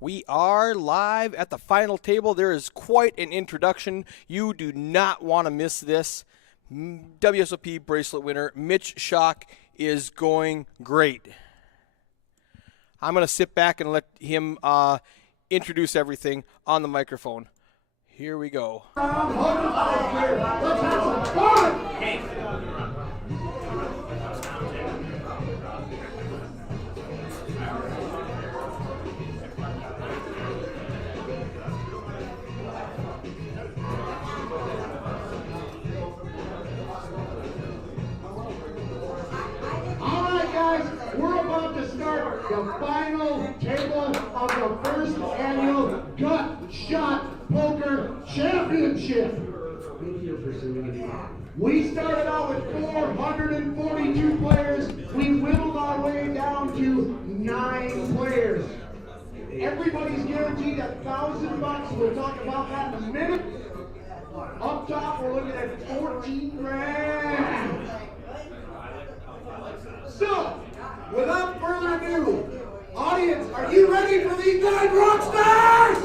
We are live at the final table. There is quite an introduction. You do not want to miss this. WSOP bracelet winner Mitch Schock is going great. I'm going to sit back and let him introduce everything on the microphone. Here we go. Let's have some fun! We're about to start the final table of the first annual Gut Shot Poker Championship. We started out with 442 players. We whittled our way down to 9 players. Everybody's guaranteed $1,000. We'll talk about that in a minute. Up top, we're looking at 14 grand. So, without further ado, audience, are you ready for these 9 rock stars?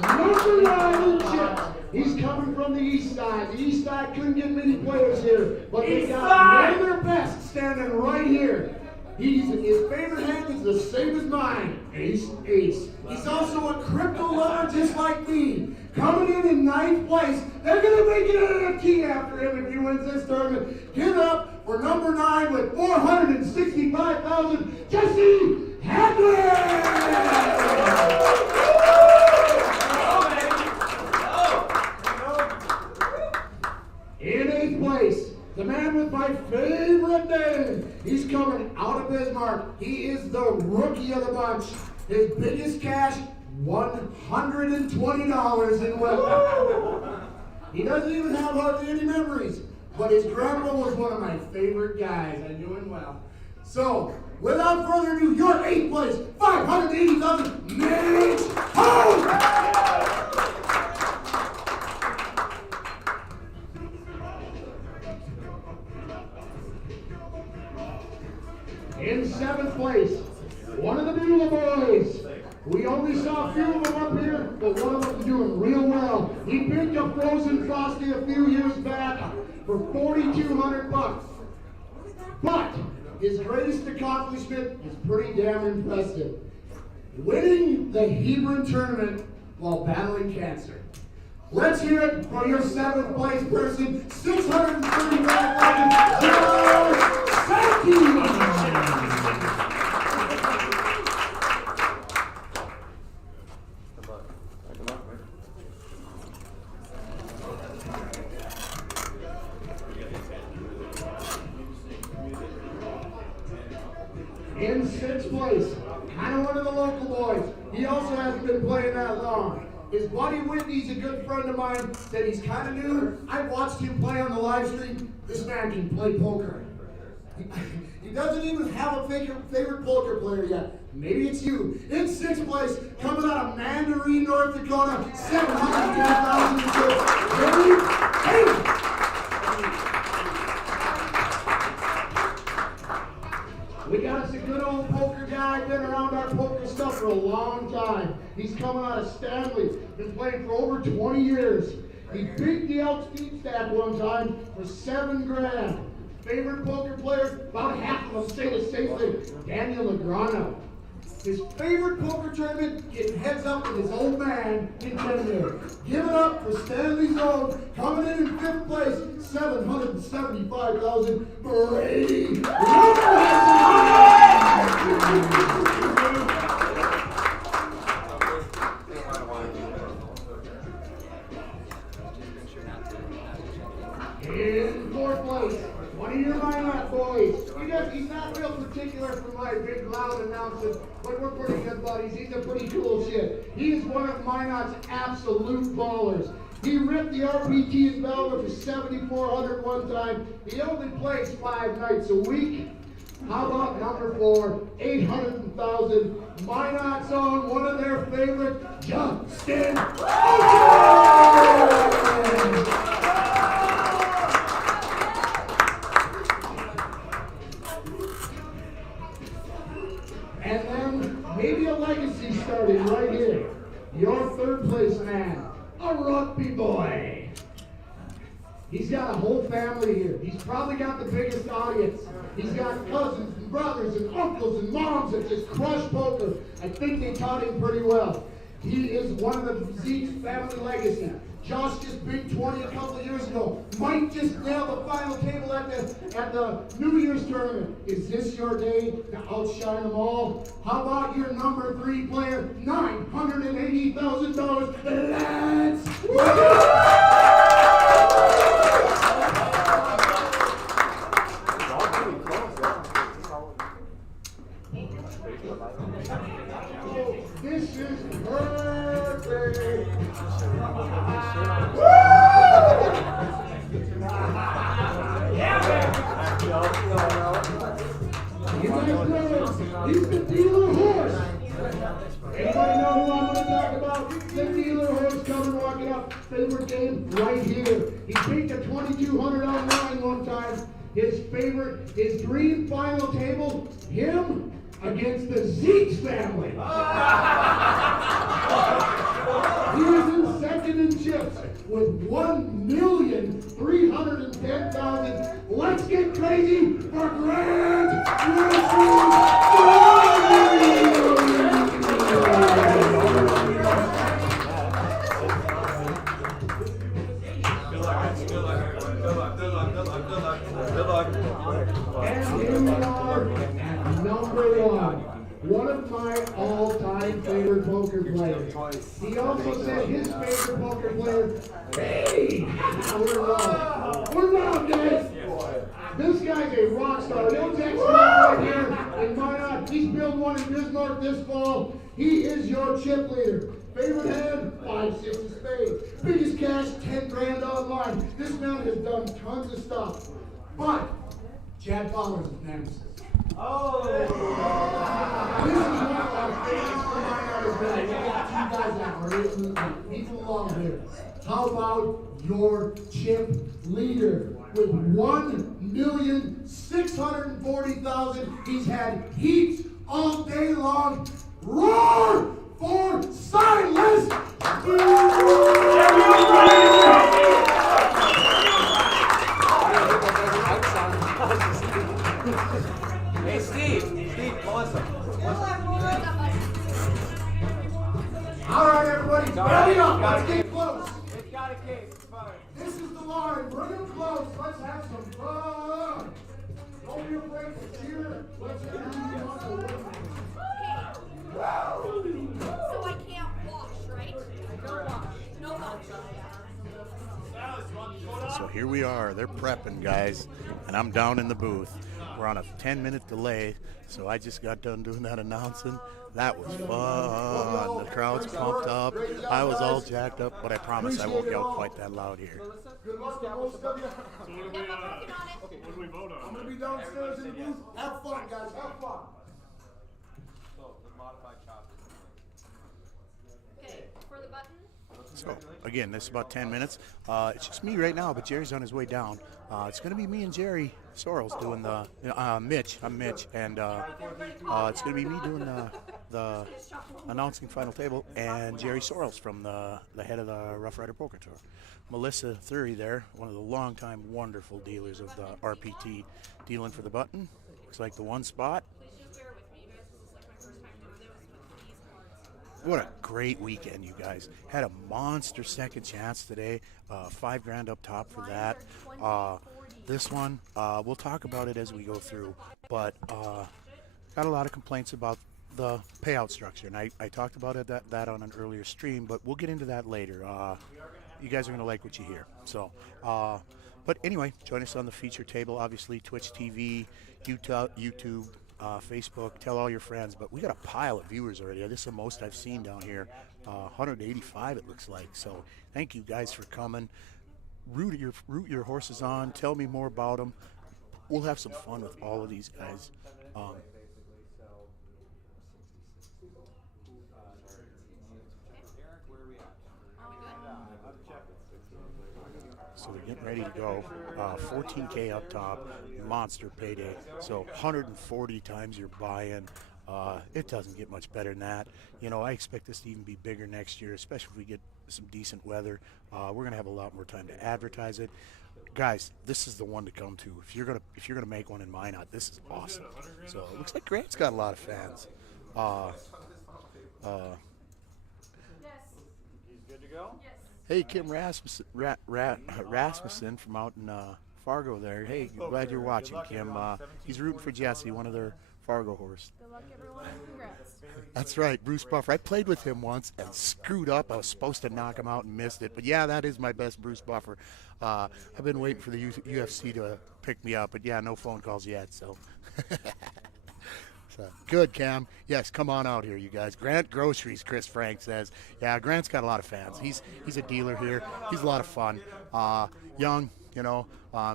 Number 9, Chip. He's coming from the east side. The east side couldn't get many players here, but they got one of their best standing right here. His favorite hand is the same as mine, ace, ace. He's also a crypto lover just like me. Coming in 9th place, they're going to make an NFT after him if he wins this tournament. Give it up for number 9 with $465,000, Jesse Hadley! In 8th place, the man with my favorite name. He's coming out of Bismarck. He is the rookie of the bunch. His biggest cash, $120 in wealth. He doesn't even have hardly any memories, but his grandpa was one of my favorite guys. I'm doing well. So, without further ado, your 8th place, $580,000, Mitch Holt! In 7th place, one of the Beulah boys. We only saw a few of them up here, but one of them is doing real well. He picked up Frozen Frosty a few years back for $4,200. But his greatest accomplishment is pretty damn impressive. Winning the Hebron tournament while battling cancer. Let's hear it for your 7th place person, $635,000, Joe Sankey! In 6th place, kind of one of the local boys. He also hasn't been playing that long. His buddy Whitney's a good friend of mine, said he's kind of new. I watched him play on the live stream. This man can play poker. He doesn't even have a favorite poker player yet. Maybe it's you. In 6th place, coming out of Mandarine, North Dakota, $710,000. We got us a good old poker guy, been around our poker stuff for a long time. He's coming out of Stanley, been playing for over 20 years. He beat the Elks Deep Stack one time for $7 grand. Favorite poker player, about half of them say the same thing, Daniel Negreanu. His favorite poker tournament, getting heads up with his old man in Denver. Give it up for Stanley's own, coming in 5th place, $775,000, Brady. In 4th place, one of your Minot boys. He's not real particular for my big loud announcements, but we're pretty good buddies. He's a pretty cool shit. He is one of Minot's absolute ballers. He ripped the RPT in Belleville for $7,400 one time. He only plays 5 nights a week. How about number 4, $800,000, Minot's own, one of their favorite, Justin Ocean! And then maybe a legacy starting right here. Your third place man, a rugby boy. He's got a whole family here. He's probably got the biggest audience. He's got cousins and brothers and uncles and moms that just crush poker. I think they taught him pretty well. He is one of the Zeke's family legacy. Josh just big 20 a couple of years ago. Mike just nailed the final table at the New Year's tournament. Is this your day to outshine them all? How about your number 3 player, $980,000? Let's This is perfect. You guys know he's the dealer horse. Anybody know who I'm going to talk about? The dealer horse coming walking up. Favorite game right here. He beat the 2,200 online one time. His favorite, his dream final table, him against the Zeke's family. He is in second in chips with 1,310,000. Let's get crazy for Grant And here we are at number 1. One of my all-time favorite poker players. He also said his favorite poker player, hey! We're wrong, guys! This guy's a rock star. He'll text me right here in Minot. He's built one in Bismarck this fall. He is your chip leader. Favorite hand, 5-6 of spades. Biggest cash, 10 grand online. This man has done tons of stuff. But Chad Fowler's his nemesis. Oh! This is one of our favorites for my artist. We'll get two guys out. People along here. How about your chip leader with 1,640,000? He's had heats all day long. Roar for Silas! Hey, Steve, Melissa. All right, everybody, ready up. Let's get close. It's got a case. It's fine. This is the line. Bring them close. Let's have some fun. Don't be afraid to cheer. Let's get you on the win. So I can't wash, right? No wash. No wash. So here we are. They're prepping, guys, and I'm down in the booth. We're on a 10-minute delay, so I just got done doing that announcing. That was fun. The crowd's pumped up. I was all jacked up, but I promise I won't yell quite that loud here. Good luck to most of you. Yep, I'm working on it. What do we vote on? I'm going to be downstairs in the booth. Have fun, guys. Have fun. Okay, for the button. So, again, this is about 10 minutes. It's just me right now, but Jerry's on his way down. It's going to be me and Jerry Sorrells doing the, Mitch. I'm Mitch, and it's going to be me doing the announcing final table, and Jerry Sorrells from the head of the Rough Rider Poker Tour. Melissa Thury there, one of the longtime wonderful dealers of the RPT, dealing for the button. Looks like the one spot. What a great weekend, you guys. Had a monster second chance today. $5 grand up top for that. This one, we'll talk about it as we go through, but got a lot of complaints about the payout structure, and I talked about it that on an earlier stream, but we'll get into that later. You guys are going to like what you hear. So, but anyway, join us on the feature table, obviously, Twitch TV, YouTube, Facebook, tell all your friends. But we got a pile of viewers already. This is the most I've seen down here, 185 it looks like. So thank you guys for coming. Root your horses on. Tell me more about them. We'll have some fun with all of these guys. So they're getting ready to go. 14K up top, monster payday. So 140 times your buy-in. It doesn't get much better than that. You know, I expect this to even be bigger next year, especially if we get some decent weather. We're going to have a lot more time to advertise it. Guys, this is the one to come to. If you're gonna make one in Minot, this is awesome. So it looks like Grant's got a lot of fans. Hey, Kim Rasmussen from out in Fargo there. Hey, glad you're watching, Kim. He's rooting for Jesse, one of their Fargo horse. Good luck, everyone, and congrats. That's right, Bruce Buffer. I played with him once and screwed up. I was supposed to knock him out and missed it. But yeah, that is my best Bruce Buffer. I've been waiting for the UFC to pick me up, but yeah, no phone calls yet. So, good, Cam. Yes, come on out here, you guys. Grant Groceries, Chris Frank says. Yeah, Grant's got a lot of fans. He's a dealer here. He's a lot of fun. Young, you know.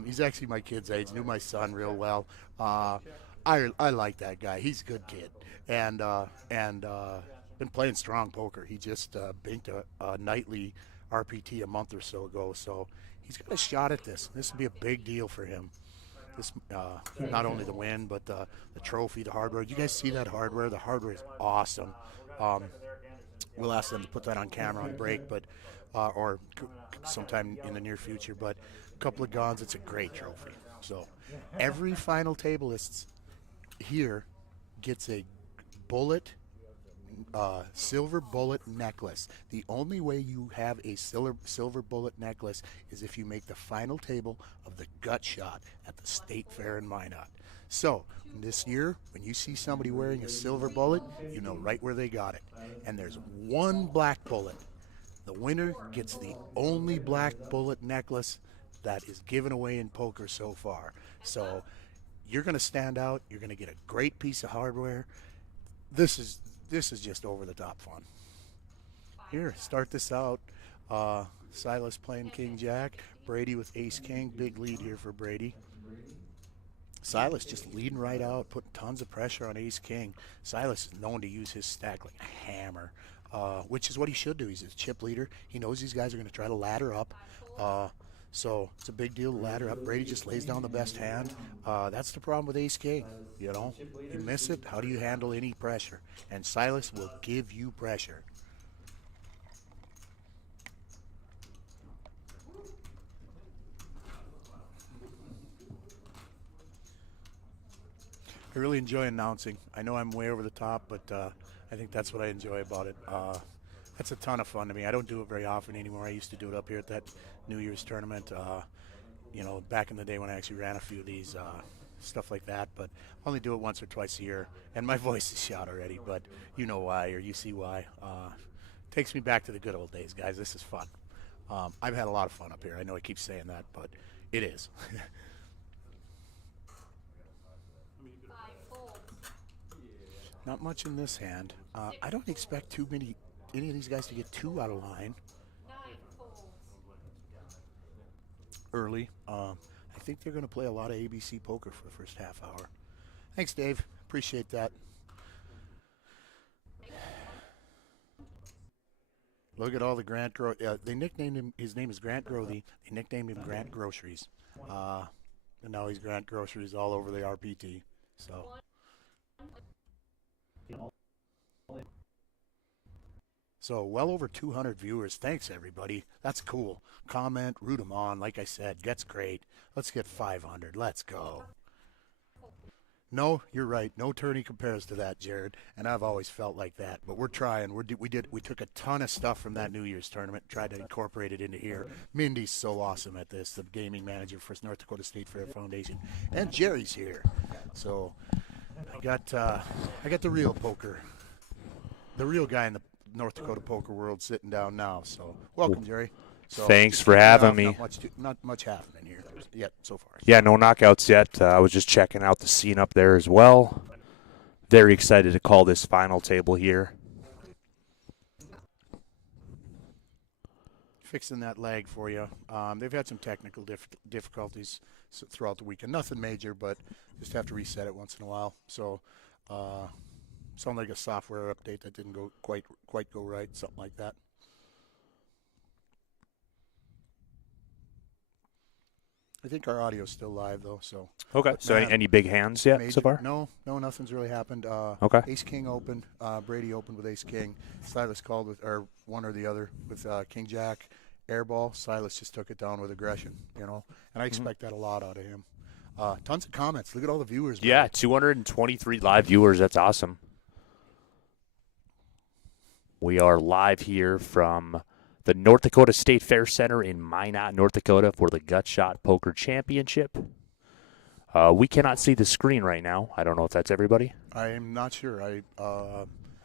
He's actually my kid's age. Knew my son real well. I like that guy. He's a good kid, and been playing strong poker. He just banked a nightly RPT a month or so ago, so he's got a shot at this. This would be a big deal for him. This not only the win, but the trophy, the hardware. You guys see that hardware? The hardware is awesome. We'll ask them to put that on camera on break, but or sometime in the near future. But a couple of guns. It's a great trophy. So every final tableist here gets a silver bullet necklace. The only way you have a silver bullet necklace is if you make the final table of the gut shot at the State Fair in Minot. So this year, when you see somebody wearing a silver bullet, you know right where they got it. And there's one black bullet. The winner gets the only black bullet necklace that is given away in poker so far. So you're going to stand out. You're going to get a great piece of hardware. This is just over the top fun. Here, start this out. Silas playing King Jack. Brady with Ace King. Big lead here for Brady. Silas just leading right out, putting tons of pressure on Ace King. Silas is known to use his stack like a hammer, which is what he should do. He's a chip leader. He knows these guys are going to try to ladder up. So it's a big deal to ladder up. Brady just lays down the best hand. That's the problem with Ace King. You know, you miss it, how do you handle any pressure? And Silas will give you pressure. I really enjoy announcing. I know I'm way over the top, but I think that's what I enjoy about it. That's a ton of fun to me. I don't do it very often anymore. I used to do it up here at that New Year's tournament, you know, back in the day when I actually ran a few of these, stuff like that, but I only do it once or twice a year, and my voice is shot already, but you know why, or you see why. Takes me back to the good old days, guys. This is fun. I've had a lot of fun up here. I know I keep saying that, but it is. Not much in this hand. I don't expect any of these guys to get two out of line early. I think they're going to play a lot of ABC poker for the first half hour. Thanks, Dave. Appreciate that. Look at all the Grant they nicknamed him. His name is Grant Grothy. They nicknamed him Grant Groceries, and now he's Grant Groceries all over the RPT. So. So well over 200 viewers. Thanks, everybody. That's cool. Comment, root them on. Like I said, gets great. Let's get 500. Let's go. No, you're right. No tourney compares to that, Jared. And I've always felt like that. But we're trying. We took a ton of stuff from that New Year's tournament, tried to incorporate it into here. Mindy's so awesome at this, the gaming manager for North Dakota State Fair Foundation. And Jerry's here. So I got the real poker. The real guy in the North Dakota poker world sitting down now. So welcome, Jerry. So, thanks for having me. Not much happening here yet so far. Yeah, no knockouts yet. I was just checking out the scene up there as well. Very excited to call this final table here. Fixing that lag for you. They've had some technical difficulties throughout the weekend. Nothing major, but just have to reset it once in a while. So sound like a software update that didn't go quite go right, something like that. I think our audio's still live though. So Okay. So any big hands yet so far? No, nothing's really happened. Okay. Ace King opened. Brady opened with Ace King. Silas called with or one or the other with King Jack. Airball. Silas just took it down with aggression, and I expect that a lot out of him. Tons of comments. Look at all the viewers. Man. Yeah, 223 live viewers. That's awesome. We are live here from the North Dakota State Fair Center in Minot, North Dakota for the Gutshot Poker Championship. We cannot see the screen right now. I don't know if that's everybody. I am not sure.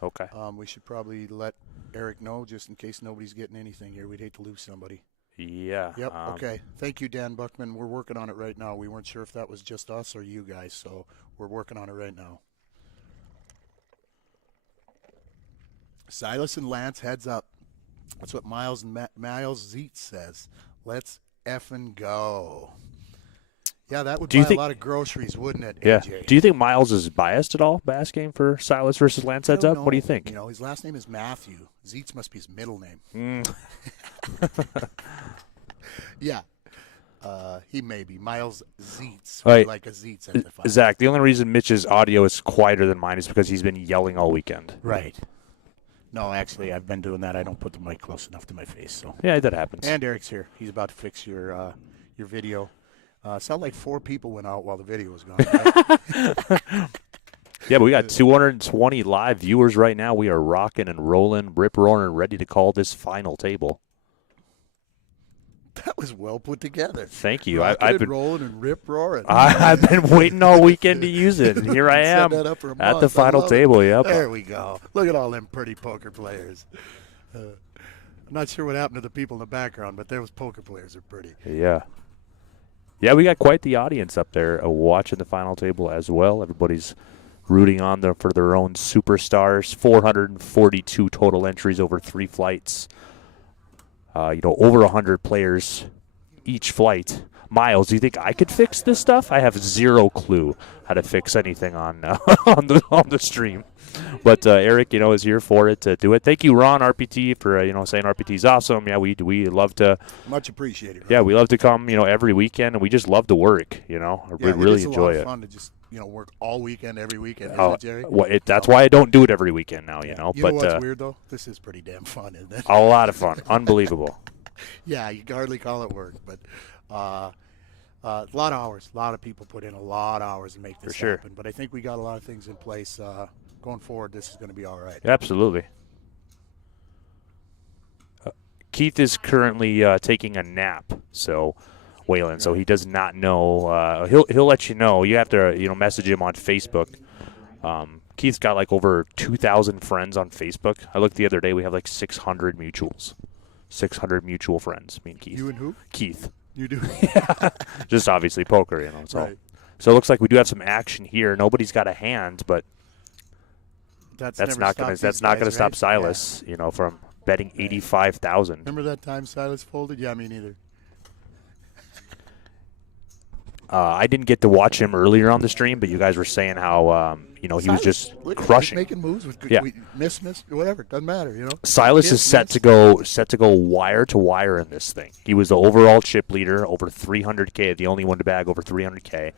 Okay. We should probably let Eric know just in case nobody's getting anything here. We'd hate to lose somebody. Yeah. Yep. Okay. Thank you, Dan Buckman. We're working on it right now. We weren't sure if that was just us or you guys, so we're working on it right now. Silas and Lance, heads up. That's what Miles Zeitz says. Let's effing go. Yeah, that would buy a lot of groceries, wouldn't it, yeah. AJ? Do you think Miles is biased at all by asking for Silas versus Lance heads up? What do you think? His last name is Matthew. Zeitz must be his middle name. Yeah. He may be. Miles Zeitz. Right. Like a Zeitz at the final. Zach, the only reason Mitch's audio is quieter than mine is because he's been yelling all weekend. Right. No, actually, I've been doing that. I don't put the mic close enough to my face. So. Yeah, that happens. And Eric's here. He's about to fix your video. Sound like 4 people went out while the video was gone. Right? Yeah, but we got 220 live viewers right now. We are rocking and rolling, rip-roaring, ready to call this final table. That was well put together. Thank you. I've been rolling and rip-roaring. I've been waiting all weekend to use it, and here I am at the final table. Yep. There we go. Look at all them pretty poker players. I'm not sure what happened to the people in the background, but those poker players are pretty. Yeah. Yeah, we got quite the audience up there watching the final table as well. Everybody's rooting on them for their own superstars. 442 total entries over 3 flights. Over 100 players each flight. Miles, do you think I could fix this stuff? I have zero clue how to fix anything on on the stream. But Eric, is here for it to do it. Thank you, Ron RPT, for saying RPT's awesome. Yeah, we love to. Much appreciated. Ron. Yeah, we love to come every weekend, and we just love to work. We really enjoy it. It's fun to just work all weekend, every weekend. Oh, isn't it, Jerry? well, that's why I don't do it every weekend now. You know. You but know what's weird though? This is pretty damn fun, isn't it? A lot of fun, unbelievable. Yeah, you can hardly call it work, but. A lot of hours. A lot of people put in a lot of hours to make this happen. But I think we got a lot of things in place. Going forward, this is going to be all right. Absolutely. Keith is currently taking a nap, so Waylon. So he does not know. He'll let you know. You have to message him on Facebook. Keith's got like over 2,000 friends on Facebook. I looked the other day. We have like 600 mutuals. 600 mutual friends. Me and Keith. You and who? Keith. You do? Yeah. Just obviously poker, So. Right. So it looks like we do have some action here. Nobody's got a hand, but that's not going to stop Silas, from betting 85,000. Remember that time Silas folded? Yeah, me neither. I didn't get to watch him earlier on the stream, but you guys were saying how he was just crushing, making moves with miss, whatever. Doesn't matter, Silas is set to go wire to wire in this thing. He was the overall chip leader, over 300K, the only one to bag over 300K.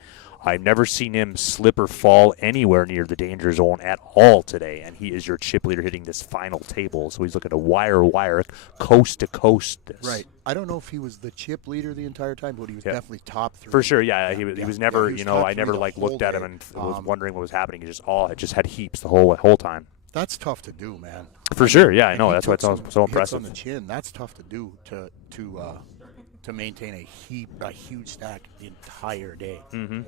I've never seen him slip or fall anywhere near the danger zone at all today, and he is your chip leader hitting this final table. So he's looking to wire, coast to coast this. Right. I don't know if he was the chip leader the entire time, but he was definitely top 3. For sure, yeah. He was never, I never looked at him and day. was wondering what was happening. He just had heaps the whole time. That's tough to do, man. For sure, yeah, I know. That's why it's so hits impressive. On the chin, that's tough to do to maintain a huge stack the entire day. Mm-hmm.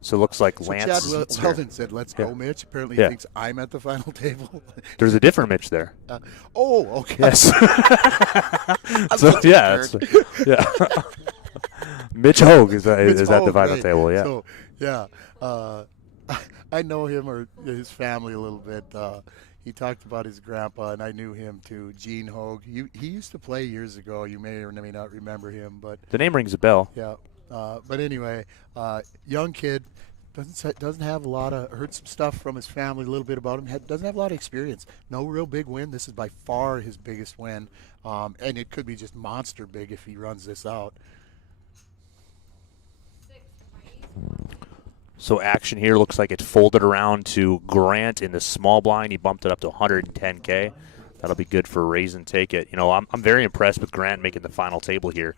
So it looks like Lance. Chad Weldon said, "Let's go, Mitch." Apparently, he thinks I'm at the final table. There's a different Mitch there. Okay. Yes. So yeah. Mitch Hogue is at the final table. Yeah. So I know him or his family a little bit. He talked about his grandpa, and I knew him too, Gene Hogue. He used to play years ago. You may or may not remember him, but the name rings a bell. Yeah. But anyway, young kid, Doesn't have a lot of, heard some stuff from his family, a little bit about him. Doesn't have a lot of experience. No real big win. This is by far his biggest win, and it could be just monster big if he runs this out. So action here looks like it folded around to Grant in the small blind. He bumped it up to 110K. That'll be good for raise and take it. You know, I'm very impressed with Grant making the final table here.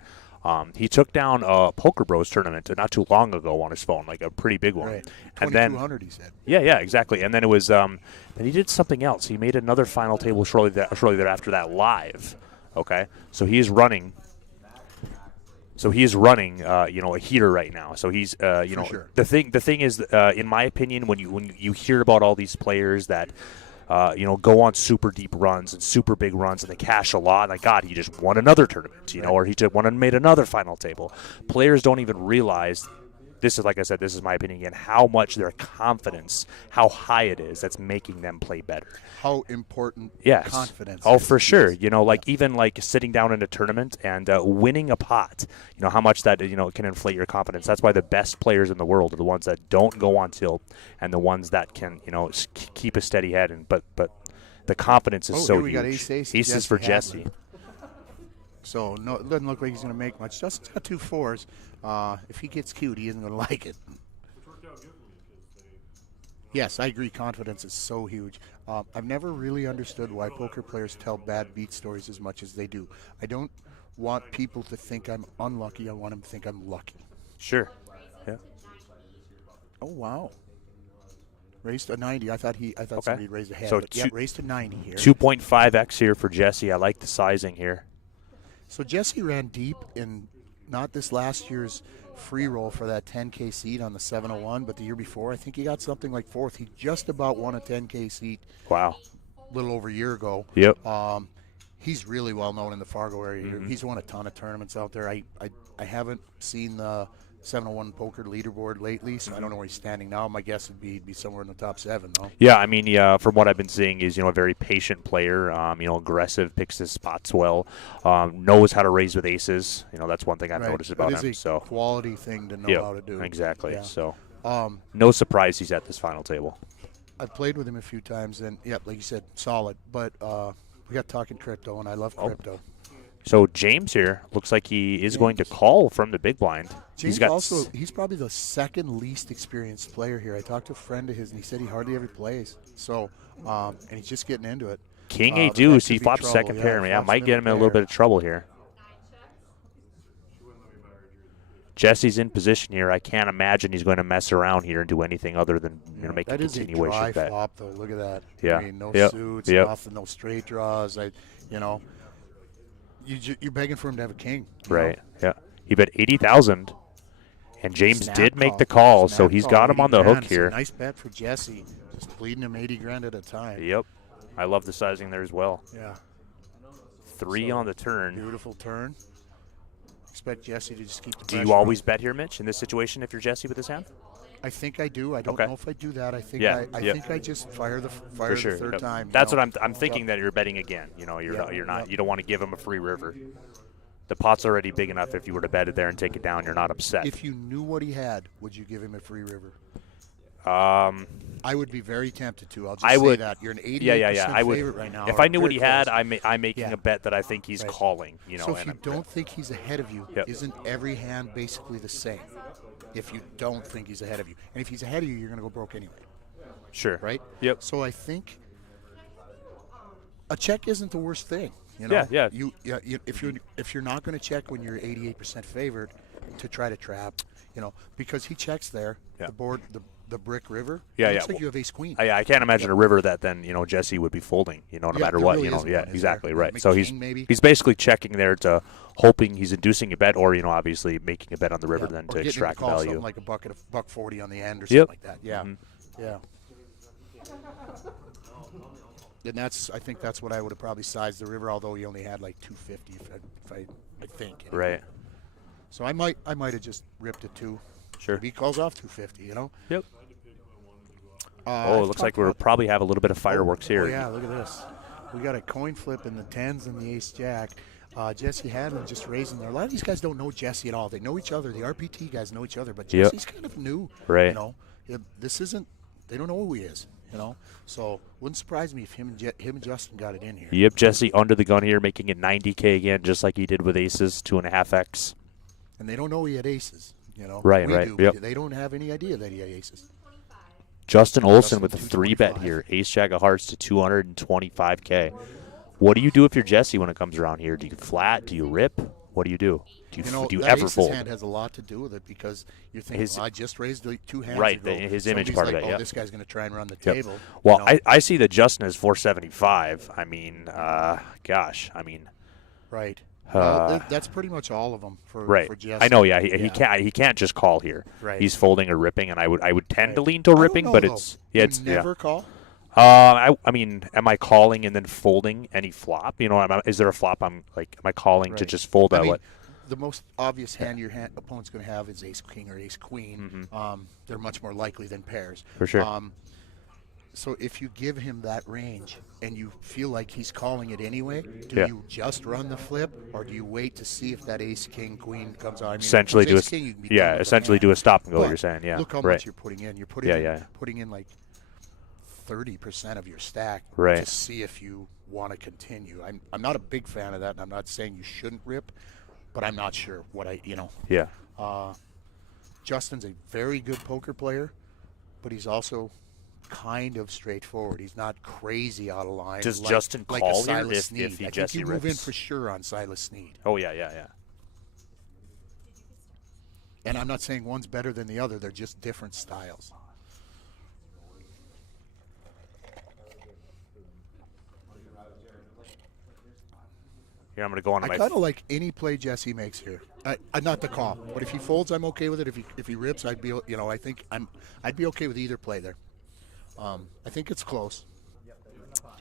He took down a Poker Bros tournament not too long ago on his phone, like a pretty big one. Right. And then 2,200, he said. Yeah, exactly. And then it was then he did something else. He made another final table shortly thereafter that live. Okay, so he's running. You know, a heater right now. So he's, you know, sure. The thing is, in my opinion, when you hear about all these players that, you know, go on super deep runs and super big runs and they cash a lot, like, God, he just won another tournament, you know, or he just won and made another final table. Players don't even realize. This is, like I said, this is my opinion again, how much their confidence, how high it is that's making them play better. How important Yes. confidence Oh, is. for sure. Yes. You know, like even like sitting down in a tournament and winning a pot, you know, how much that, you know, can inflate your confidence. That's why the best players in the world are the ones that don't go on tilt and the ones that can, you know, keep a steady head. And But the confidence is so here we huge. got ace. Aces for Jesse. So no, it doesn't look like he's going to make much. Justin's got 2 4s. If he gets cute, he isn't going to like it. Yes, I agree. Confidence is so huge. I've never really understood why poker players tell bad beat stories as much as they do. I don't want people to think I'm unlucky. I want them to think I'm lucky. Sure. Yeah. Oh wow. Raised to 90. I thought somebody raised ahead. So but raised to 90 here. 2.5x here for Jesse. I like the sizing here. So Jesse ran deep in not this last year's free roll for that 10K seat on the 701, but the year before. I think he got something like 4th. He just about won a 10K seat. Wow. A little over a year ago. Yep. He's really well known in the Fargo area. Mm-hmm. He's won a ton of tournaments out there. I haven't seen the 701 poker leaderboard lately, so I don't know where he's standing now. My guess would be he'd be somewhere in the top 7, though. Yeah, I mean, from what I've been seeing, is, you know, a very patient player. You know, aggressive, picks his spots well, knows how to raise with aces. You know, that's one thing I've noticed about him. It is a quality thing to know how to do. Exactly. Yeah. So, no surprise he's at this final table. I've played with him a few times, and like you said, solid. But we got talking crypto, and I love crypto. So James here looks like he is going to call from the big blind. James he's probably the second least experienced player here. I talked to a friend of his, and he said he hardly ever plays. So, and he's just getting into it. King A deuce. He flops second pair. Yeah, might get him in a little bit of trouble here. Jesse's in position here. I can't imagine he's going to mess around here and do anything other than, you know, make a continuation bet. That is a dry bet. flop, though. Look at that. Yeah. I mean, no suits, nothing, no straight draws. You know, you're begging for him to have a king. Right. Yeah. He bet 80,000, and James did make the call, so he's got him on the hook here. Nice bet for Jesse. Just bleeding him 80 grand at a time. Yep. I love the sizing there as well. Yeah. 3 on the turn. Beautiful turn. Expect Jesse to just keep the Do pressure you always on. bet here, Mitch, in this situation if you're Jesse with his hand? I think I do. I don't know if I do that. I think I think I just fire the third time. That's what I'm thinking, that you're betting again. You know, you're not. You don't want to give him a free river. The pot's already big enough. If you were to bet it there and take it down, you're not upset. If you knew what he had, would you give him a free river? I would be very tempted to. I'll just say that. You're an 88% favorite right now. If I knew what he had, I'm making a bet that I think he's calling. You know, so if you don't think he's ahead of you, isn't every hand basically the same? If you don't think he's ahead of you. And if he's ahead of you, you're going to go broke anyway. Sure. Right? Yep. So I think a check isn't the worst thing. You know? Yeah. If you're not going to check when you're 88% favored, to try to trap, you know, because he checks there, the board, the brick river. Yeah, looks like you have ace queen. I can't imagine a river that then, you know, Jesse would be folding, you know, no matter what, really you know. isn't Yeah, one, exactly, there? right. So he's basically checking there to hoping he's inducing a bet, or, you know, obviously making a bet on the river then to extract value. Something like a $1.40 on the end or something like that. Yeah, yeah. And I think that's what I would have probably sized the river, although he only had like 250, if I think. Anyway. Right. So I might have just ripped it too. Sure. Maybe he calls off 250, you know? Yep. It looks like we'll probably have a little bit of fireworks here. Oh, yeah, look at this. We got a coin flip in the 10s and the ace-jack. Jesse Hadley just raising there. A lot of these guys don't know Jesse at all. They know each other. The RPT guys know each other, but Jesse's kind of new. Right. You know, this isn't. They don't know who he is. So wouldn't surprise me if him and Justin got it in here. Yep, Jesse under the gun here, making it 90K again, just like he did with aces, 2.5x. And they don't know he had aces. Right, we right. do. Yep. They don't have any idea that he had aces. Justin Olson with a 225. 3-bet here, ace jack of hearts to 225K. What do you do if you're Jesse when it comes around here? Do you flat? Do you rip? What do you do? Do you that ever aces fold? hand has a lot to do with it because you're thinking, I just raised the 2 hands Right, ago. his image Somebody's part of like, it, yep. this guy's going to try and run the Yep. table. Well, I see that Justin is 475. I mean, gosh, I mean. Right. Uh, that's pretty much all of them for Jesse. I know, yeah. He can't just call here. Right. He's folding or ripping, and I would tend to lean to ripping, know, but though. it's You never call? I mean, am I calling and then folding any flop? Is there a flop am I calling to just fold out what? The most obvious hand your opponent's going to have is ace king or ace queen. They're much more likely than pairs. For sure. So if you give him that range and you feel like he's calling it anyway, do you just run the flip or do you wait to see if that ace king queen comes out? I mean, Essentially do ace king, you can be done with the essentially hand. do a stop and go. But You're saying, yeah. Look how right. much you're putting in. You're putting in like 30% of your stack Right. to see if you want to continue. I'm not a big fan of that, and I'm not saying you shouldn't rip, but I'm not sure what Yeah. Justin's a very good poker player, but he's also kind of straightforward. He's not crazy out of line. Does like, Justin like call a here Silas if Snead. he I Jesse think you move in rips? for sure on Silas Snead. Oh, yeah. And I'm not saying one's better than the other. They're just different styles. Here, I'm going to go on to I my kind of like any play Jesse makes here. Not the call, but if he folds, I'm okay with it. If he rips, I'd be I'd be okay with either play there. I think it's close,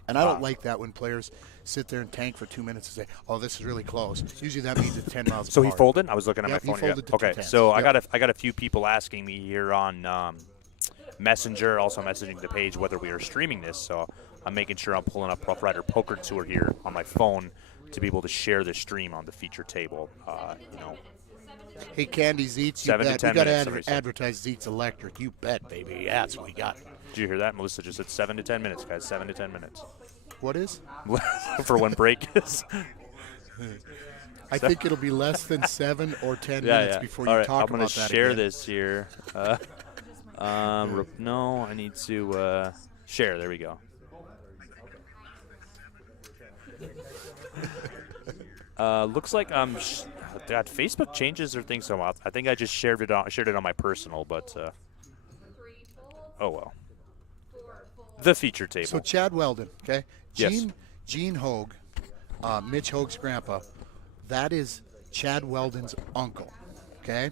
and I don't like that when players sit there and tank for 2 minutes and say, "Oh, this is really close." Usually that means it's 10 miles. So he apart. folded? I was looking at Yep, my phone. he folded to Okay, 2 so tens. I got a few people asking me here on Messenger, also messaging the page whether we are streaming this. So I'm making sure I'm pulling up Rough Rider Poker Tour here on my phone to be able to share the stream on the feature table. Hey, Candy Zeets, you 7 to bet. 10 We got minutes, to somebody said. advertise Zeets Electric. You bet, baby. Yeah, that's what we got. Did you hear that? Melissa just said 7 to 10 minutes, guys. 7 to 10 minutes What is? for when break is. I think it'll be less than 7 or 10 Yeah, minutes yeah. before All you right, talk I'm gonna about that share again. this here. No, I need to share. There we go. Looks like God, Facebook changes their things so much. I think I just shared it on my personal, but oh well. The feature table. So Chad Weldon, okay? Yes. Gene Hogue, Mitch Hogue's grandpa, that is Chad Weldon's uncle, okay?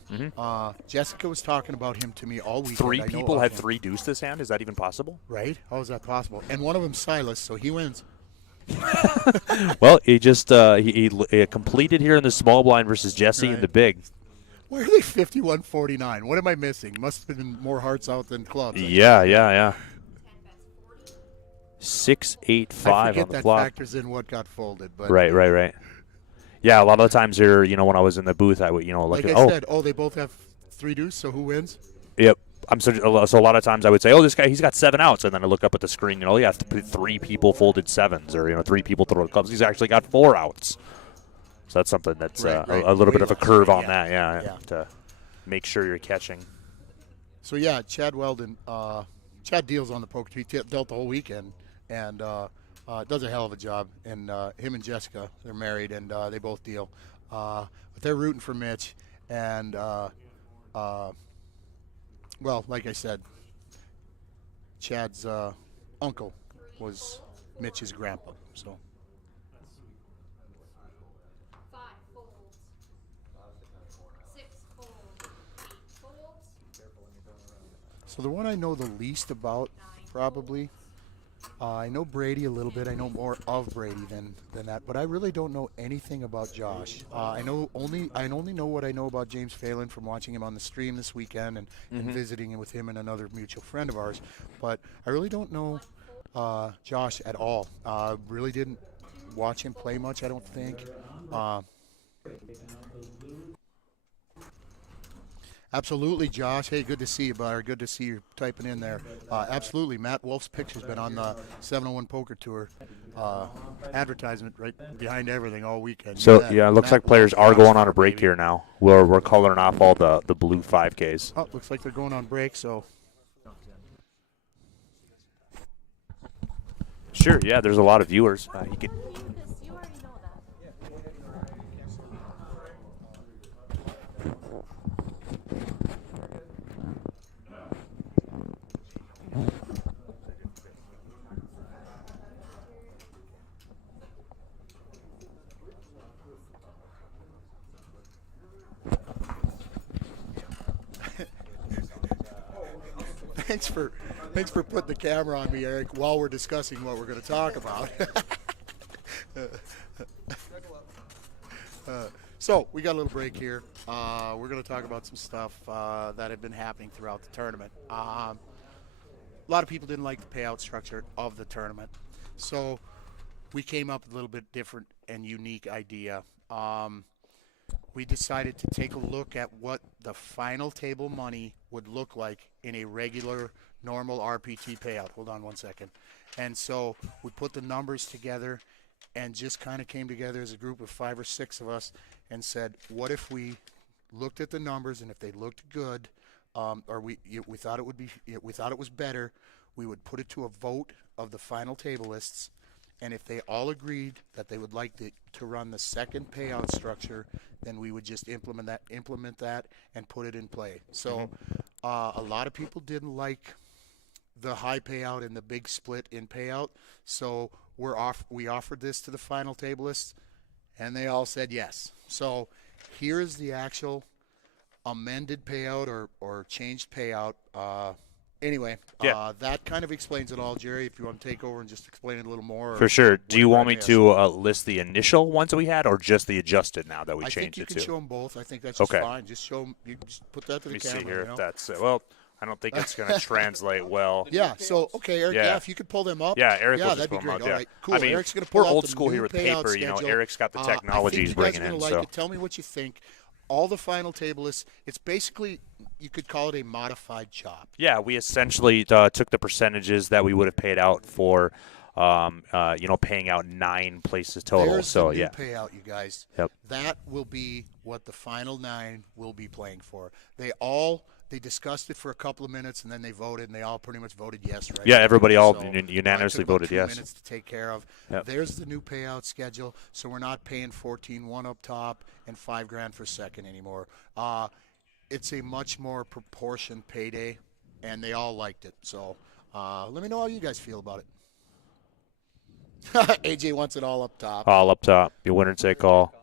Jessica was talking about him to me all weekend. 3 I know people of had him. 3 deuce this hand. Is that even possible? Right? How is that possible? And one of them Silas, so he wins. Well, he just he completed here in the small blind versus Jesse in the big. Why are they 51-49? What am I missing? Must have been more hearts out than clubs. Yeah. 6-8-5 I on forget the that flop. factors in what got folded. But Right. Yeah, a lot of the times here, when I was in the booth, I would, look like at, I said, they both have 3 deuce, so who wins? Yep. So a lot of times I would say, oh, this guy, he's got 7 outs, and then I look up at the screen, yeah, 3 people folded 7s, or 3 people throw the clubs. He's actually got 4 outs. So that's something that's Right. a little bit of a curve on Yeah. that, Yeah. to make sure you're catching. So yeah, Chad Weldon, Chad deals on the poker. He dealt the whole weekend and does a hell of a job. And him and Jessica, they're married and they both deal. But they're rooting for Mitch. And well, like I said, Chad's uncle was Mitch's grandpa. So 5 folds. 6 folds. 8 folds. So the one I know the least about, probably, I know Brady a little bit. I know more of Brady than that, but I really don't know anything about Josh. I only know what I know about James Phelan from watching him on the stream this weekend and visiting with him and another mutual friend of ours. But I really don't know Josh at all. Really didn't watch him play much, I don't think. Absolutely, Josh. Hey, good to see you, brother. Good to see you typing in there. Absolutely. Matt Wolf's picture's been on the 701 Poker Tour advertisement right behind everything all weekend. So, Yeah, it looks Matt like players Wolf, are going on rockstar, a break baby. here now. We're coloring off all the blue 5Ks. Oh, looks like they're going on break, so. Sure, yeah, there's a lot of viewers. You can You already know that. Thanks for putting the camera on me, Eric, while we're discussing what we're going to talk about. So we got a little break here. We're going to talk about some stuff that had been happening throughout the tournament. A lot of people didn't like the payout structure of the tournament, so we came up with a little bit different and unique idea. We decided to take a look at what the final table money would look like in a regular, normal RPT payout. Hold on one second. And so we put the numbers together and just kind of came together as a group of 5 or 6 of us and said, what if we looked at the numbers, and if they looked good, or we thought it would be, we thought it was better, we would put it to a vote of the final table lists. And if they all agreed that they would like to run the second payout structure, then we would just implement that and put it in play. So a lot of people didn't like the high payout and the big split in payout. So we offered this to the final table lists, and they all said yes. So here's the actual amended payout or changed payout. Anyway, that kind of explains it all, Jerry. If you want to take over and just explain it a little more. For sure. Do you want me Yes. to list the initial ones that we had, or just the adjusted now that we I changed think you it can to? show them both. I think that's just Okay. fine. Just show them. You just put that to the Let me camera. see here you if know? that's well. I don't think it's going to translate well. Yeah. So okay, Eric. Yeah. Yeah. If you could pull them up. Yeah, Eric will just that'd be pull them great. up. Yeah. All right. Cool. I mean, Eric's gonna pull we're out old the school new here with payout paper. You know, schedule. Eric's got the I technology think he's you guys bringing are in. gonna like So it. Tell me what you think. All the final table lists. It's basically, you could call it a modified chop. yeah, we essentially took the percentages that we would have paid out for, paying out 9 places total. There's So the new yeah. payout, you guys. Yep. That will be what the final 9 will be playing for. They discussed it for a couple of minutes, and then they voted, and they all pretty much voted yes, right? Yeah, everybody all So, unanimously took about voted 2 yes. minutes to take care of. Yep. There's the new payout schedule, so we're not paying 14-1 up top and $5,000 for second anymore. It's a much more proportioned payday, and they all liked it. So let me know how you guys feel about it. AJ wants it all up top. All up top. Your winner take all.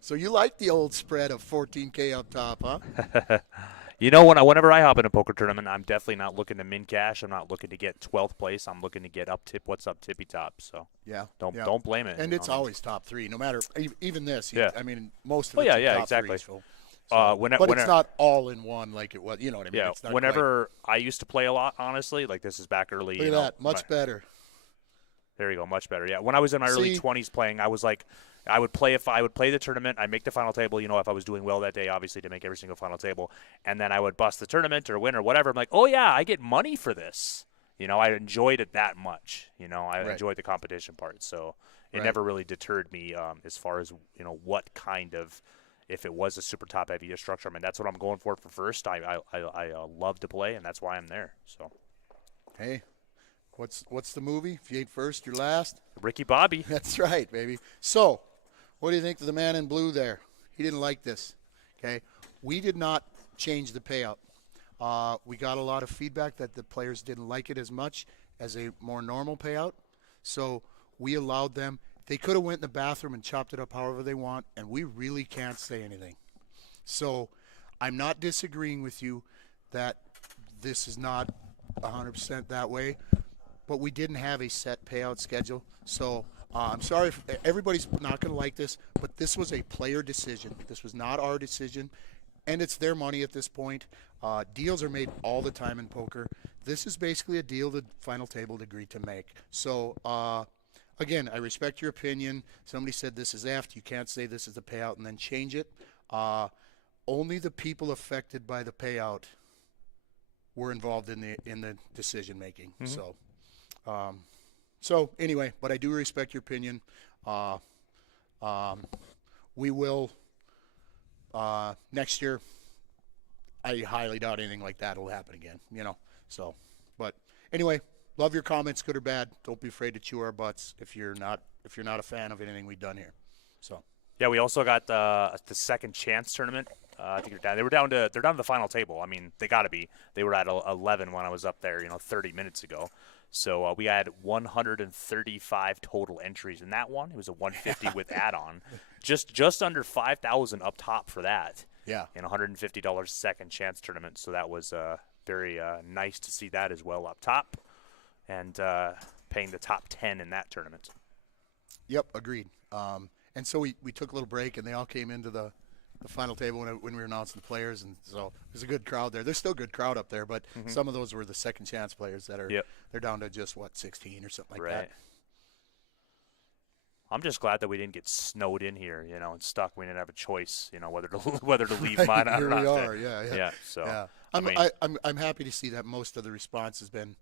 So you like the old spread of 14K up top, huh? You know, whenever I hop in a poker tournament, I'm definitely not looking to min cash. I'm not looking to get 12th place. I'm looking to get up tip. What's up, tippy top? So Yeah. don't blame it. And you it's know? always top 3, no matter even this. Yeah. I mean, most of Oh, it's yeah, in yeah, top exactly. 3, so, But it's not all in one like it was. You know what I mean? Yeah. It's not Whenever I used to play a lot, honestly, like this is back early. quite, look at that, much better. There you go, much better. Yeah, when I was in my early See? 20s playing, I was like, I would play the tournament, I'd make the final table. You know, if I was doing well that day, obviously to make every single final table, and then I would bust the tournament or win or whatever. I'm like, oh yeah, I get money for this. You know, I enjoyed it that much. You know, I enjoyed the competition part, so it never really deterred me as far as what kind of. If it was a super top heavy structure, I mean that's what I'm going for first. I love to play, and that's why I'm there. So, Hey, what's the movie? If you ain't first, you're last. Ricky Bobby. That's right, baby. So, what do you think of the man in blue there? He didn't like this. Okay, we did not change the payout. We got a lot of feedback that the players didn't like it as much as a more normal payout. So we allowed them. They could have went in the bathroom and chopped it up however they want, and we really can't say anything. So I'm not disagreeing with you that this is not 100% that way, but we didn't have a set payout schedule. So I'm sorry if everybody's not going to like this, but this was a player decision. This was not our decision, and it's their money at this point. Deals are made all the time in poker. This is basically a deal the final table agreed to make. So again, I respect your opinion. Somebody said this is F. You can't say this is the payout and then change it. only the people affected by the payout were involved in the decision making. So anyway, but I do respect your opinion. We will next year. I highly doubt anything like that will happen again. So, but anyway, love your comments, good or bad. Don't be afraid to chew our butts if you're not a fan of anything we've done here. So. Yeah, we also got the second chance tournament. I think they're down to the final table. I mean, they got to be. They were at 11 when I was up there, 30 minutes ago. So we had 135 total entries in that one. It was a 150 with add-on, just under 5,000 up top for that. Yeah. And $150 second chance tournament. So that was very nice to see that as well up top, and paying the top 10 in that tournament. Yep, agreed. And so we took a little break, and they all came into the final table when we were announcing the players, and so there's a good crowd there. There's still a good crowd up there, but some of those were the second chance players that are they're down to just 16 or something like that. I'm just glad that we didn't get snowed in here, and stuck. We didn't have a choice, whether to leave mine or not. Here we are, yeah. So yeah. I'm happy to see that most of the response has been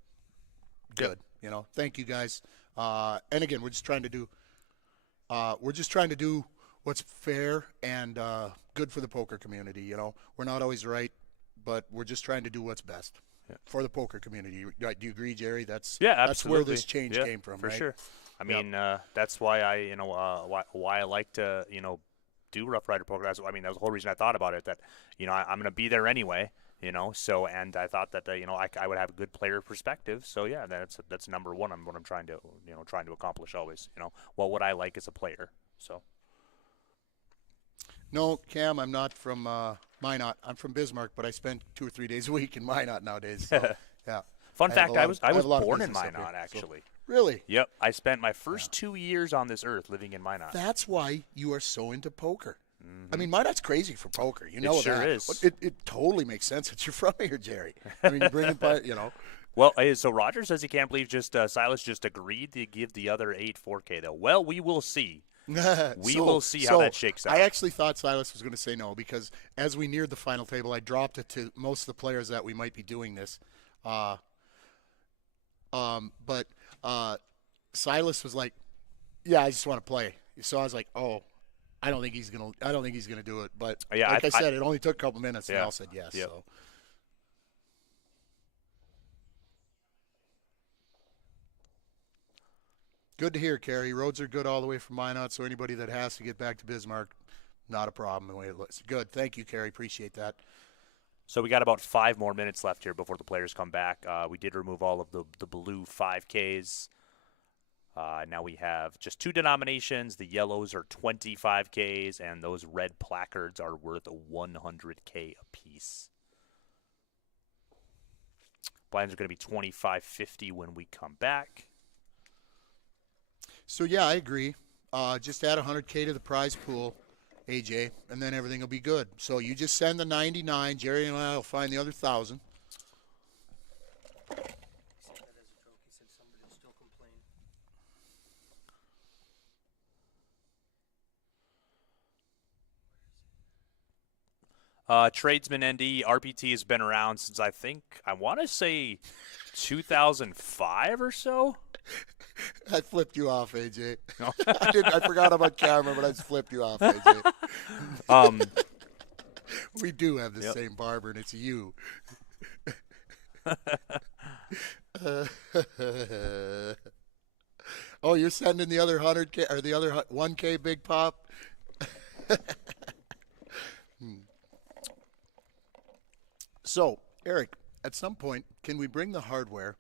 good. Thank you guys. And again, we're just trying to do what's fair and good for the poker community. We're not always right, but we're just trying to do what's best for the poker community. Do you agree, Jerry? That's where this change came from, for right? sure. I mean, that's why I why I like to do Rough Rider poker. That was the whole reason I thought about it. That I'm going to be there anyway. So, and I thought that I would have a good player perspective. So yeah, that's number one. What I'm trying to accomplish always. What would I like as a player? So. No, Cam, I'm not from Minot. I'm from Bismarck, but I spend 2 or 3 days a week in Minot nowadays. So, yeah. Fun fact: I was born in Minot, actually. So, really? Yep. I spent my first 2 years on this earth living in Minot. That's why you are so into poker. I mean, Minot's crazy for poker. It sure that. is. It totally makes sense that you're from here, Jerry. I mean, you bring it, Well, so Roger says he can't believe Silas just agreed to give the other 8 4K, though. Well, we will see. We will see how that shakes out. I actually thought Silas was going to say no, because as we neared the final table, I dropped it to most of the players that we might be doing this. But Silas was like, "Yeah, I just want to play." So I was like, "Oh, I don't think he's gonna do it." But like I said, it only took a couple minutes, and they all said yes. Yep. So. Good to hear, Carrie. Roads are good all the way from Minot, so anybody that has to get back to Bismarck, not a problem the way it looks. Good. Thank you, Carrie. Appreciate that. So we got about 5 more minutes left here before the players come back. We did remove all of the blue 5Ks. Now we have just 2 denominations. The yellows are 25Ks, and those red placards are worth 100K apiece. Blinds are going to be 25.50 when we come back. So, yeah, I agree. Just add 100K to the prize pool, AJ, and then everything will be good. So you just send the 99. Jerry and I will find the other 1,000. Tradesman ND, RPT has been around since I want to say 2005 or so. I flipped you off, AJ. No. I forgot about camera, but I just flipped you off, AJ. We do have the same barber, and it's you. Oh, you're sending the other 100K or the other 1K, Big Pop? So, Eric, at some point, can we bring the hardware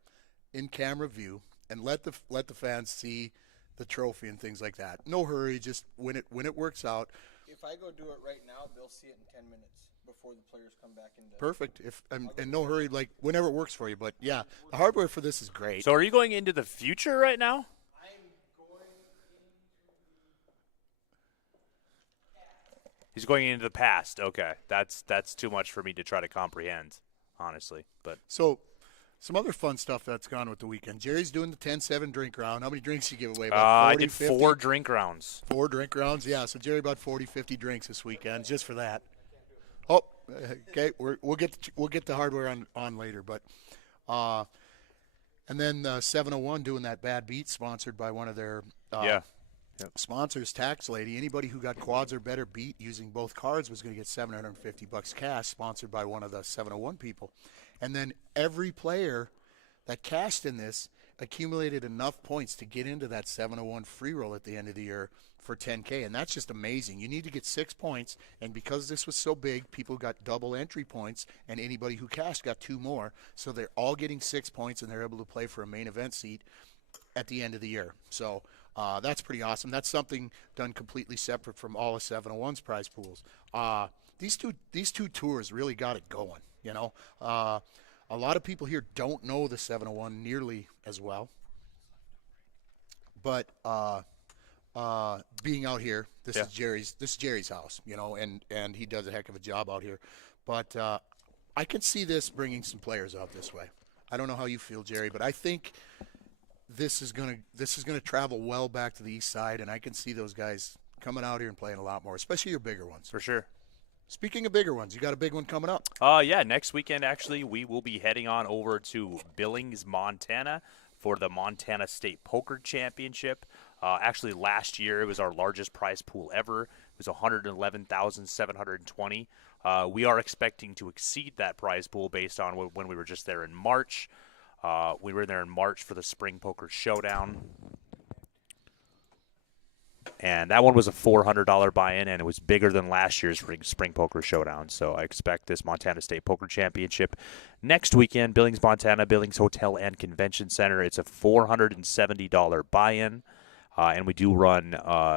in camera view and let the fans see the trophy and things like that? No hurry, just when it works out. If I go do it right now, they'll see it in 10 minutes before the players come back into. Perfect. And no hurry, like whenever it works for you. But yeah, the hardware for this is great. So are you going into the future right now? He's going into the past. Okay, that's too much for me to try to comprehend, honestly. But so, some other fun stuff that's gone with the weekend. Jerry's doing the 10-7 drink round. How many drinks did you give away? I did 4 drink rounds. 4 drink rounds, yeah. So Jerry bought 40, 50 drinks this weekend just for that. Oh, okay. We'll get the hardware on later, but and then 701 doing that bad beat, sponsored by one of their sponsors, Tax Lady. Anybody who got quads or better beat using both cards was going to get $750 cash, sponsored by one of the 701 people. And then every player that cashed in this accumulated enough points to get into that 701 free roll at the end of the year for 10K, and that's just amazing. You need to get 6 points, and because this was so big, people got double entry points, and anybody who cashed got 2 more, so they're all getting 6 points, and they're able to play for a main event seat at the end of the year. So that's pretty awesome. That's something done completely separate from all of 701's prize pools. These two tours really got it going, you know. A lot of people here don't know the 701 nearly as well, but being out here, this is Jerry's house, you know, and he does a heck of a job out here. But I can see this bringing some players out this way. I don't know how you feel, Jerry, but I think this is gonna travel well back to the east side, and I can see those guys coming out here and playing a lot more, especially your bigger ones. For sure. Speaking of bigger ones, you got a big one coming up. Yeah, next weekend, actually, we will be heading on over to Billings, Montana for the Montana State Poker Championship. Actually, last year, it was our largest prize pool ever. It was $111,720. We are expecting to exceed that prize pool based on when we were just there in March. We were there in March for the Spring Poker Showdown. And that one was a $400 buy-in, and it was bigger than last year's Spring Poker Showdown. So I expect this Montana State Poker Championship next weekend, Billings, Montana, Billings Hotel and Convention Center. It's a $470 buy-in, and we do run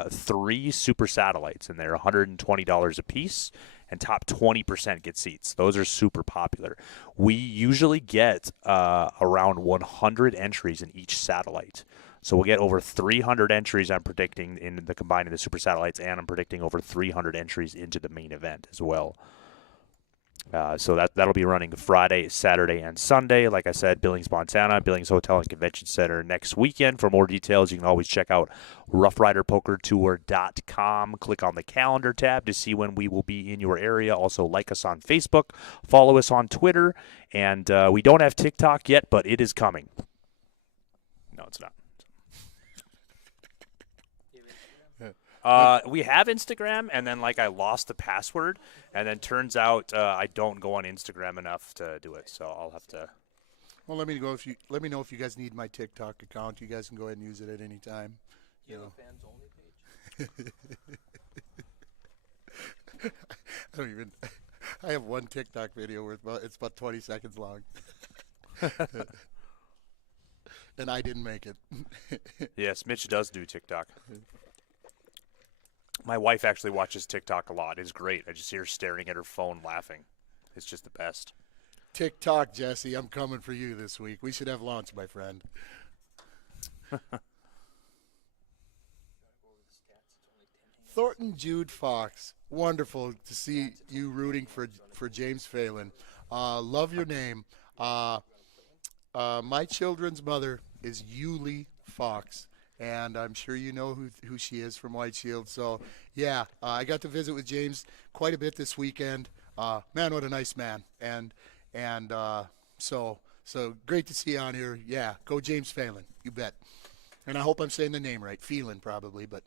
3 super satellites, and they're $120 a piece, and top 20% get seats. Those are super popular. We usually get around 100 entries in each satellite. So we'll get over 300 entries, I'm predicting, in the combining the super satellites, and I'm predicting over 300 entries into the main event as well. So that'll be running Friday, Saturday, and Sunday. Like I said, Billings, Montana, Billings Hotel and Convention Center next weekend. For more details, you can always check out roughriderpokertour.com. Click on the calendar tab to see when we will be in your area. Also, like us on Facebook, follow us on Twitter, and we don't have TikTok yet, but it is coming. No, it's not. We have Instagram, and then I lost the password, and then turns out I don't go on Instagram enough to do it, so I'll have to. Well, let me know if you guys need my TikTok account. You guys can go ahead and use it at any time. You have a fans only page? I have one TikTok video where it's about 20 seconds long. And I didn't make it. Yes, Mitch does do TikTok. My wife actually watches TikTok a lot. It's great. I just see her staring at her phone laughing. It's just the best. TikTok, Jesse, I'm coming for you this week. We should have launch, my friend. Thornton Jude Fox. Wonderful to see you rooting for James Phelan. Love your name. My children's mother is Yulie Fox. And I'm sure you know who she is from White Shield. So, yeah, I got to visit with James quite a bit this weekend. Man, what a nice man. And so great to see you on here. Yeah, go James Phelan, you bet. And I hope I'm saying the name right. Phelan probably, but.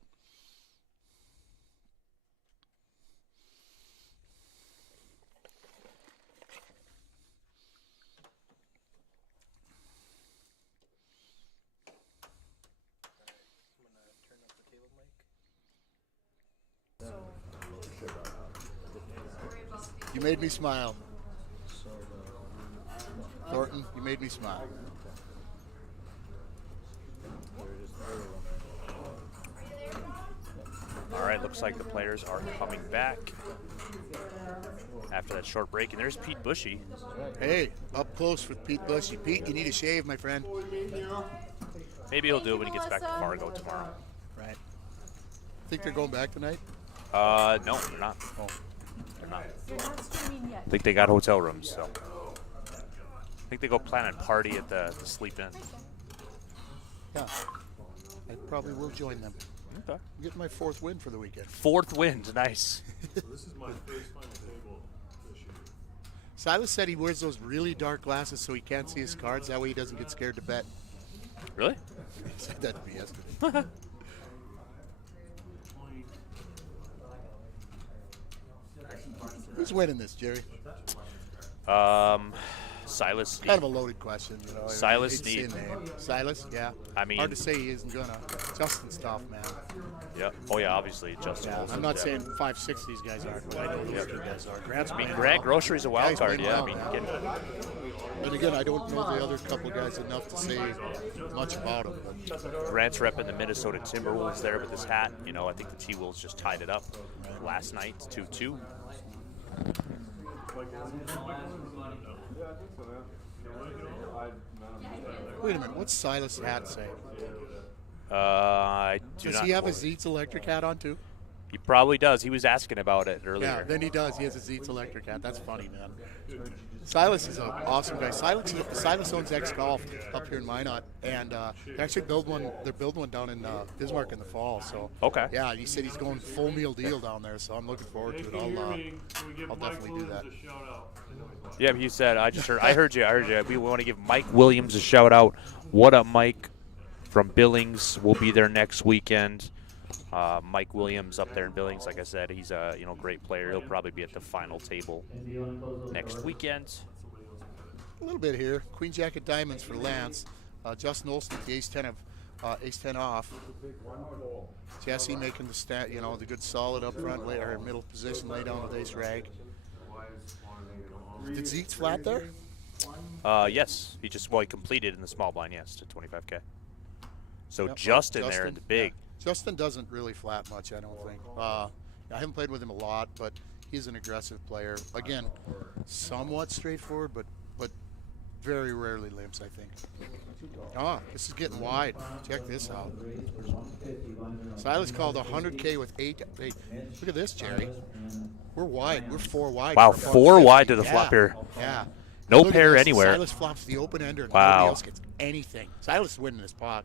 You made me smile. Thornton, you made me smile. All right, looks like the players are coming back after that short break. And there's Pete Bushy. Hey, up close with Pete Bushy. Pete, you need a shave, my friend. Maybe he'll do it when he gets back to Fargo tomorrow. Right. Think they're going back tonight? No, they're not. Oh. They're not. You're not streaming yet. I think they got hotel rooms, so. I think they go plan a party at the Sleep Inn. Yeah. I probably will join them. Okay. I'm getting my 4th win for the weekend. 4th win, nice. So this is my first final table Silas said he wears those really dark glasses so he can't see his cards. That way he doesn't get scared to bet. Really? He said that to me yesterday. Who's winning this, Jerry? Silas. Kind of a loaded question, you know. Silas I hate to say Snead. a name. Silas, yeah. I mean- hard to say he isn't gonna. Justin's tough, man. Yeah. Oh yeah, obviously Justin. Yeah, Olsen, I'm not yeah. saying 5-6 these guys aren't, but I know these two guys are. Grant's I mean, playing Grant well. Grocery's a wild he's card. playing Yeah. well, I mean, man. getting, But again, I don't know the other couple guys enough to say much about them. Grant's repping the Minnesota Timberwolves there with his hat. You know, I think the T-Wolves just tied it up last night, 2-2. Wait a minute, what's Silas' hat say? I do Does not. he have a Zeets electric hat on too? He probably does. He was asking about it Yeah, earlier. then he does. He has a Zeets electric hat. That's funny, man. Silas is an awesome guy. Silas owns X Golf up here in Minot, and they actually build one. They're building one down in Bismarck in the fall. So Okay. yeah, he said he's going full meal deal down there. So I'm looking forward to it. I'll definitely do that. Yeah, he said. I heard you. We want to give Mike Williams a shout out. What up, Mike? From Billings, we'll be there next weekend. Mike Williams up there in Billings, like I said, he's a great player. He'll probably be at the final table next weekend. A little bit here. Queen Jack of Diamonds for Lance. Justin Olsen with the ace 10 off. Jesse making the the good solid up front or middle position, lay down with ace rag. Did Zeke's flat there? Yes, he completed in the small blind, yes, to 25K. So Yep, Justin there in the big. yeah. Justin doesn't really flat much, I don't think. I haven't played with him a lot, but he's an aggressive player. Again, somewhat straightforward, but very rarely limps, I think. This is getting wide. Check this out. Silas called 100K with 8. Look at this, Jerry. We're wide. We're 4 wide. Wow, for 4 wide to the yeah. flop here. Yeah. No Look at pair this. anywhere. Silas flops the open ender, and Wow. nobody else gets anything. Silas is winning this pot.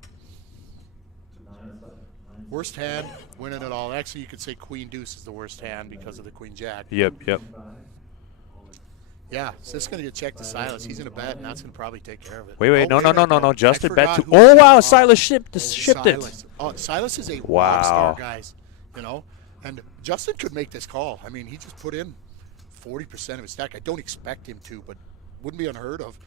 Worst hand, winning it all. Actually, you could say Queen Deuce is the worst hand because of the Queen Jack. Yep. Yeah, so this is going to get checked to Silas. He's going to bet, and that's going to probably take care of it. Wait, Oh, no. Justin bet forgot to. who Oh was wow, on. Silas shipped it. Silas. Oh, Silas is a Wow. rock star, guys. And Justin could make this call. I mean, he just put in 40% of his stack. I don't expect him to, but wouldn't be unheard of.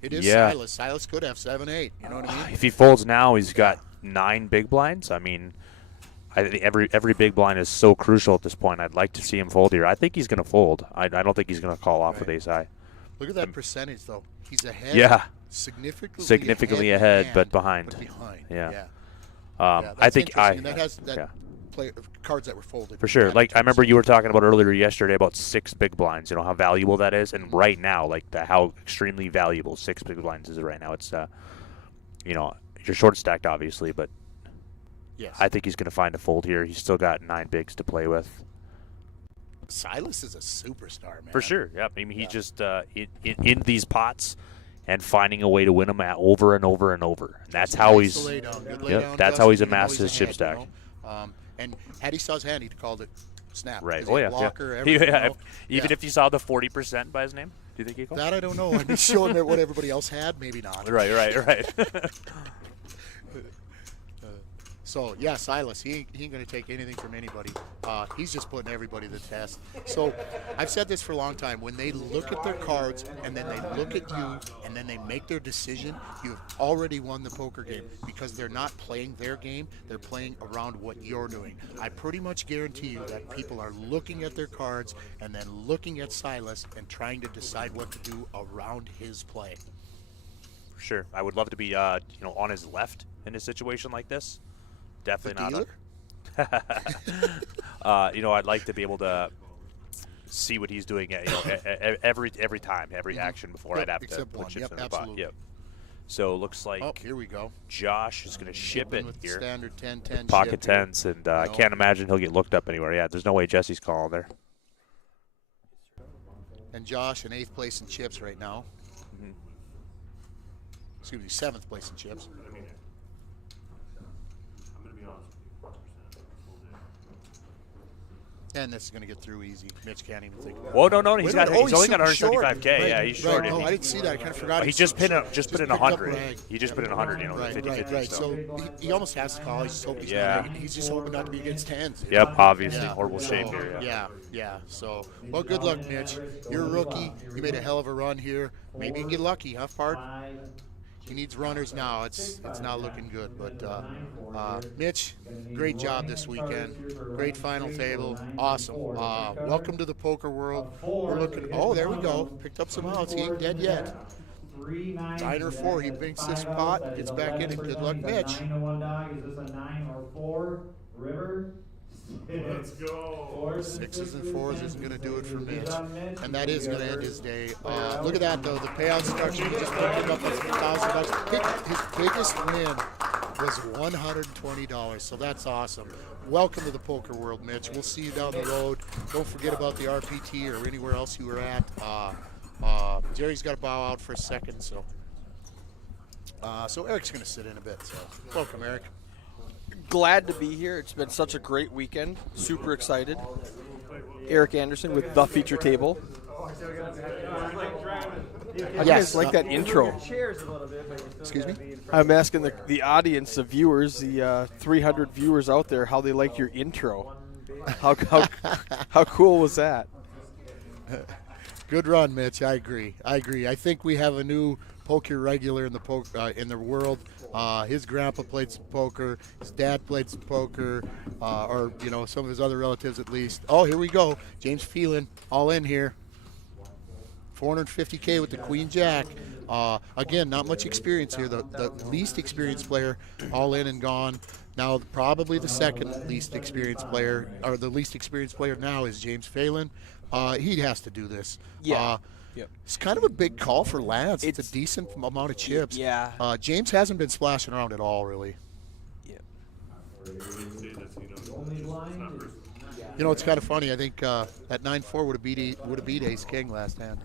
It is Yeah. Silas. Silas could have 7-8. You know what I mean? If he folds now, he's got 9 big blinds. I mean, I think every big blind is so crucial at this point. I'd like to see him fold here. I think he's going to fold. I don't think he's going to call off with ace high. Look at that percentage, though. He's ahead. Yeah. Significantly ahead, hand, but behind. Yeah. Yeah. Yeah, I that's think interesting. And that has that yeah. cards that were folded. For sure. Kind of Like I remember turns. you were talking about earlier yesterday about 6 big blinds. How valuable that is, and right now, how extremely valuable 6 big blinds is right now. It's you're short stacked obviously, but Yes. I think he's going to find a fold here. He's still got 9 bigs to play with. Silas is a superstar, man. For sure. Yeah. I mean, he just in these pots and finding a way to win them over and over and over. And that's how Nice he's. lay down. Good lay Yep, down, that's how he's Justin. You know amassed his chip ahead, stack. And had he saw his hand, he'd called it snap. Right. 'cause Oh he yeah. had blocker, Yeah. everything, Yeah. you know? Even Yeah. if you saw the 40% by his name, do you think he called? That I don't know. I'd be showing it what everybody else had. Maybe not. Right. So, yeah, Silas, he ain't going to take anything from anybody. He's just putting everybody to the test. So, I've said this for a long time. When they look at their cards and then they look at you and then they make their decision, you've already won the poker game because they're not playing their game. They're playing around what you're doing. I pretty much guarantee you that people are looking at their cards and then looking at Silas and trying to decide what to do around his play. For sure. I would love to be on his left in a situation like this. Definitely The not. I'd like to be able to see what he's doing. Every time, every action before Yep, I'd have to except put one. chips Yep, in the pot. absolutely. Yep. So it looks like Oh, here we go. Josh is going to ship it With the here. standard 10-10 Pocket chip here. tens, and I can't imagine he'll get looked up anywhere. Yeah, there's no way Jesse's calling there. And Josh in 8th place in chips right now. Excuse me, 7th place in chips. And this is going to get through easy. Mitch can't even think about it. Whoa, no, he's Wait a minute. he's only got super short. 175K. Right, Yeah, he's right. short. Oh, isn't I he? didn't see that. I kind of forgot. He he's just put super in short. just put in picked up 100. rag. He just put in 100. You know, Right, 50-50. right. So he almost has to call. He's just hoping he's just hoping not to be against hands. Yep, obviously Yeah. horrible So, shape here. Yeah. So, well, good luck, Mitch. You're a rookie. You made a hell of a run here. Maybe you can get lucky, huh, Fart? He needs runners now. It's not looking good. But Mitch, great job this weekend. Great final table. Awesome. Welcome to the poker world. We're looking. Oh, there we go. Picked up some outs. He ain't dead yet. 9 or 4. He makes this pot. Gets back in it. Good luck, Mitch. 9 to 1 dog. Is this a 9 or 4? River. Let's go. 6s and 4s isn't going to do it for Mitch. And that is going to end his day. Look at that, though. The payout structure, he just picked it up at $1,000. His biggest win was $120, so that's awesome. Welcome to the poker world, Mitch. We'll see you down the road. Don't forget about the RPT or anywhere else you were at. Jerry's got to bow out for a second, so Eric's going to sit in a bit. So welcome, Eric. Glad to be here. It's been such a great weekend. Super excited. Eric Anderson with The Feature Table. I guys like that intro. Excuse me? I'm asking the audience, the viewers, the 300 viewers out there, how they like your intro. How cool was that? Good run, Mitch. I agree. I think we have a new poker regular in the world. His grandpa played some poker. His dad played some poker, or some of his other relatives at least. Oh, here we go. James Phelan, all in here. 450K with the Queen Jack. Again, not much experience here. The least experienced player, all in and gone. Now, probably the second least experienced player, or the least experienced player now is James Phelan. He has to do this. Yeah. Yep. It's kind of a big call for Lance. It's a decent amount of chips. Yeah. James hasn't been splashing around at all, really. Yep. It's kind of funny. I think that 9-4 would have beat Ace King last hand.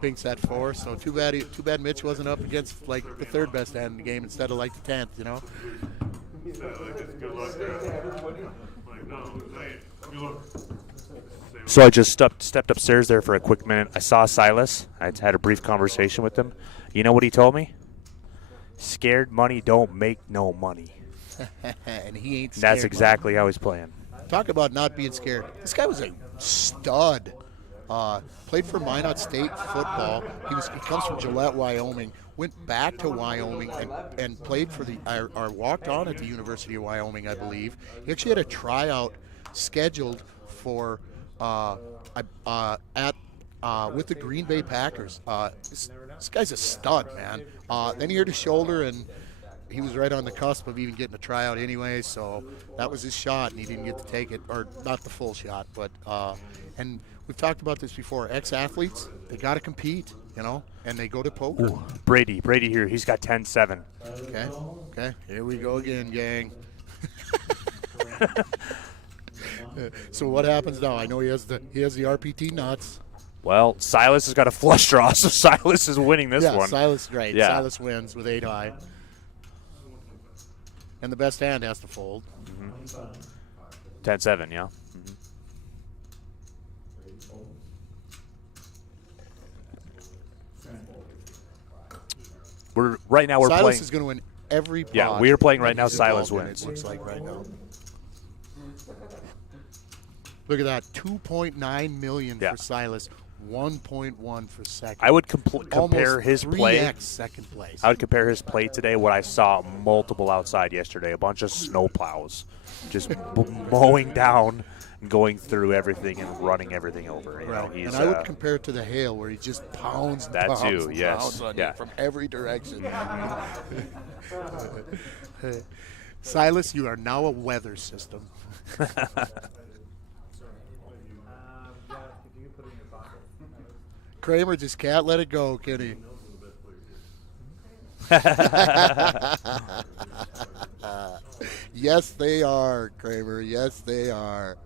Binks at 4. So too bad Mitch wasn't up against like the third best hand in the game instead of like the 10th. So I just stepped upstairs there for a quick minute. I saw Silas. I had a brief conversation with him. You know what he told me? Scared money don't make no money. And he ain't scared. That's exactly how he's playing. Talk about not being scared. This guy was a stud. Played for Minot State football. He comes from Gillette, Wyoming. Went back to Wyoming and played for or walked on at the University of Wyoming, I believe. He actually had a tryout scheduled for with the Green Bay Packers. This guy's a stud, man. Then he hurt his shoulder, and he was right on the cusp of even getting a tryout anyway. So that was his shot, and he didn't get to take it, or not the full shot. But and we've talked about this before. Ex-athletes, they got to compete, and they go to poker. Ooh, Brady here. He's got 10-7. Okay. Here we go again, gang. So what happens now? I know he has the RPT nuts. Well, Silas has got a flush draw, so Silas is winning this one. Silas, right. Yeah. Silas wins with 8 high. And the best hand has to fold. 10-7, yeah. We're Silas playing. is going to win every pot. Yeah, we are playing right that now. he's Silas involved in, wins. it looks like right now. Look at that, $2.9 million for Silas, 1.1 for second. I would compare his play. 3x second place. I would compare his play today. What I saw multiple outside yesterday, a bunch of snow plows, just mowing down and going through everything and running everything over. And I would compare it to the hail, where he just pounds and that pounds too. and Yes, pounds on yeah. you from every direction. Silas, you are now a weather system. Kramer just can't let it go, can he? Yes, they are, Kramer. Yes, they are.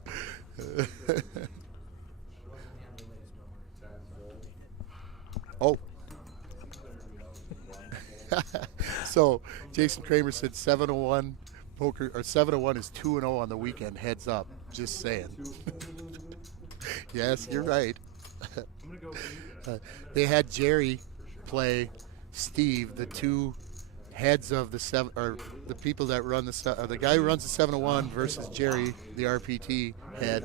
Oh. So, Jason Kramer said 701 poker or 7-1 is 2-0 on the weekend. Heads up, just saying. Yes, you're right. They had Jerry play Steve, the two heads of the seven, or the people that run the guy who runs the 7-1 versus Jerry, the RPT head.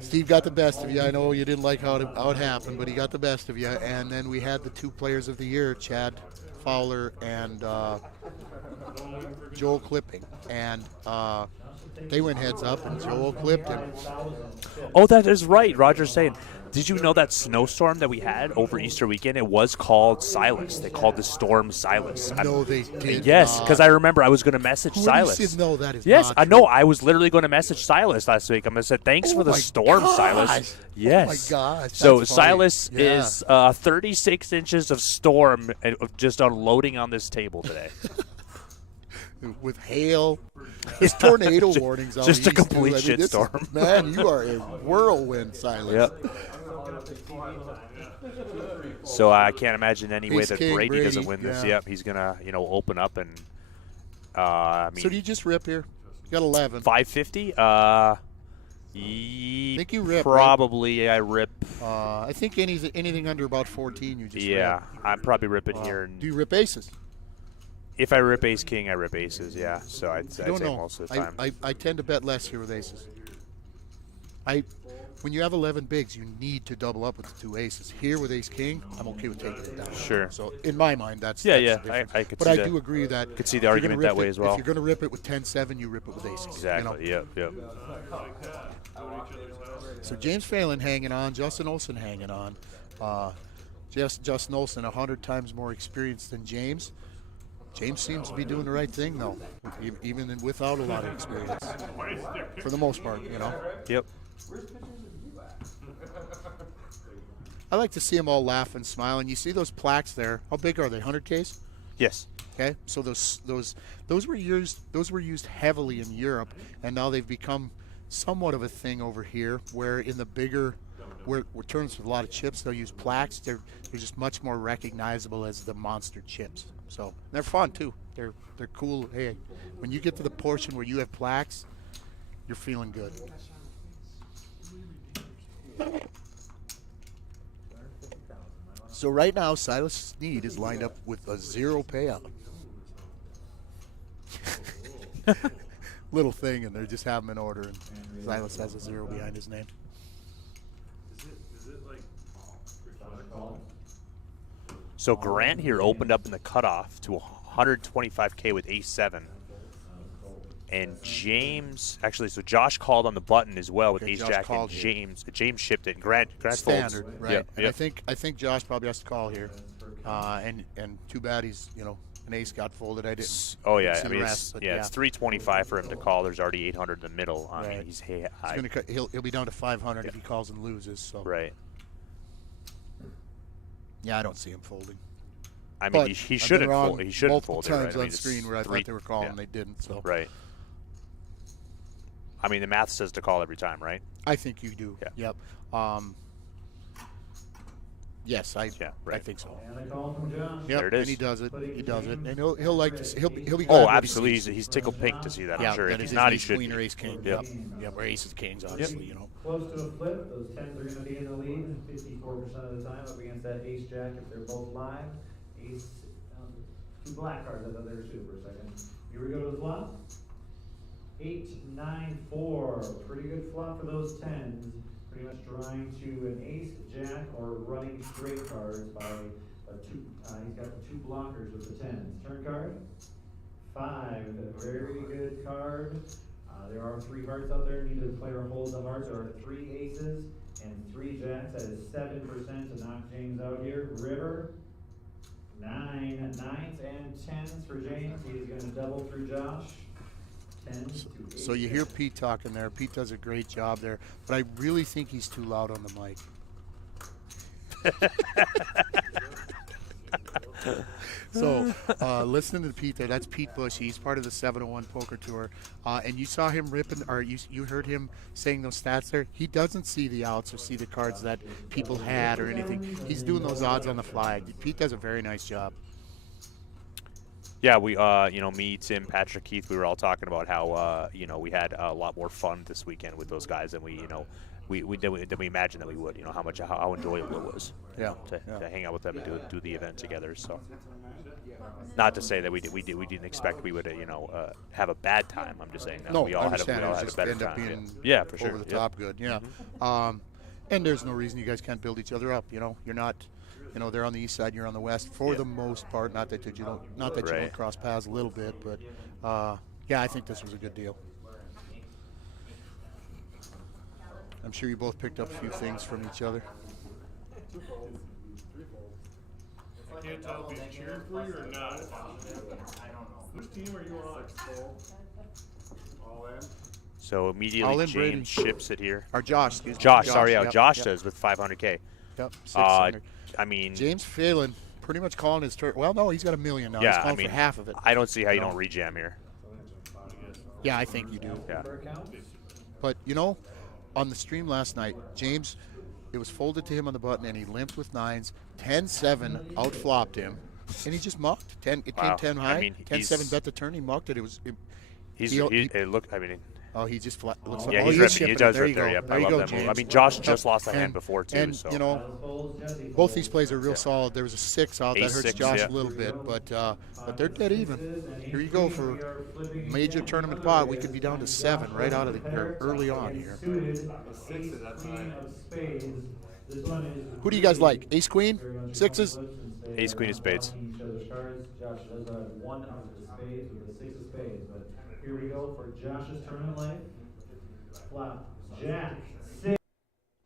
Steve got the best of you. I know you didn't like how it happened, but he got the best of you. And then we had the two players of the year, Chad Fowler and Joel Clipping. And they went heads up, and Joel clipped him. Oh, that is right. Roger's saying, did you know that snowstorm that we had over Easter weekend? It was called Silas. They called the storm Silas. No, they did. Yes, because I remember I was going to message Silas. No, that is yes, not I know. true. I was literally going to message Silas last week. I'm going to say thanks for the storm, Silas. Oh Yes. my gosh. So that's funny. Silas Yeah. is 36 inches of storm just unloading on this table today. With hail. His tornado warnings out just a east, too. complete I mean, this is- shitstorm. Man, you are a whirlwind, Silas. Yep. So I can't imagine any way Ace that king, Brady doesn't Brady, win this. yeah. Yep, he's gonna open up and I mean. So do you just rip here? You got 11. 550? Think you rip, right? Probably I rip. I think anything under about 14 you just Yeah, rip. I'm probably ripping here. And Do you rip aces? if I rip ace king, I rip aces. Yeah, so I'd I say don't know. most of the time. I tend to bet less here with aces. When you have 11 bigs, you need to double up with the two aces. Here with ace king, I'm okay with taking it down. Sure. So in my mind, that's Yeah, the yeah, difference. I could But see I that. do agree that Could see the if you're argument gonna rip that way it- as well. If you're going to rip it with 10-7, you rip it with aces. Exactly. You know? Yep. So James Phelan hanging on, Justin Olsen hanging on. Justin Olsen 100 times more experienced than James. James seems to be doing the right thing though, even without a lot of experience. For the most part, you know. Yep. I like to see them all laugh and smile. And you see those plaques there? How big are they? 100Ks? Yes. Okay. So those were used heavily in Europe, and now they've become somewhat of a thing over here. Where in the bigger, where turns with a lot of chips, they'll use plaques. They're just much more recognizable as the monster chips. So they're fun too. They're cool. Hey, when you get to the portion where you have plaques, you're feeling good. So right now, Silas Sneed is lined up with a 0 payout. Little thing, and they just have him in order, and Silas has a 0 behind his name. So Grant here opened up in the cutoff to 125K with ace 7. And James, actually, so Josh called on the button as well with Okay, ace Josh jack, and called here. James shipped it. And Grant Standard, folds. right? Yep, And yep. I think Josh probably has to call here, and too bad he's an ace got folded. I didn't. Oh yeah, see I the mean rest, but it's 325 for him to call. There's already 800 in the middle. I mean, Right. He'll be down to 500 if he calls and loses. So right. yeah, I don't see him folding. I mean, But he I've shouldn't been wrong fold. He shouldn't multiple fold it, right? times I mean, on it's screen where I thought they were calling, they didn't. So Right. I mean, the math says to call every time, right? I think you do. Yeah. Yep. Yes, I right. think so. And a call from Josh. Yep, There it is. and he does it. He does it, and he'll like to see, he'll be glad Oh, when he absolutely. sees He's tickled pink to see that. Yeah, I'm sure. that If is he's not, he ace should. queen be. or ace king. Yep. Yep, or aces kings, obviously. You know. Close to a flip, those 10s are going to be in the lead 54% of the time up against that ace jack if they're both live. Ace, two black cards, I thought they were super for a second. Here we go to the flop. 8, 9, 4. Pretty good flop for those 10s. Pretty much drawing to an ace, jack, or running straight cards by a two. He's got the 2 blockers with the 10s. Turn card. 5, a very good card. There are 3 hearts out there. Neither player holds the hearts. There are 3 aces and 3 jacks. That is 7% to knock James out here. River. 9 9s and 10s for James. He's going to double through Josh. 10s to So you hear Pete talking there. Pete does a great job there, but I really think he's too loud on the mic. So listening to Pete there, that's Pete Bush. He's part of the 701 Poker Tour, and you saw him ripping, or you heard him saying those stats there. He doesn't see the outs or see the cards that people had or anything. He's doing those odds on the fly. Pete does a very nice job. Yeah, we, me, Tim, Patrick, Keith, we were all talking about how, we had a lot more fun this weekend with those guys than we imagined that we would. How enjoyable it was. Yeah. To hang out with them and do the event together. So, not to say that we didn't expect we would, have a bad time. I'm just saying that No, we all I had understand. a It better just end up time. being Yeah, for sure. over the top good. Yeah. And there's no reason you guys can't build each other up. You're not. They're on the east side, you're on the west for the most part. Not that you don't cross paths a little bit, but I think this was a good deal. I'm sure you both picked up a few things from each other. I can't tell if he's cheering for you or not. Whose team are you on? All in? So All immediately in, Brady. James ships it here. Or Josh, excuse me. Josh, sorry, yep, Josh yep, says with 500K. Yep, 600. I mean, James Phelan pretty much calling his turn. Well, no, he's got $1 million now. He's yeah, calling for half of it. I don't see how you don't rejam here. Yeah, I think you do. Yeah. But, on the stream last night, James, it was folded to him on the button, and he limped with nines. 10-7 outflopped him, and he just mucked. It Wow. came 10 high. I mean, 10-7 bet the turn. He mucked it. Oh, he just flat. Looks like, yeah, oh, he's he is ripping. He shipping. does There rip you there. go. Yep, There I you love go, that move. James. I mean, Josh just lost a hand before too. And So both these plays are real solid. There was a 6 out that Ace hurts 6, Josh yeah. a little bit, but they're dead even. Here you go for major tournament pot. We could be down to 7 right out of early on here. Who do you guys like? Ace Queen, 6s. Ace Queen of Spades. Josh does have one of the spades with the 6 of spades, but here we go for Josh's tournament life. Flop, Jack, 6.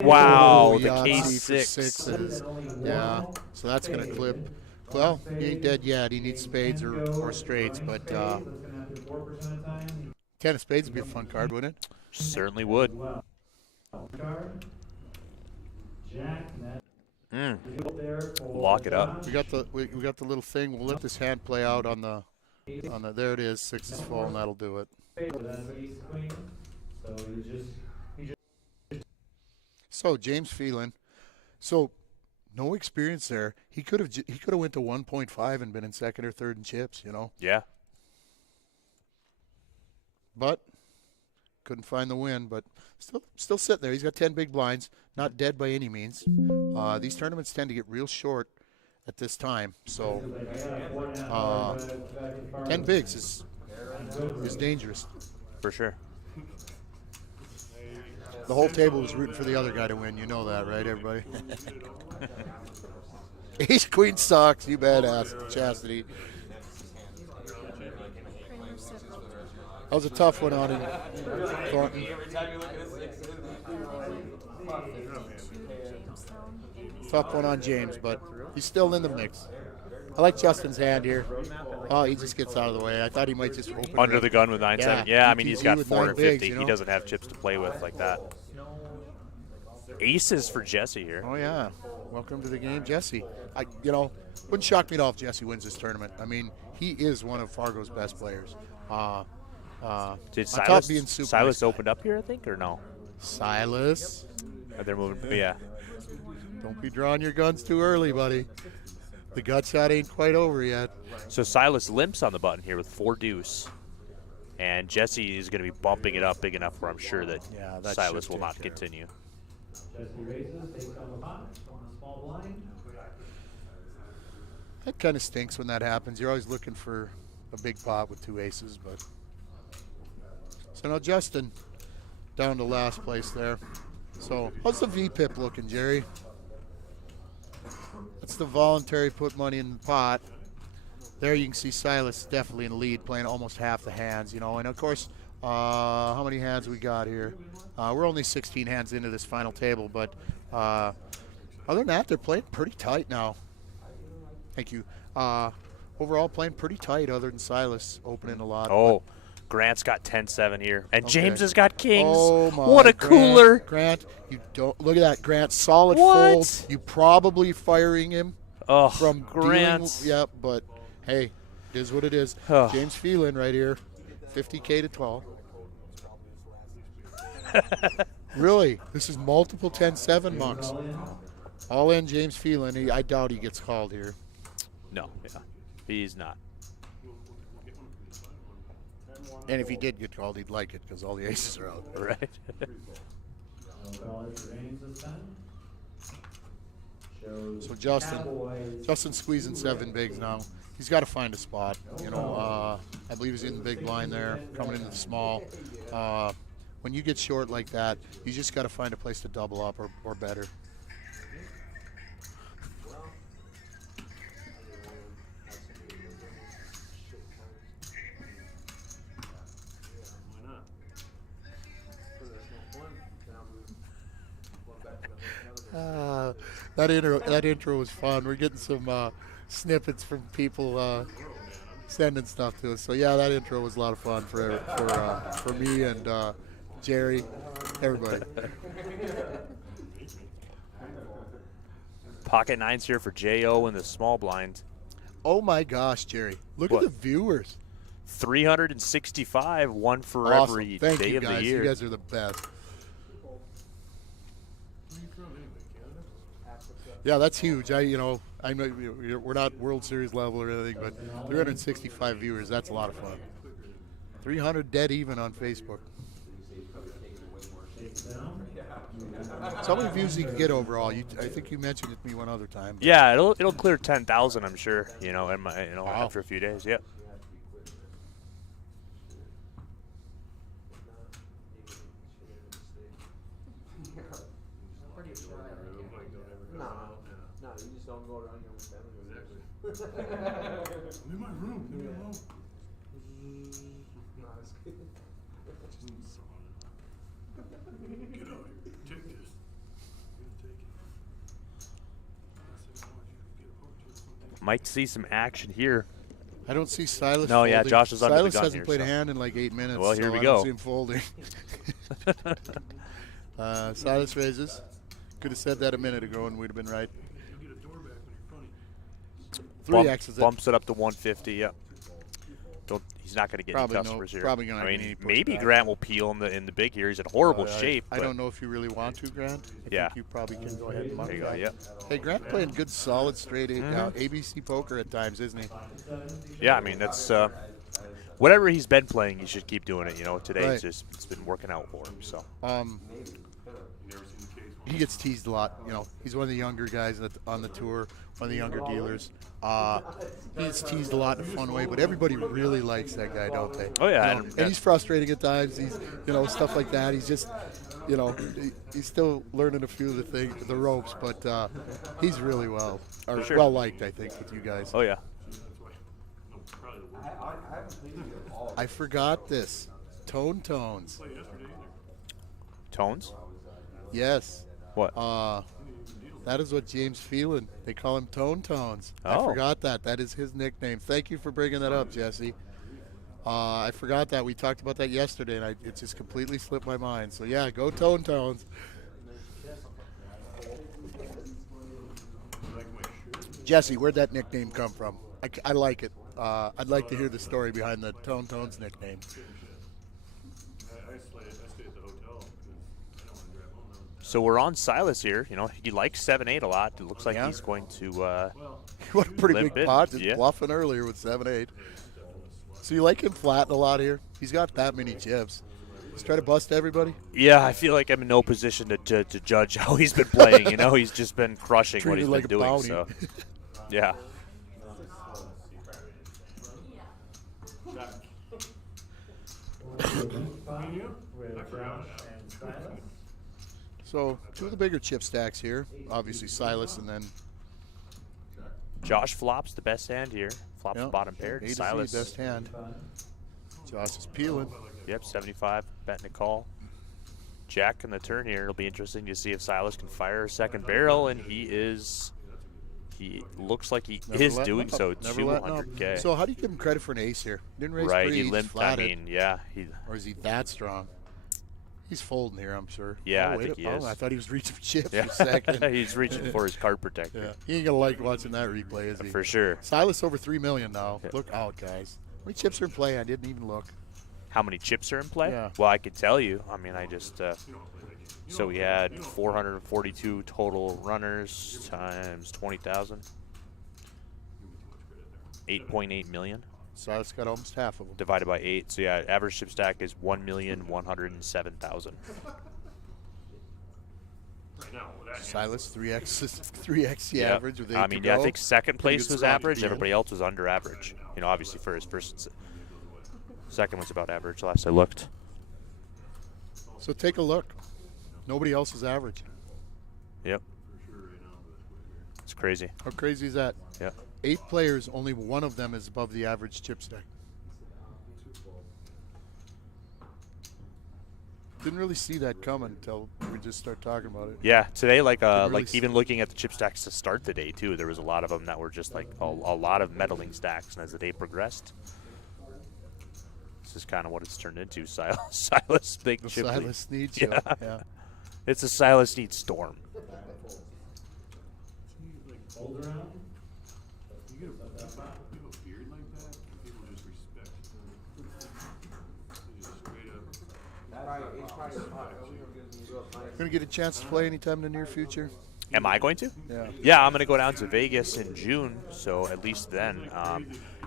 Wow, Oh, the Yahtzee case for 6. 6s. Yeah, so that's going to clip. Well, he ain't dead yet. He needs spades or straights, but 10 of spades would be a fun card, wouldn't it? Certainly would. Jack, Lock it up. We got the little thing. We'll let this hand play out on the there it is. 6 is full, and that'll do it. So James Phelan. So no experience there. He could have went to 1.5 and been in second or third in chips, Yeah. But couldn't find the win. But still sitting there. He's got 10 big blinds. Not dead by any means. These tournaments tend to get real short at this time. So 10 bigs is dangerous. For sure. The whole table was rooting for the other guy to win. You know that, right, everybody? Ace Queen sucks. You badass, Chastity. That was a tough one on him, Thornton. Tough one on James, but he's still in the mix. I like Justin's hand here. Oh, he just gets out of the way. I thought he might just open Under the gun with 9-7. Yeah, I mean, he's got with 450. 9 bigs, He doesn't have chips to play with like that. Aces for Jesse here. Oh, yeah. Welcome to the game, Jesse. Wouldn't shock me at all if Jesse wins this tournament. I mean, he is one of Fargo's best players. Did on top being Silas super nice guy. opened up here, I think, or no? Silas. They're moving. Yeah. Don't be drawing your guns too early, buddy. The gut shot ain't quite over yet. So Silas limps on the button here with 4 deuce. And Jesse is going to be bumping it up big enough where I'm sure that Silas will not continue. Jesse raises, takes down the pot from the small blind. That kind of stinks when that happens. You're always looking for a big pot with 2 aces, but so now Justin down to last place there. So how's the VPIP looking, Jerry? That's the voluntary put money in the pot. There you can see Silas definitely in the lead, playing almost half the hands, And of course, how many hands we got here? We're only 16 hands into this final table, but other than that, they're playing pretty tight now. Thank you. Overall, playing pretty tight other than Silas opening a lot. Oh, Grant's got 10-7 here. And Okay. James has got kings. Oh my! What a cooler. Grant, you don't look at that. Grant, solid What? fold. You probably firing him Oh, from Grant. Yep, but hey, it is what it is. Oh. James Phelan right here, 50K to 12. Really, this is multiple 10-7 monks. All in James Phelan. I doubt he gets called here. No, yeah. He's not. And if he did get called, he'd like it because all the aces are out. Right. $12 remaining this time. Shows So Justin, Cowboys. Justin's squeezing 7 bigs now. He's got to find a spot. You know, I believe he's in the big blind there, coming into the small. When you get short like that, you just got to find a place to double up or better. That intro was fun. We're getting some snippets from people sending stuff to us. So yeah, that intro was a lot of fun for me and Jerry, everybody. Pocket nines here for Jo in the small blind. Oh my gosh, Jerry! Look What? at the viewers. 365, one for Awesome. every Thank day you of guys. the year. You guys are the best. Yeah, that's huge. I know we're not World Series level or anything, but 365 viewers, that's a lot of fun. 300 dead even on Facebook. So how many views you can get overall? I think you mentioned it to me one other time. Yeah, it'll clear 10,000, I'm sure. Wow. After a few days. Yep. No, you just don't go around your own family. Exactly. I'm in my room. Leave me alone. No, it's good. Get out here. Take this. You're gonna take it. I said, I want you to get a picture. Might see some action here. I don't see Silas No, yeah, folding. Josh is under the Silas gun hasn't here, played a so. hand in like 8 minutes. Well, here so we I go. don't see him folding. Silas raises. Could have said that a minute ago and we'd have been right. You'll get a door back when you're funny. 3X is it. Bumps it up to 150. Yep. He's not going to get Probably any no- customers here. probably gonna I get mean, any pushback. maybe Grant will peel in the big here. He's in horrible shape. I but don't know if you really want to, Grant. I Yeah. think you probably can go ahead and monk There you go. that. Yep. Hey, Grant playing good, solid, straight ABC poker at times, isn't he? Yeah, I mean that's whatever he's been playing, he should keep doing it. Today Right. it's been working out for him. So He gets teased a lot. He's one of the younger guys on the tour, one of the younger dealers. He gets teased a lot in a fun way, but everybody really likes that guy, don't they? Oh, yeah, And he's frustrating at times. He's, stuff like that. He's just, he's still learning a few of the ropes, but he's really well liked, I think, with you guys. Oh yeah. I forgot this. Tones. Tones. Yes. What? That is what James Phelan, they call him Tones. I Oh. forgot that. That is his nickname. Thank you for bringing that up, Jesse. I forgot that. We talked about that yesterday, and it just completely slipped my mind. So, yeah, go Tones. Jesse, where'd that nickname come from? I like it. I'd like to hear the story behind the Tones nickname. I stay at the hotel because I don't want to drive home now. So we're on Silas here. He likes 7-8 a lot. It looks like Yeah. he's going to. What a pretty Limp big in, pot. Just yeah. bluffing earlier with 7-8. So you like him flatting a lot here? He's got that many chips. He's trying to bust everybody. Yeah, I feel like I'm in no position to judge how he's been playing. He's just been crushing what Treated he's like been a doing. bounty. So, yeah. With Josh and Silas. So two of the bigger chip stacks here. Obviously Silas and then Josh flops the best hand here. Flops the bottom pair. A to Z, Silas. best hand. Josh is peeling. Yep, 75. Betting a call. Jack in the turn here. It'll be interesting to see if Silas can fire a second barrel, and he looks like he Never is letting doing up. so. Never letting up. 200K. So how do you give him credit for an ace here? Didn't raise Right, three, he just limped. I flatted. mean, yeah, Or is he that strong? He's folding here, I'm sure. Yeah, I wait think he a- is. I thought he was reaching for chips yeah. for a second. He's reaching for his card protector. Yeah, he ain't gonna like watching that replay, is he? For sure. Silas over 3 million now. Yeah. Look out, guys. How many chips are in play? I didn't even look. How many chips are in play? Yeah. Well, I could tell you. I mean, I just so we had 442 total runners times 20,000. 8.8 million. Silas got almost half of them. divided by 8. So yeah, average chip stack is 1,107,000. Right now, with that Silas 3x the Yep. average with 8 I to mean, go. yeah, I think second Pretty place good was spot to average. be in. Everybody else was under average. You know, obviously first, second was about average last I looked. So take a look. Nobody else is average. Yep. It's crazy. How crazy is that? Yeah. 8 players, only one of them is above the average chip stack. Didn't really see that coming until we just start talking about it. Yeah, today, really even looking at the chip stacks to start the day too, there was a lot of them that were just like a lot of meddling stacks, and as the day progressed, this is kind of what it's turned into. Silas big The chip. Silas needs Yeah. yeah. It's a Silas needs storm. Hold around. you get a beard like that, and people just respect. They just straight up. Gonna get a chance to play anytime in the near future? Am I going to? Yeah. Yeah, I'm going to go down to Vegas in June, so at least then,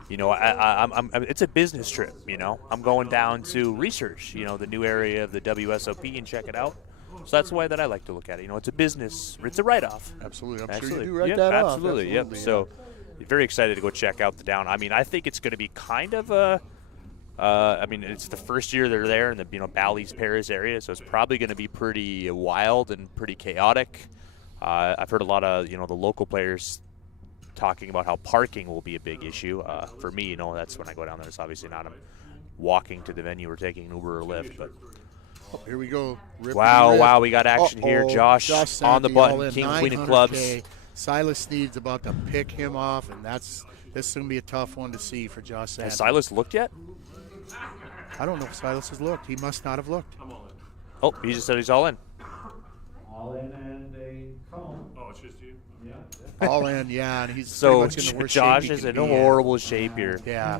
you know, I'm it's a business trip. You know, I'm going down to research, you know, the new area of the WSOP and check it out. So that's the way that I like to look at it. You know, it's a business, it's a write-off. Absolutely. I'm Absolutely. sure you do write Yep, that off. absolutely. Yep. So, very excited to go check out the down. I mean, I think it's going to be kind of a. I mean, it's the first year they're there in the Bally's Paris area, so it's probably going to be pretty wild and pretty chaotic. I've heard a lot of the local players talking about how parking will be a big issue. For me, you know, that's when I go down there. It's obviously not walking to the venue or taking an Uber or Lyft, but. Oh, here we go. Rip Wow, we got action here. Josh on the Santi button, all in, king, queen of 900K. clubs. Silas Sneed's about to pick him off, and this is going to be a tough one to see for Josh Santi. Has Silas looked yet? I don't know if Silas has looked. He must not have looked. Oh, he just said he's all in. All in and a cone. Oh, it's just you? Yeah. All in, yeah, and he's So pretty much in the worst Josh shape he is can in be horrible shape here. Yeah.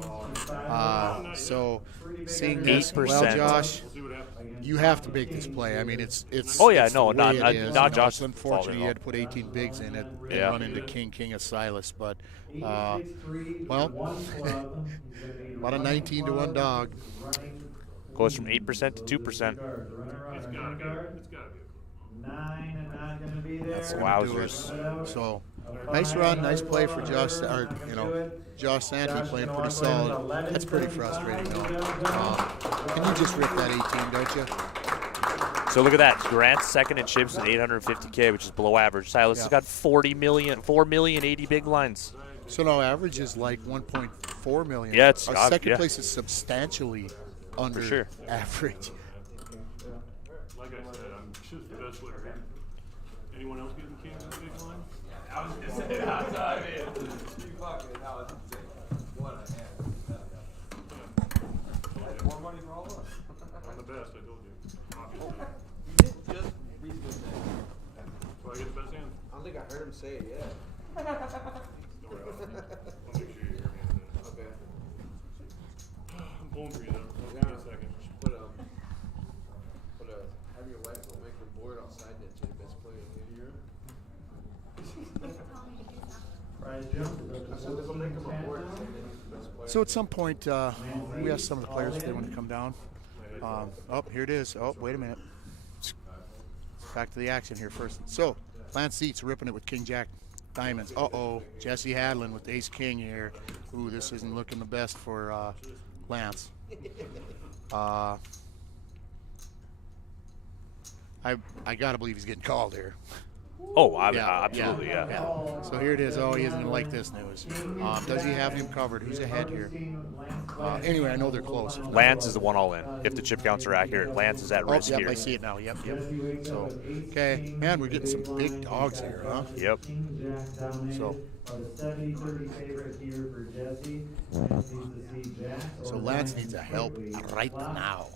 So seeing this, 8%. well, Josh, you have to make this play. I mean, it's. Oh, yeah, it's no, the way not- it is. not You know, Josh's It's unfortunate fault at he all. had to put 18 bigs in it and Yeah. run into King of Silas, but well, about a 19 to 1 dog. Goes from 8% to 2%. It's gotta be a Nine and not going to be there. That's gonna do it. Wowzers. So nice run, nice play for Josh. Josh Santee playing pretty solid. That's pretty frustrating, though. Can you just rip that 18, don't you? So look at that. Grant's second in chips at 850K, which is below average. Silas has got 4 million, 80 big blinds. So now average is like 1.4 million. Yeah, it's Our second yeah. place is substantially under sure. average. Like I said, I'm just the best player here. Anyone else getting kings in the big line? I was gonna say, that's what I mean. You fucking, that was insane. What a hand. That's more money for all of us. I'm the best, I told you. Obviously. You didn't just reasonably say. So I get the best hand? I don't think I heard him say it yet. Don't worry about it. I'll make sure you hear me in a minute. Okay. I'm pulling for you though. Give me a second. Have your wife go make the board outside that you're the best player in the year. Prize jump is up to So they'll make him a board 14 saying that he's the best player. So at some point, we asked some of the players if they want to come down. Here it is. Oh, wait a minute. Back to the action here first. So Lance Seats ripping it with King Jack Diamonds. Uh-oh. Jesse Hadlin with Ace King here. Ooh, this isn't looking the best for Lance. I got to believe he's getting called here. Oh, absolutely, yeah. So here it is. Oh, he isn't going to like this news. Does he have him covered? Who's ahead here? Anyway, I know they're close. Lance is the one all in. If the chip counts are accurate, Lance is at risk Yep, here. I see it now. Yep. So, okay. Man, we're getting some big dogs here, huh? Yep. So, the 70-30 favorite here for Jesse. Lance needs to see Jack. so Lance needs a help right now.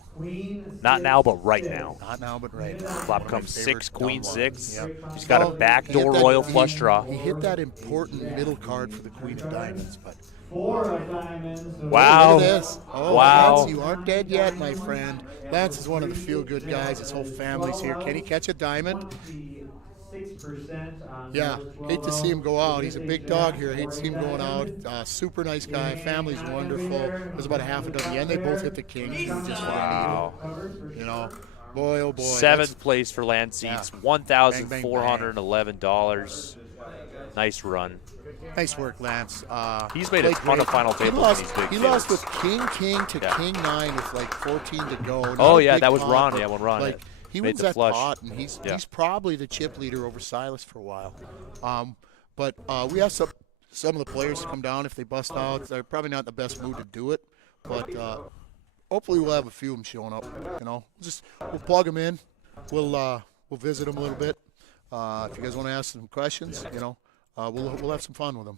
Not now, but right now. Not now, but right now. Flop comes 6, queen 6. Yep. He's got a backdoor royal flush draw. He hit that important middle card for the Queen of Diamonds, but 4 of diamonds. Wow. look at this. Oh, Wow. Lance, you aren't dead yet, my friend. Lance is one of the feel-good guys. His whole family's here. Can he catch a diamond? 6% on Yeah, those hate to see him go out. He's a 12-0. big dog here. Hate to see him going out. Super nice guy. Family's wonderful. There's about a half a dozen. And they both hit the king, which is Wow. you know. Boy, oh boy. Seventh place for land seats, Yeah. $1,411. Nice run. Nice work, Lance. He's made a played ton great. of final tables in these big He lost fields. with king to Yeah. king 9 with like 14 to go. Not Oh, a yeah, big that was pot, Ron. but, Yeah, when Ron like, he made wins the that flush. pot, and he's probably the chip leader over Silas for a while. But we asked some of the players to come down if they bust out. They're probably not in the best mood to do it, but hopefully we'll have a few of them showing up. You know, we'll plug them in. We'll visit them a little bit. If you guys want to ask some questions, you know, we'll have some fun with them.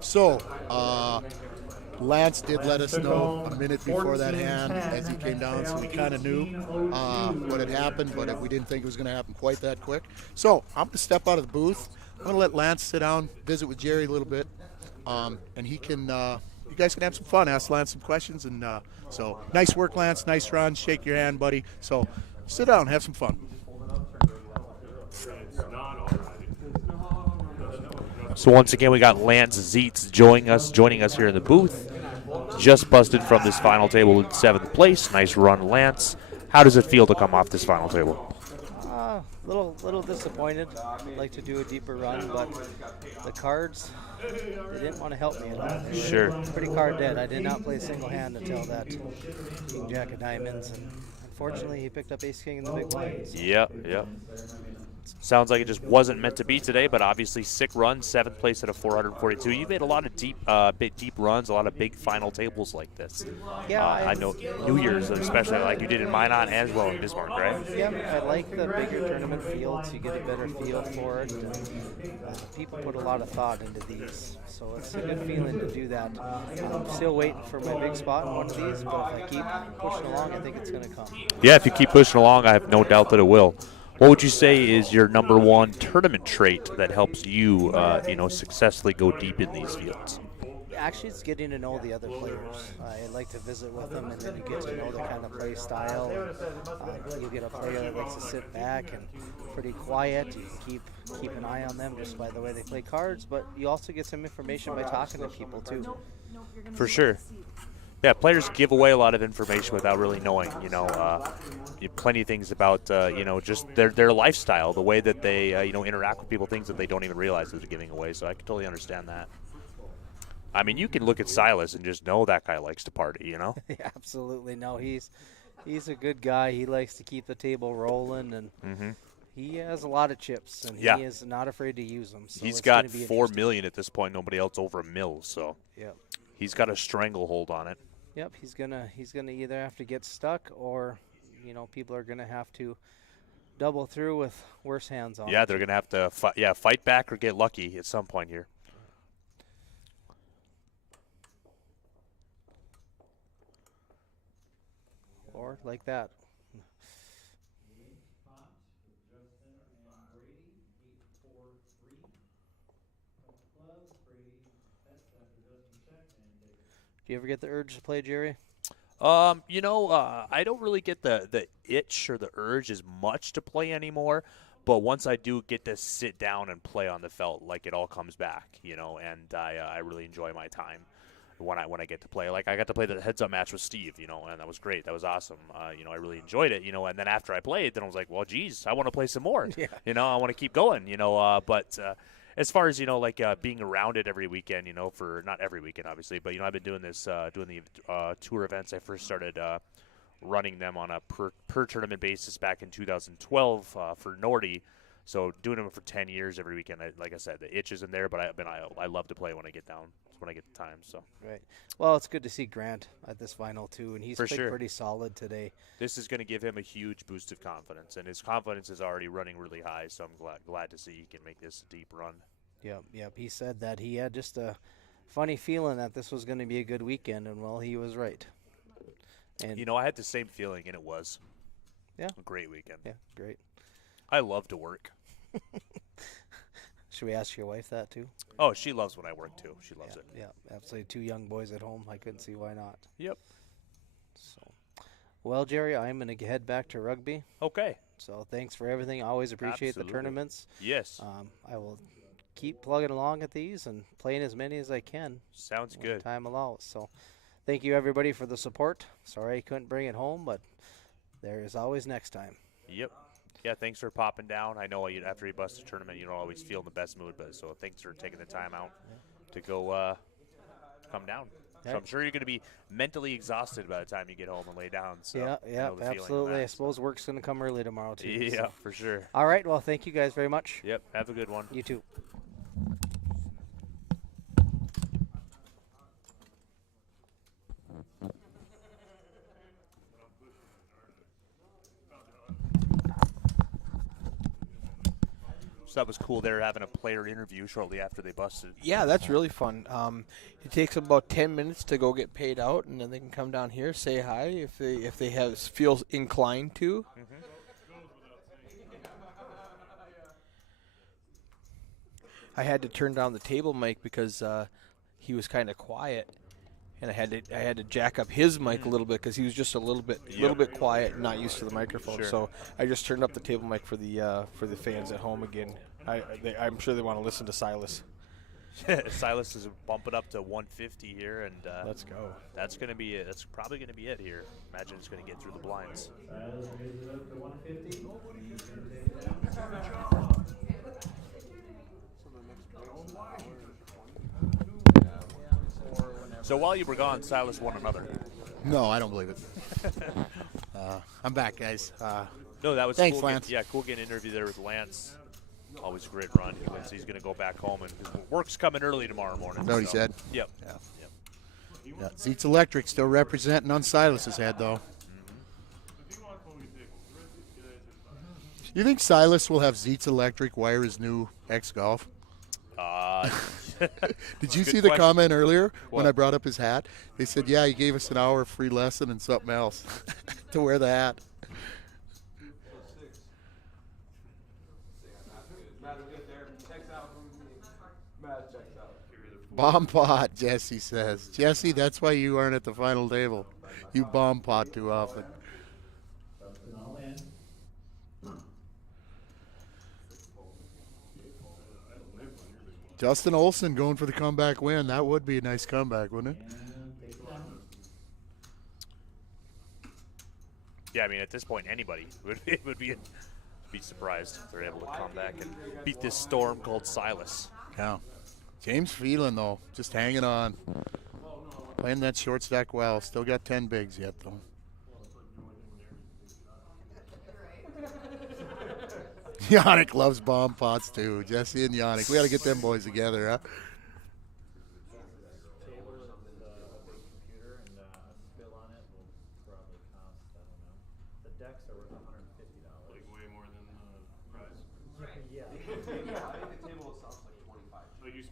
So, Lance did let us know a minute before that hand as he came down, so we kind of knew what had happened, but we didn't think it was going to happen quite that quick. So, I'm going to step out of the booth. I'm going to let Lance sit down, visit with Jerry a little bit, and he can, you guys can have some fun, ask Lance some questions. And so, nice work, Lance, nice run, shake your hand, buddy. So, sit down, have some fun. So once again, we got Lance Zietz joining us here in the booth. Just busted from this final table in 7th place. Nice run, Lance. How does it feel to come off this final table? Little disappointed. I'd like to do a deeper run, but the cards, they didn't want to help me at all. Sure. Pretty card dead. I did not play single hand until that King Jack of Diamonds, and unfortunately he picked up Ace King in the big blinds. Yep. Sounds like it just wasn't meant to be today, but obviously sick run, 7th place at a 442. You've made a lot of deep runs, a lot of big final tables like this. Yeah, I know New Year's, especially like you did in Minot as well in Bismarck, right? Yeah, I like the bigger tournament fields. You get a better feel for it. And, people put a lot of thought into these, so it's a good feeling to do that. I'm still waiting for my big spot in one of these, but if I keep pushing along, I think it's going to come. Yeah, if you keep pushing along, I have no doubt that it will. What would you say is your number one tournament trait that helps you, successfully go deep in these fields? Actually, it's getting to know the other players. I like to visit with them, and then you get to know the kind of play style. You get a player that likes to sit back and pretty quiet. You can keep an eye on them just by the way they play cards, but you also get some information by talking to people too. For sure. Yeah, players give away a lot of information without really knowing, plenty of things about, just their lifestyle, the way that they, interact with people, things that they don't even realize that they're giving away. So I can totally understand that. I mean, you can look at Silas and just know that guy likes to party, Yeah, absolutely. No, he's a good guy. He likes to keep the table rolling, and he has a lot of chips, and he is not afraid to use them. So he's got $4 million at this point. Nobody else over $1 million, so he's got a stranglehold on it. Yep, he's gonna either have to get stuck, or people are gonna have to double through with worse hands on. Yeah, they're gonna have to fight back or get lucky at some point here. Or like that. Do you ever get the urge to play, Jerry? I don't really get the itch or the urge as much to play anymore. But once I do get to sit down and play on the felt, like it all comes back, and I really enjoy my time when I get to play. Like I got to play the heads-up match with Steve, and that was great. That was awesome. I really enjoyed it, and then after I played, then I was like, well, geez, I want to play some more. Yeah. I want to keep going, but as far as, being around it every weekend, for not every weekend, obviously, but, I've been doing this, doing the tour events. I first started running them on a per tournament basis back in 2012 for Nordy. So doing them for 10 years every weekend, like I said, the itch isn't there, but I love to play when I get down, when I get the time. So right. Well, it's good to see Grant at this final too, and he's played pretty solid today. This is going to give him a huge boost of confidence, and his confidence is already running really high. So I'm glad to see he can make this a deep run. Yep. He said that he had just a funny feeling that this was going to be a good weekend, and well, he was right. And I had the same feeling, and it was. Yeah. A great weekend. Yeah, great. I love to work. Should we ask your wife that too? Oh, she loves when I work too. She loves it. Yeah, absolutely. 2 young boys at home. I couldn't see why not. Yep. So, well, Jerry, I'm going to head back to rugby. Okay. So thanks for everything. I always appreciate Absolutely. the tournaments. Yes. I will keep plugging along at these and playing as many as I can. Sounds when good. time allows. So thank you, everybody, for the support. Sorry I couldn't bring it home, but there is always next time. Yep. Yeah, thanks for popping down. I know after you bust a tournament, you don't always feel in the best mood, but so thanks for taking the time out to go come down. So I'm sure you're going to be mentally exhausted by the time you get home and lay down. So yeah, I know the feeling of absolutely. that. I suppose work's going to come early tomorrow, too. Yeah, so. for sure. All right, well, thank you guys very much. Yep, have a good one. You too. So that was cool. They're having a player interview shortly after they busted. Yeah, that's really fun. It takes about 10 minutes to go get paid out, and then they can come down here, say hi if they feel inclined to. I had to turn down the table mic because he was kind of quiet, and I had to jack up his mic a little bit because he was just a little bit quiet and not used to the microphone. Sure. So I just turned up the table mic for the fans at home again. I'm sure they want to listen to Silas. Silas is bumping up to 150 here, and Let's go. That's going to be it. That's probably going to be it here. Imagine it's going to get through the blinds. Raises it up to 150. So while you were gone, Silas won another. No, I don't believe it. I'm back, guys. No, that was Thanks, cool. Lance. Cool getting an interview there with Lance. Always a great run. He's going to go back home, and work's coming early tomorrow morning. Is that what he said? Yep. Yeah. Yep. Yeah. Zeets Electric still representing on Silas's head, though. You think Silas will have Zeets Electric wire his new X-Golf? Did you see the comment earlier when I brought up his hat? They said, yeah, he gave us an hour of free lesson and something else to wear the hat. Bomb pot, Jesse says. Jesse, that's why you aren't at the final table. You bomb pot too often. Justin Olson going for the comeback win. That would be a nice comeback, wouldn't it? Yeah, I mean, at this point, anybody would be surprised if they're able to come back and beat this storm called Silas. Yeah. James Phelan, though, just hanging on. Playing that short stack well. Still got 10 bigs yet, though. Yannick loves bomb pots, too. Jesse and Yannick. We got to get them boys together, huh?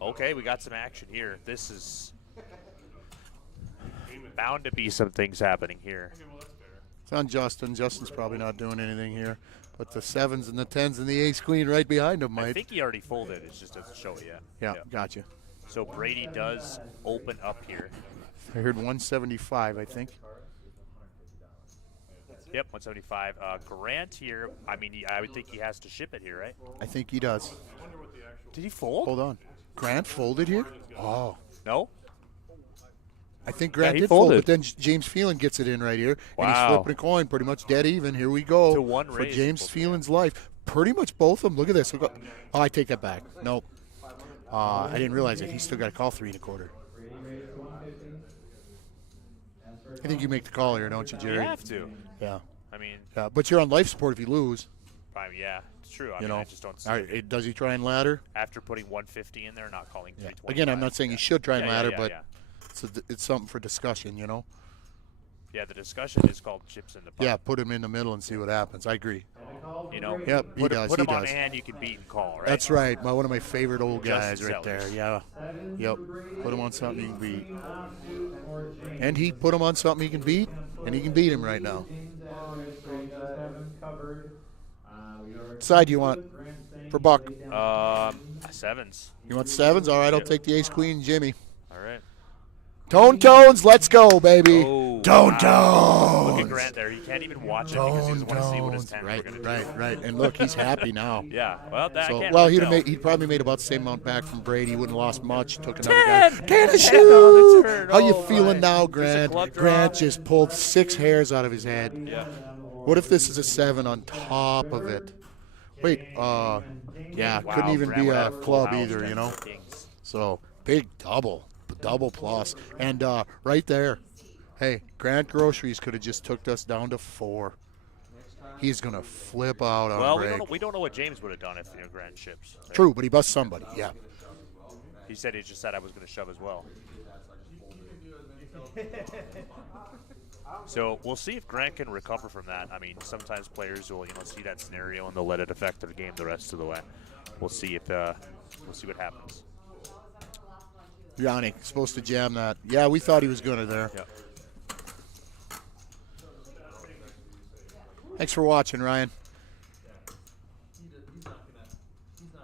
Okay, we got some action here. This is bound to be some things happening here. It's on Justin. Justin's probably not doing anything here. But the 7s and the 10s and the ace-queen right behind him might. I think he already folded. It just doesn't show it yet. Yeah, gotcha. So Brady does open up here. I heard 175, I think. Yep, 175. Grant here, I mean, I would think he has to ship it here, right? I think he does. Did he fold? Hold on. Grant folded here? Oh. No? I think Grant he did fold, folded. but then James Phelan gets it in right here. And he's Wow. flipping a coin, pretty much dead even. Here we go To one for raise. James Phelan's life. Pretty much both of them. Look at this. Look, oh, I take that back. Nope. I didn't realize it. He's still got to call 3 1/4. I think you make the call here, don't you, Jerry? You have to. Yeah. I mean, Yeah, but you're on life support if you lose. yeah, it's true. I You mean, know. I just don't see All it. right, does he try and ladder? After putting 150 in there, not calling 325. Again, I'm not saying he should try and ladder, yeah, but yeah. it's something for discussion, you know? Yeah, the discussion is called chips in the pot. Yeah, put him in the middle and see what happens. I agree. You know, Yep, he put does. Put He him on does. a hand you can beat and call, right? That's right. One of my favorite old guys Justin right there. Sellers. Yeah. Yep. Put him on something he can beat. And he put him on something he can beat, and he can beat him right now. Side you want for Buck? 7s. You want 7s? All right, I'll take the ace, queen, Jimmy. All right. Tones, let's go, baby. Oh, Tone wow. Look at Tones. Grant there. He can't even watch it because he doesn't want to see what his 10 Right, we're going to right, do. right. And look, he's happy now. Yeah, well, that So, I can't well, really tell. he'd probably made about the same amount back from Brady. He wouldn't have lost much. Took another 10! guy. 10 a 10 shoot. on the turn. How you Oh, feeling my. now, Just a Grant? club Grant drop. just pulled 6 hairs out of his head. Yeah. What if this is a 7 on top of it? Wait, yeah, Wow, couldn't even Grant be would a have full club house, either, 10 you know? kings. So, big double plus. And right there, hey, Grant Groceries could have just took us down to 4. He's going to flip out on Well, break. we don't know what James would have done if Grant ships. True, but he busts somebody, yeah. He just said I was going to shove as well. So we'll see if Grant can recover from that. I mean, sometimes players will see that scenario and they'll let it affect their game the rest of the way. We'll see what happens. Yannick, supposed to jam that. Yeah, we thought he was going to there. Yep. Thanks for watching, Ryan.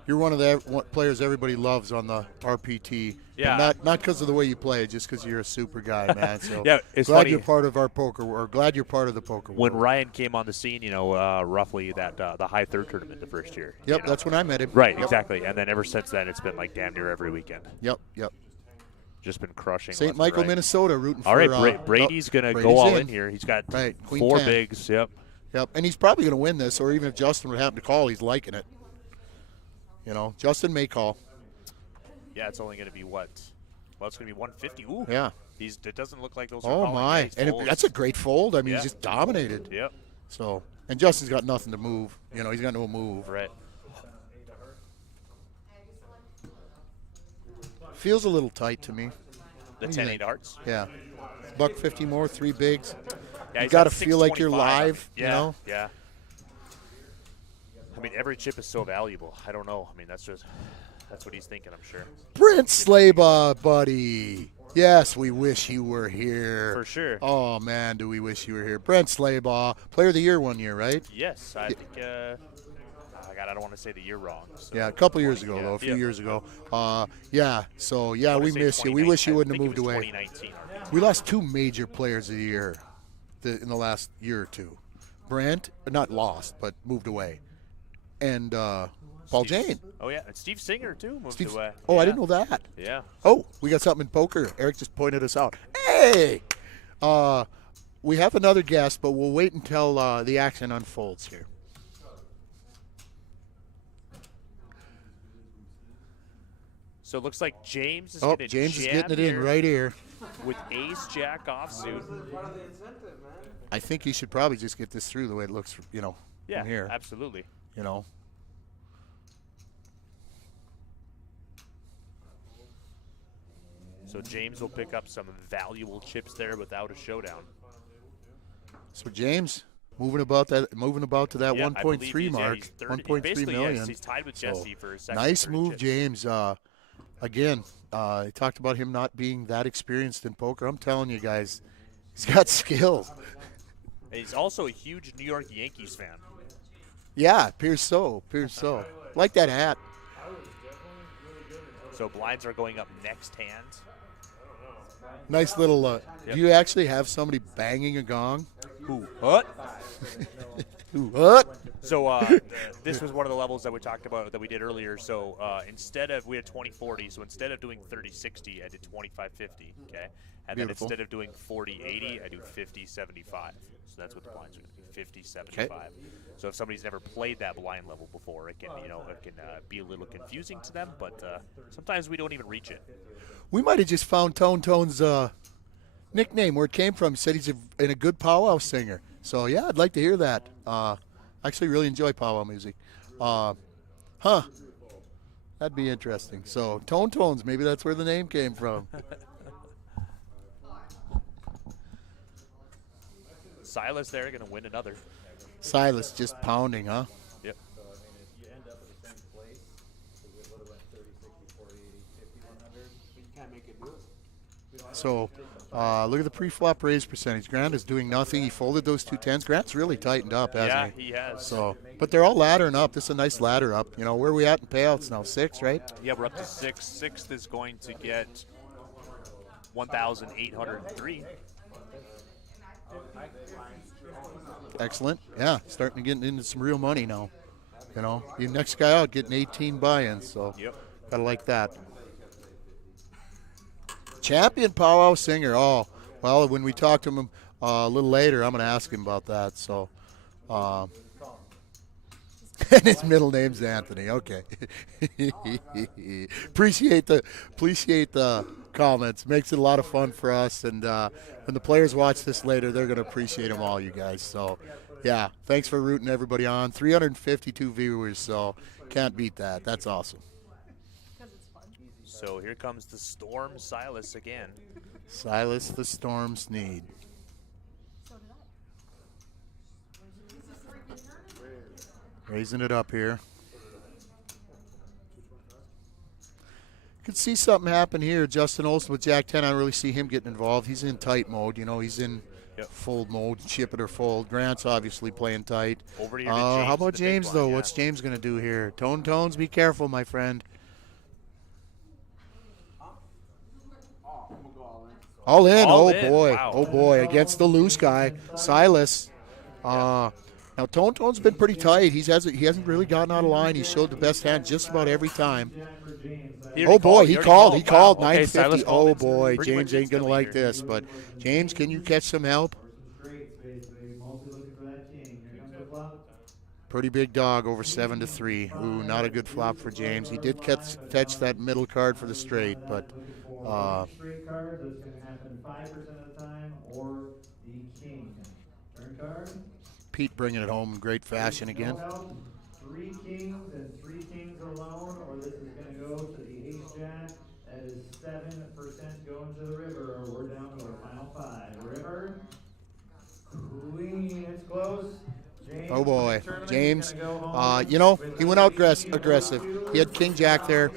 You're one of the players everybody loves on the RPT. Yeah. And not because of the way you play, just because you're a super guy, man. So Yeah, it's glad funny. you're part of our poker, or glad you're part of the poker When world. Ryan came on the scene, roughly the high third tournament the first year. Yep, that's when I met him. Right, Yep. exactly. And then ever since then, it's been like damn near every weekend. Yep. Just been crushing. St. left and Michael, right. Minnesota, rooting All for. right, Brady's going to Brady's go all in here. He's got Right, Queen 4 10. bigs. Yep. Yep, and he's probably going to win this, or even if Justin would happen to call, he's liking it. Justin may call. Yeah, it's only going to be what? Well, it's going to be 150. Ooh. Yeah. It doesn't look like those are Oh calling my! ace And folds. that's a great fold. I mean, Yeah. he's just dominated. Yep. So, and Justin's got nothing to move. He's got no move. Right. Feels a little tight to me. The What do you 10-8 think? hearts. Yeah. $150 more, 3 bigs. Yeah, You he's got to got feel like you're 625. live. Yeah. Yeah. I mean, every chip is so valuable. I don't know. I mean, that's what he's thinking, I'm sure. Brent Slabaugh, buddy. Yes, we wish you were here. For sure. Oh, man, do we wish you were here. Brent Slabaugh, Player of the Year one year, right? Yes, I think. God, I don't want to say the year wrong. So Yeah, a couple years ago, yeah, though, a few yeah. years ago. Yeah, so, yeah, I wanna we say miss you. We wish you 2019. wouldn't I have moved think it was away. 2019. We lost 2 major Players of the Year in the last year or two. Brent, not lost, but moved away. And Paul Jane. Oh, yeah. And Steve Singer, too, moved away. Oh, yeah. I didn't know that. Yeah. Oh, we got something in poker. Eric just pointed us out. Hey! We have another guest, but we'll wait until the action unfolds here. So it looks like James is Oh, going to James is getting it in right here. with ace jack offsuit. I think he should probably just get this through the way it looks, Yeah, from here. absolutely. So James will pick up some valuable chips there without a showdown. So James moving about to that Yeah, I believe 1.3 he's- yeah, mark, he's 1.3 basically, million. yes, he's tied with So, Jesse for second. nice and third move, chips. James. Again, he talked about him not being that experienced in poker. I'm telling you guys, he's got skills. He's also a huge New York Yankees fan. Yeah, appears so. Like that hat. So blinds are going up next hand. Nice little. Yep. Do you actually have somebody banging a gong? Who? What? Who? What? So this was one of the levels that we talked about that we did earlier. So we had 20-40. So instead of doing 30-60, I did 25-50. Okay. And Beautiful. then instead of doing 40-80, I do 50-75. So that's what the blinds are going to do, 50-75. Okay. So if somebody's never played that blind level before, it can be a little confusing to them. But sometimes we don't even reach it. We might have just found Tone's nickname, where it came from. He said he's a good powwow singer. So, yeah, I'd like to hear that. I actually really enjoy powwow music. That'd be interesting. So, Tones, maybe that's where the name came from. Silas there going to win another. Silas just pounding, huh? Yep. You end up at the 10th place. So we would have went 30, 60, 40, 80, 50, 100. But you can't make it do it. So, look at the pre-flop raise percentage. Grant is doing nothing. He folded those 2 10s. Grant's really tightened up, hasn't he? Yeah, he has. So, but they're all laddering up. This is a nice ladder up. Where are we at in payouts now? 6, right? Yeah, we're up to 6. 6th is going to get 1,803. Excellent. Yeah, starting to get into some real money now. You know, your next guy out getting 18 buy-ins, so Yep. gotta like that. Champion powwow singer. Oh, well, when we talk to him a little later, I'm gonna ask him about that. So, and his middle name's Anthony. Okay. appreciate the comments. Makes it a lot of fun for us. And when the players watch this later, they're gonna appreciate them all, you guys. So, yeah, thanks for rooting everybody on. 352 viewers, so can't beat that. That's awesome. So here comes the Storm Silas again. Silas the Storm's need. Raising it up here. Could see something happen here. Justin Olsen with Jack 10. I don't really see him getting involved. He's in tight mode. You know, he's in fold mode, chip it or fold. Grant's obviously playing tight. Over to James, how about the big James, one, though? yeah. What's James going to do here? Tones, be careful, my friend. All in. All Oh, in. boy. Wow. Oh, boy. Against the loose guy, Silas. Now, Tone's been pretty tight. He hasn't really gotten out of line. He showed the best hand just about every time. Oh, boy, he called. He called. Wow. Okay, 950. Silas called Oh, it. boy, Pretty James much ain't going to instantly like here. this. But, James, can you catch some help? Pretty big dog, over 7-3. Ooh, not a good flop for James. He did catch that middle card for the straight, but straight cards, that's going to happen 5% of the time, or the king. Turn card. Pete bringing it home in great fashion again. No help. 3 kings and 3 kings alone, or this is going to go to the ace jack. That is 7% going to the river, or we're down to our final 5. River, queen, it's close. Oh boy, James, you know, he went out aggressive. He had king jack there,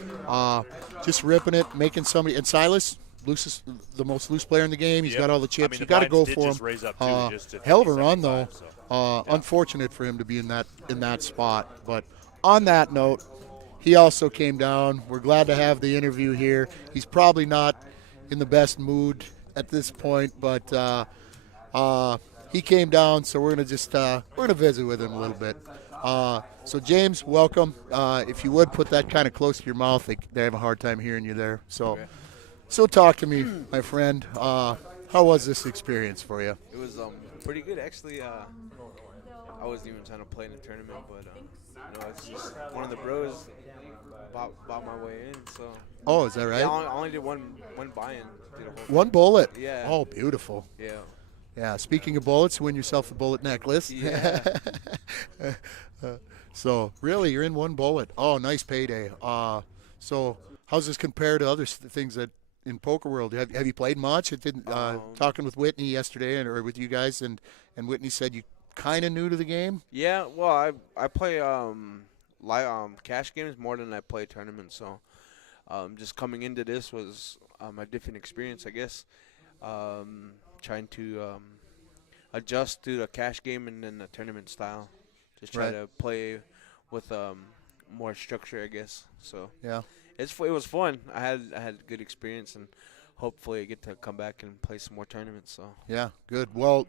just ripping it, making somebody, and Silas, the most loose player in the game. He's got all the chips. I mean, You the got to go blinds did for just him. raise up too, just to Hell of a run though. 50-75, Unfortunate for him to be in that spot. But on that note, he also came down. We're glad to have the interview here. He's probably not in the best mood at this point, but he came down, so we're gonna visit with him a little bit. So James, welcome. If you would put that kind of close to your mouth, they have a hard time hearing you there. So talk to me, my friend. How was this experience for you? It was pretty good actually. I wasn't even trying to play in the tournament, but you know, it's just one of the bros bought my way in. So. Oh, is that right? Yeah, I only did one buy-in. One bullet. Yeah. Oh, beautiful. Yeah. Yeah. Speaking of bullets, win yourself a bullet necklace. Yeah. So really, you're in one bullet. Oh, nice payday. So how's this compare to other things that in poker world? Have you played much? It didn't. Talking with Whitney yesterday, or with you guys, and Whitney said you kind of new to the game. Yeah. Well, I play cash games more than I play tournaments. So just coming into this was a different experience, I guess. Trying to adjust to the cash game and then the tournament style. Just try to play with more structure, I guess. So yeah, it was fun. I had a good experience, and hopefully I get to come back and play some more tournaments. So yeah, good. Well,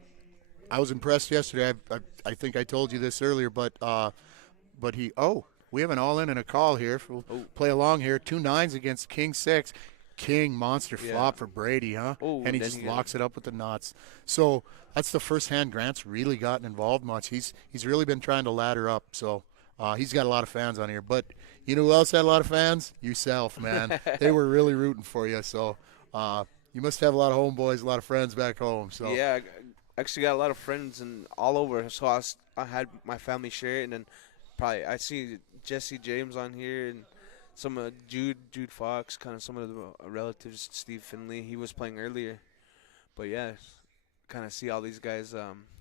I was impressed yesterday. I think I told you this earlier, but we have an all-in and a call here. We'll play along here. 2 9s against King 6. King monster flop for Brady, huh? And he just locks it up with the nuts. So that's the first hand Grant's really gotten involved much. He's really been trying to ladder up. So he's got a lot of fans on here. But you know who else had a lot of fans? Yourself, man. They were really rooting for you. So you must have a lot of homeboys, a lot of friends back home. So yeah, I actually got a lot of friends and all over. So I had my family share it, and then probably I see Jesse James on here and some of Jude Fox, kind of some of the relatives, Steve Finley. He was playing earlier. But, yeah, kind of see all these guys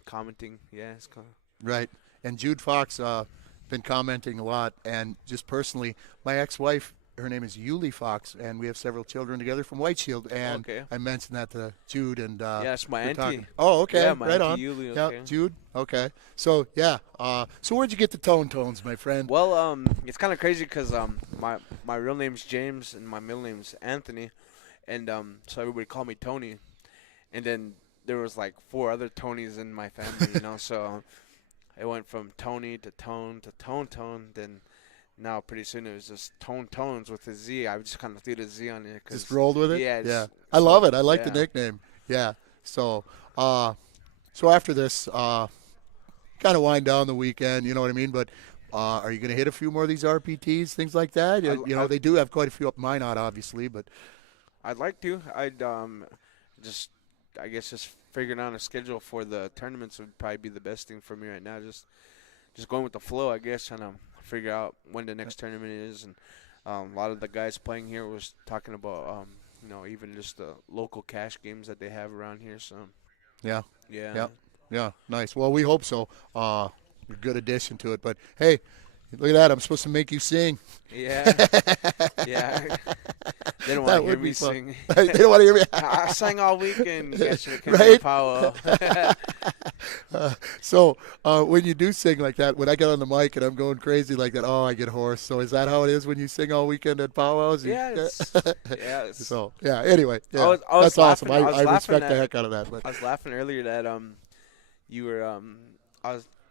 commenting. Yeah, it's kind of. Right. And Jude Fox been commenting a lot. And just personally, my ex-wife, her name is Yuli Fox, and we have several children together from White Shield. And I mentioned that to Jude. And yeah, it's my auntie. Talking. Oh, okay. Yeah, my right auntie on. Yuli, Yeah, Jude. Okay. So, yeah. So where'd you get the tones, my friend? Well, it's kind of crazy because my real name's James and my middle name's Anthony. and so everybody called me Tony, and then there was like 4 other Tonys in my family, you know. So it went from Tony to Tone to Tone. Then now pretty soon it was just Tones with a Z. I just kind of threw the Z on it. Just rolled with it? Yeah. Yeah. I love it. I like the nickname. Yeah. So, so after this, kind of wind down the weekend, you know what I mean? But are you going to hit a few more of these RPTs, things like that? You know, they do have quite a few up mine out, obviously, but I'd like to. I'd just, I guess, just figuring out a schedule for the tournaments would probably be the best thing for me right now. Just going with the flow, I guess, trying to figure out when the next tournament is. And a lot of the guys playing here was talking about, you know, even just the local cash games that they have around here. So yeah, yeah, nice. Well, we hope so. A good addition to it. But hey, look at that! I'm supposed to make you sing. Yeah, yeah. They don't want to hear me sing. They don't want to hear me. I sang all weekend. Right? Powell. So when you do sing like that, when I get on the mic and I'm going crazy like that, I get hoarse. So is that how it is when you sing all weekend at powwows? Yes. So yeah. Anyway, yeah, I was that's awesome. laughing. I respect the heck out of that. But I was laughing earlier that you were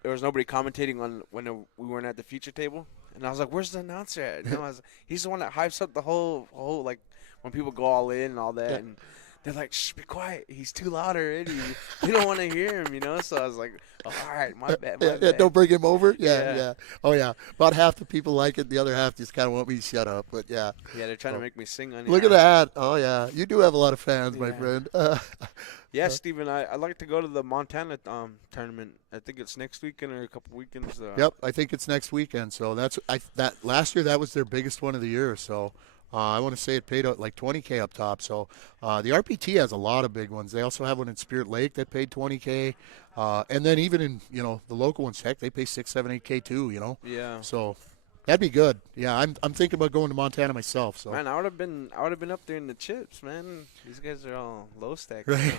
there was nobody commentating on when we weren't at the feature table, and I was like, "Where's the announcer at?" You know, he's the one that hypes up the whole like when people go all in and all that, and they're like, "Shh, be quiet. He's too loud already. We don't want to hear him." You know, so I was like, "Oh, all right, my bad, my bad." Don't bring him over. Yeah. Oh yeah. About half the people like it. The other half just kind of want me to shut up. But yeah. Yeah, they're trying to make me sing on. Look at that. Oh yeah, you do have a lot of fans, my friend. Yeah, Steven, I'd like to go to the Montana tournament. I think it's next weekend or a couple weekends. Yep, I think it's next weekend. So that last year that was their biggest one of the year. So I want to say it paid out like $20K up top. So the RPT has a lot of big ones. They also have one in Spirit Lake that paid $20K, and then even in the local ones, heck, they pay $6, $7, $8K too. Yeah. So that'd be good. Yeah, I'm thinking about going to Montana myself. So man, I would have been up there in the chips, man. These guys are all low stack. Right.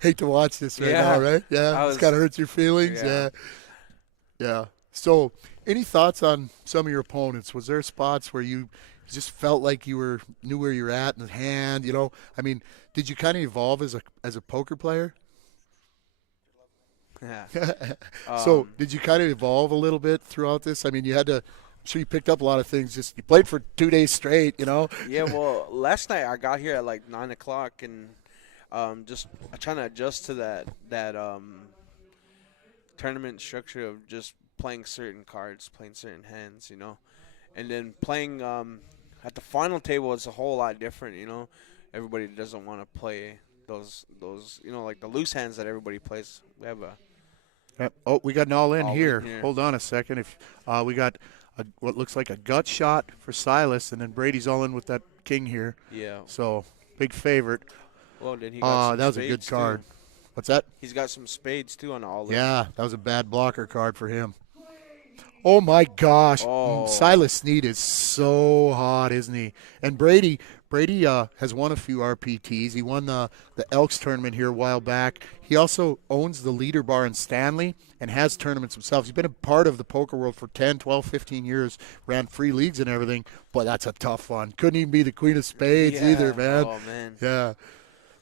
Hate to watch this right now, right? Yeah, it's kind of hurts your feelings. Yeah. So, any thoughts on some of your opponents? Was there spots where you just felt like you knew where you're at in the hand? I mean, did you kind of evolve as a poker player? Yeah. So, did you kind of evolve a little bit throughout this? I mean, you had to. I'm sure you picked up a lot of things. Just you played for 2 days straight, Yeah, well, last night I got here at like 9 o'clock and just trying to adjust to that tournament structure of just playing certain cards, playing certain hands, and then playing at the final table is a whole lot different. Everybody doesn't want to play those like the loose hands that everybody plays. We have we got an all-in here. Hold on a second. If we got what looks like a gut shot for Silas, and then Brady's all in with that king here. Yeah. So big favorite. Well, then he got some that was a good card. Too. What's that? He's got some spades too on the all-in. Yeah, that was a bad blocker card for him. Oh my gosh, Silas Snead is so hot, isn't he? And Brady has won a few RPTs. He won the Elks tournament here a while back. He also owns the Leader Bar in Stanley and has tournaments himself. He's been a part of the poker world for 10, 12, 15 years, ran free leagues and everything. Boy, that's a tough one. Couldn't even be the Queen of Spades either, man. Oh, man. Yeah.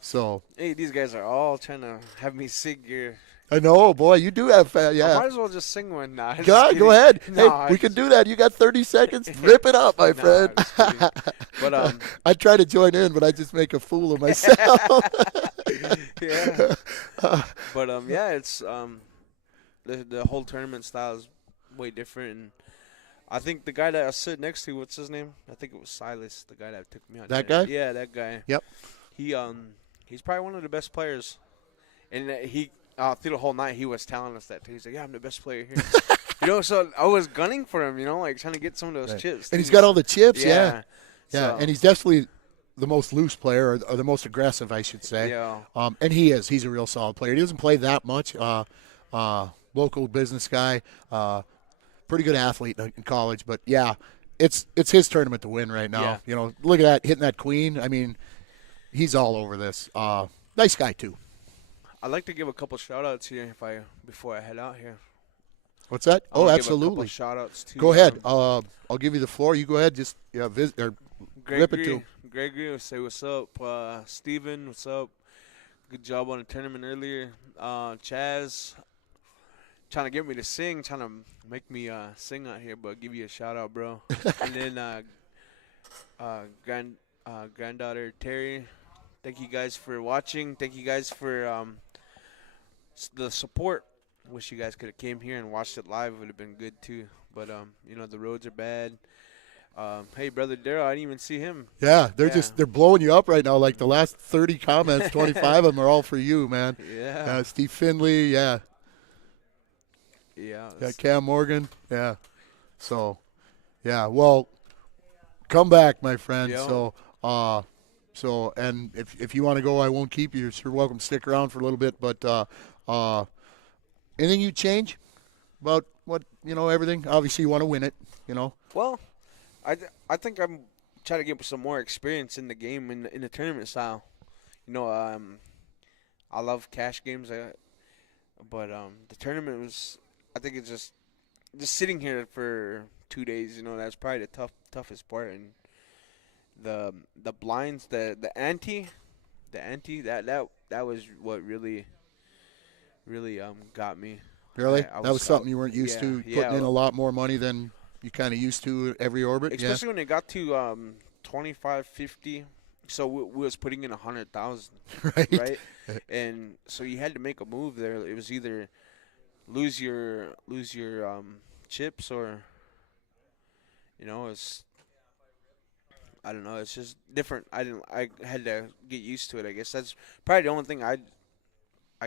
So. Hey, these guys are all trying to have me sing here. I know, boy. You do have yeah. I might as well just sing one now. Go ahead. Hey, we can do that. You got 30 seconds. Rip it up, my friend. But I try to join in, but I just make a fool of myself. Yeah. But yeah, it's the whole tournament style is way different, and I think the guy that I sit next to, what's his name? I think it was Silas, the guy that took me out. That guy? Yeah, that guy. Yep. He's probably one of the best players, and he. Through the whole night, he was telling us that too. He's like, "Yeah, I'm the best player here." So I was gunning for him, like trying to get some of those chips. And he's got all the chips, yeah. So. And he's definitely the most loose player, or the most aggressive, I should say. Yeah. And he is. He's a real solid player. He doesn't play that much. Local business guy, pretty good athlete in college. But yeah, it's his tournament to win right now. Yeah. Look at that, hitting that queen. I mean, he's all over this. Nice guy too. I'd like to give a couple shout-outs here before I head out here. What's that? Oh, absolutely. Shout-outs to go ahead. I'll give you the floor. You go ahead. Just rip it to. Gregory, say what's up. Steven, what's up? Good job on the tournament earlier. Chaz, trying to get me to sing, trying to make me sing out here, but give you a shout out, bro. And then granddaughter Terry, thank you guys for watching. Thank you guys for the support. Wish you guys could have came here and watched it live. It would have been good too. But the roads are bad. Hey, brother Daryl, I didn't even see him. Yeah, they're blowing you up right now. Like the last 30 comments, 25 of them are all for you, man. Yeah. Steve Finley, yeah. Yeah. Cam Morgan, yeah. So, yeah. Well, come back, my friend. Yo. So, and if you want to go, I won't keep you. You're sure welcome to stick around for a little bit. But anything you change about what everything? Obviously, you want to win it. Well, I think I'm trying to get some more experience in the game in the tournament style. I love cash games, but the tournament was. I think it's just sitting here for 2 days. That's probably the toughest part. And the blinds, the ante, that was what really got me. Really, that was something you weren't used to, putting in a lot more money than you kind of used to every orbit. Especially when it got to 25, 50. So we was putting in 100,000, right? And so you had to make a move there. It was either lose your chips or it's I don't know. It's just different. I had to get used to it. I guess that's probably the only thing I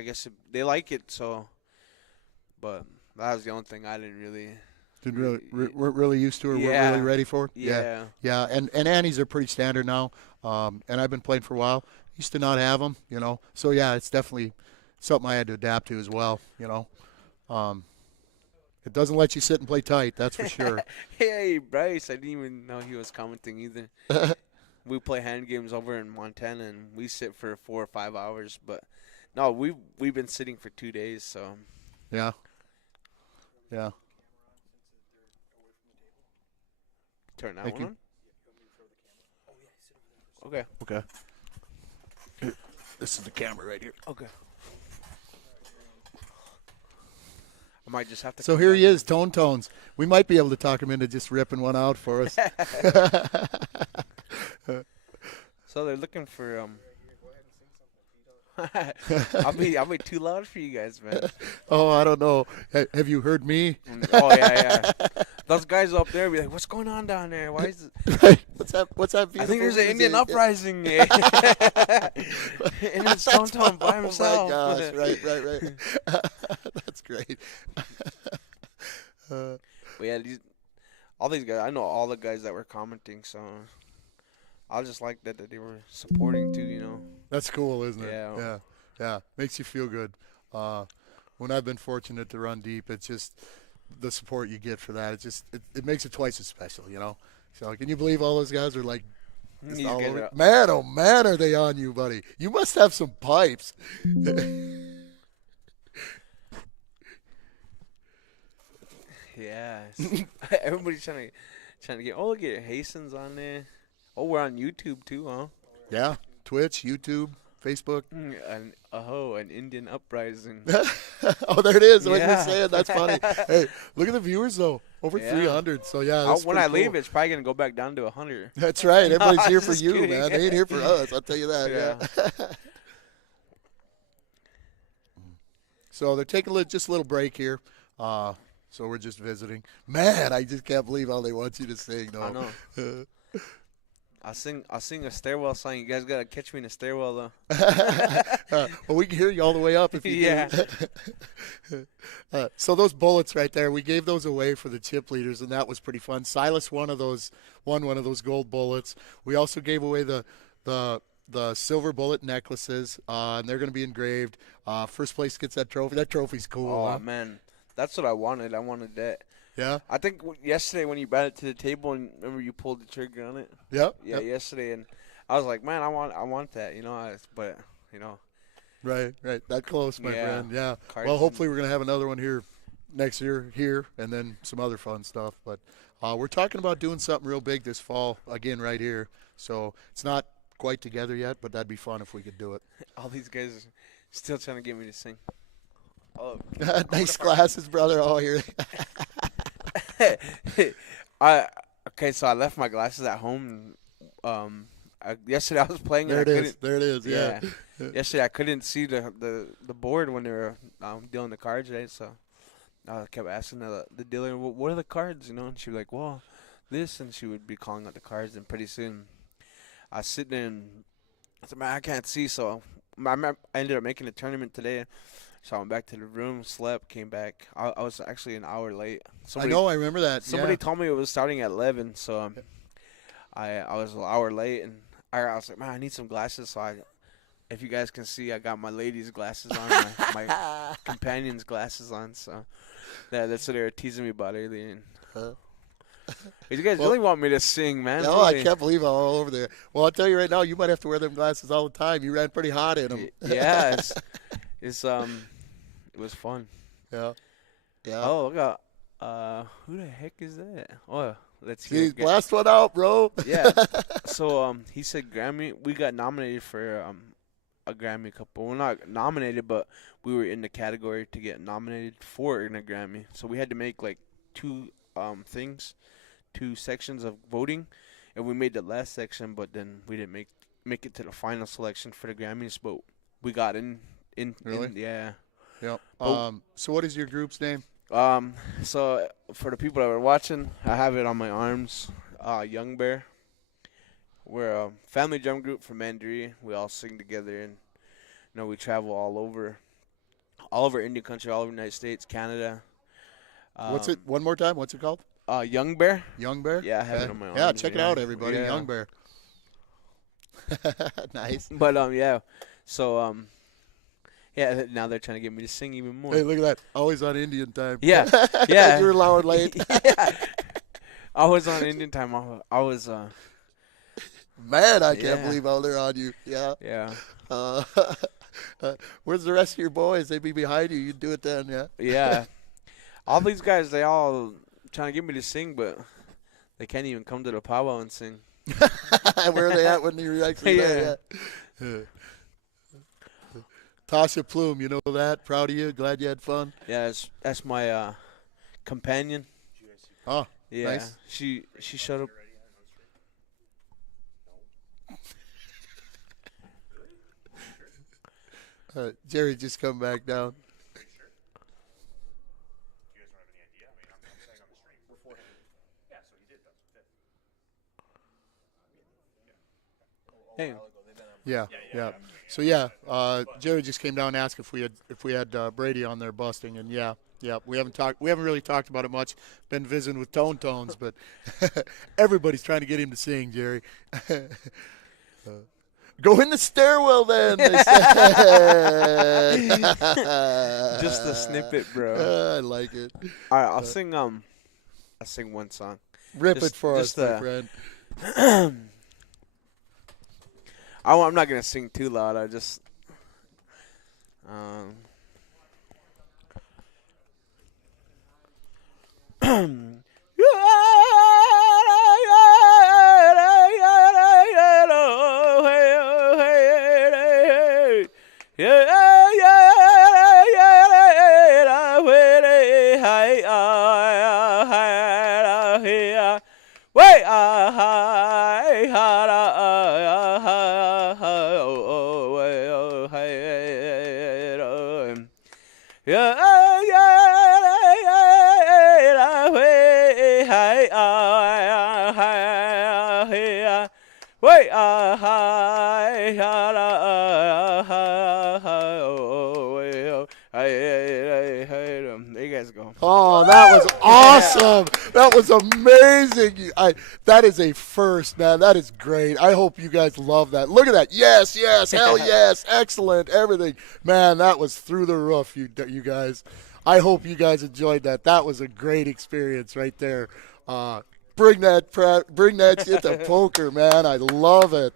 guess they like it so. But that was the only thing I weren't really used to or weren't really ready for. Yeah. And Annies are pretty standard now. And I've been playing for a while. Used to not have them, So yeah, it's definitely something I had to adapt to as well. It doesn't let you sit and play tight, that's for sure. Hey, Bryce, I didn't even know he was commenting either. We play hand games over in Montana, and we sit for 4 or 5 hours. But no, we've been sitting for 2 days, so. Yeah. Turn that one on? Okay. This is the camera right here. Okay. I might just have to. So here he is, Tones. We might be able to talk him into just ripping one out for us. So they're looking for I'll be too loud for you guys, man. Oh, I don't know. Have you heard me? Oh yeah. Those guys up there be like, "What's going on down there? Why is it?" Right. What's that? I think there's an Indian uprising. And it's Stone by himself. Oh my gosh! Right. That's great. But yeah, all these guys. I know all the guys that were commenting, so I just like that they were supporting too. That's cool, isn't it? Yeah. Makes you feel good. When I've been fortunate to run deep, it's just the support you get for that. It makes it twice as special, So can you believe all those guys are like, all over? Man, oh man, are they on you, buddy? You must have some pipes. Yeah. Everybody's trying to get. Oh, look at Hastings on there. Oh, we're on YouTube too, huh? Yeah, Twitch, YouTube, Facebook. An Indian uprising. Oh, there it is. What you're saying. That's funny. Hey, look at the viewers, though. Over 300. So, yeah. When I leave, it's probably going to go back down to 100. That's right. Everybody's here for you, man. They ain't here for us. I'll tell you that. Yeah. So, they're taking just a little break here. So, we're just visiting. Man, I just can't believe how they want you to sing, though. I know. I'll sing a stairwell song. You guys gotta catch me in a stairwell though. Well, we can hear you all the way up if you do. So those bullets right there, we gave those away for the chip leaders, and that was pretty fun. Silas won one of those gold bullets. We also gave away the silver bullet necklaces, and they're gonna be engraved. First place gets that trophy. That trophy's cool. Oh huh? Man, that's what I wanted. I wanted that. Yeah. I think yesterday when you brought it to the table and remember you pulled the trigger on it. Yep. Yeah, yesterday, and I was like, man, I want that, but. Right. That close, my friend. Yeah. Cards well, hopefully we're gonna have another one here next year and then some other fun stuff. But We're talking about doing something real big this fall again right here. So it's not quite together yet, but that'd be fun if we could do it. All these guys are still trying to get me to sing. Oh, Nice glasses, brother. Oh, here. Okay, so I left my glasses at home. Yesterday I was playing. There it is. There it is. Yeah. Yesterday I couldn't see the board when they were dealing the cards, right? So I kept asking the dealer, well, what are the cards, you know? And she was like, well, this, and she would be calling out the cards, and pretty soon I was sitting there and I said, man, I can't see, so I ended up making a tournament today. So I went back to the room, slept, came back. I was actually an hour late. I know, I remember that. Somebody told me it was starting at 11, so I was an hour late, and I was like, man, I need some glasses. So if you guys can see, I got my lady's glasses on, my companion's glasses on. So that's what they were teasing me about earlier. You guys really want me to sing, man. No, I can't believe I'm all over there. Well, I'll tell you right now, you might have to wear them glasses all the time. You ran pretty hot in them. Yeah, it was fun. Yeah. Oh, look at who the heck is that? Oh, let's hear. Jeez, blast one out, bro. Yeah. So he said Grammy. We got nominated for a Grammy couple. We're not nominated, but we were in the category to get nominated for a Grammy. So we had to make like two sections of voting, and we made the last section, but then we didn't make it to the final selection for the Grammys. But we got in. Really? Yeah. Yep. So what is your group's name? So for the people that were watching, I have it on my arms. Young Bear. We're a family drum group from Manduree. We all sing together, and we travel all over Indian country, all over the United States, Canada. What's it? One more time. What's it called? Young Bear. Young Bear. Yeah, I have it on my arms. Yeah, check it out, everybody. Yeah. Young Bear. Nice. But yeah. So yeah, now they're trying to get me to sing even more. Hey, look at that. Always on Indian time. Yeah. Yeah. You were an hour late. Yeah. I was on Indian time. I was Man, I can't believe how they're on you. Yeah. Yeah. Where's the rest of your boys? They'd be behind you. You'd do it then, yeah? Yeah. All these guys, they all trying to get me to sing, but they can't even come to the powwow and sing. Where are they at when you're actually there? Yeah. Tasha Plume, you know that? Proud of you? Glad you had fun? Yeah, that's my companion. Oh, yeah. Nice. She showed up. Jerry just come back down. Hey. Yeah. So yeah, Jerry just came down and asked if we had Brady on there busting, and yeah, we haven't really talked about it much. Been visiting with Tones, but everybody's trying to get him to sing, Jerry. Go in the stairwell then, they said. Just a snippet, bro. I like it. All right, I'll sing one song. Rip it for us, my friend. I'm not gonna sing too loud. I just there you guys go. Oh, that was awesome. That was amazing. That is a first, man. That is great. I hope you guys love that. Look at that. Yes, hell yes. Excellent, everything. Man, that was through the roof, you guys. I hope you guys enjoyed that. That was a great experience right there. Bring that shit to poker, man. I love it.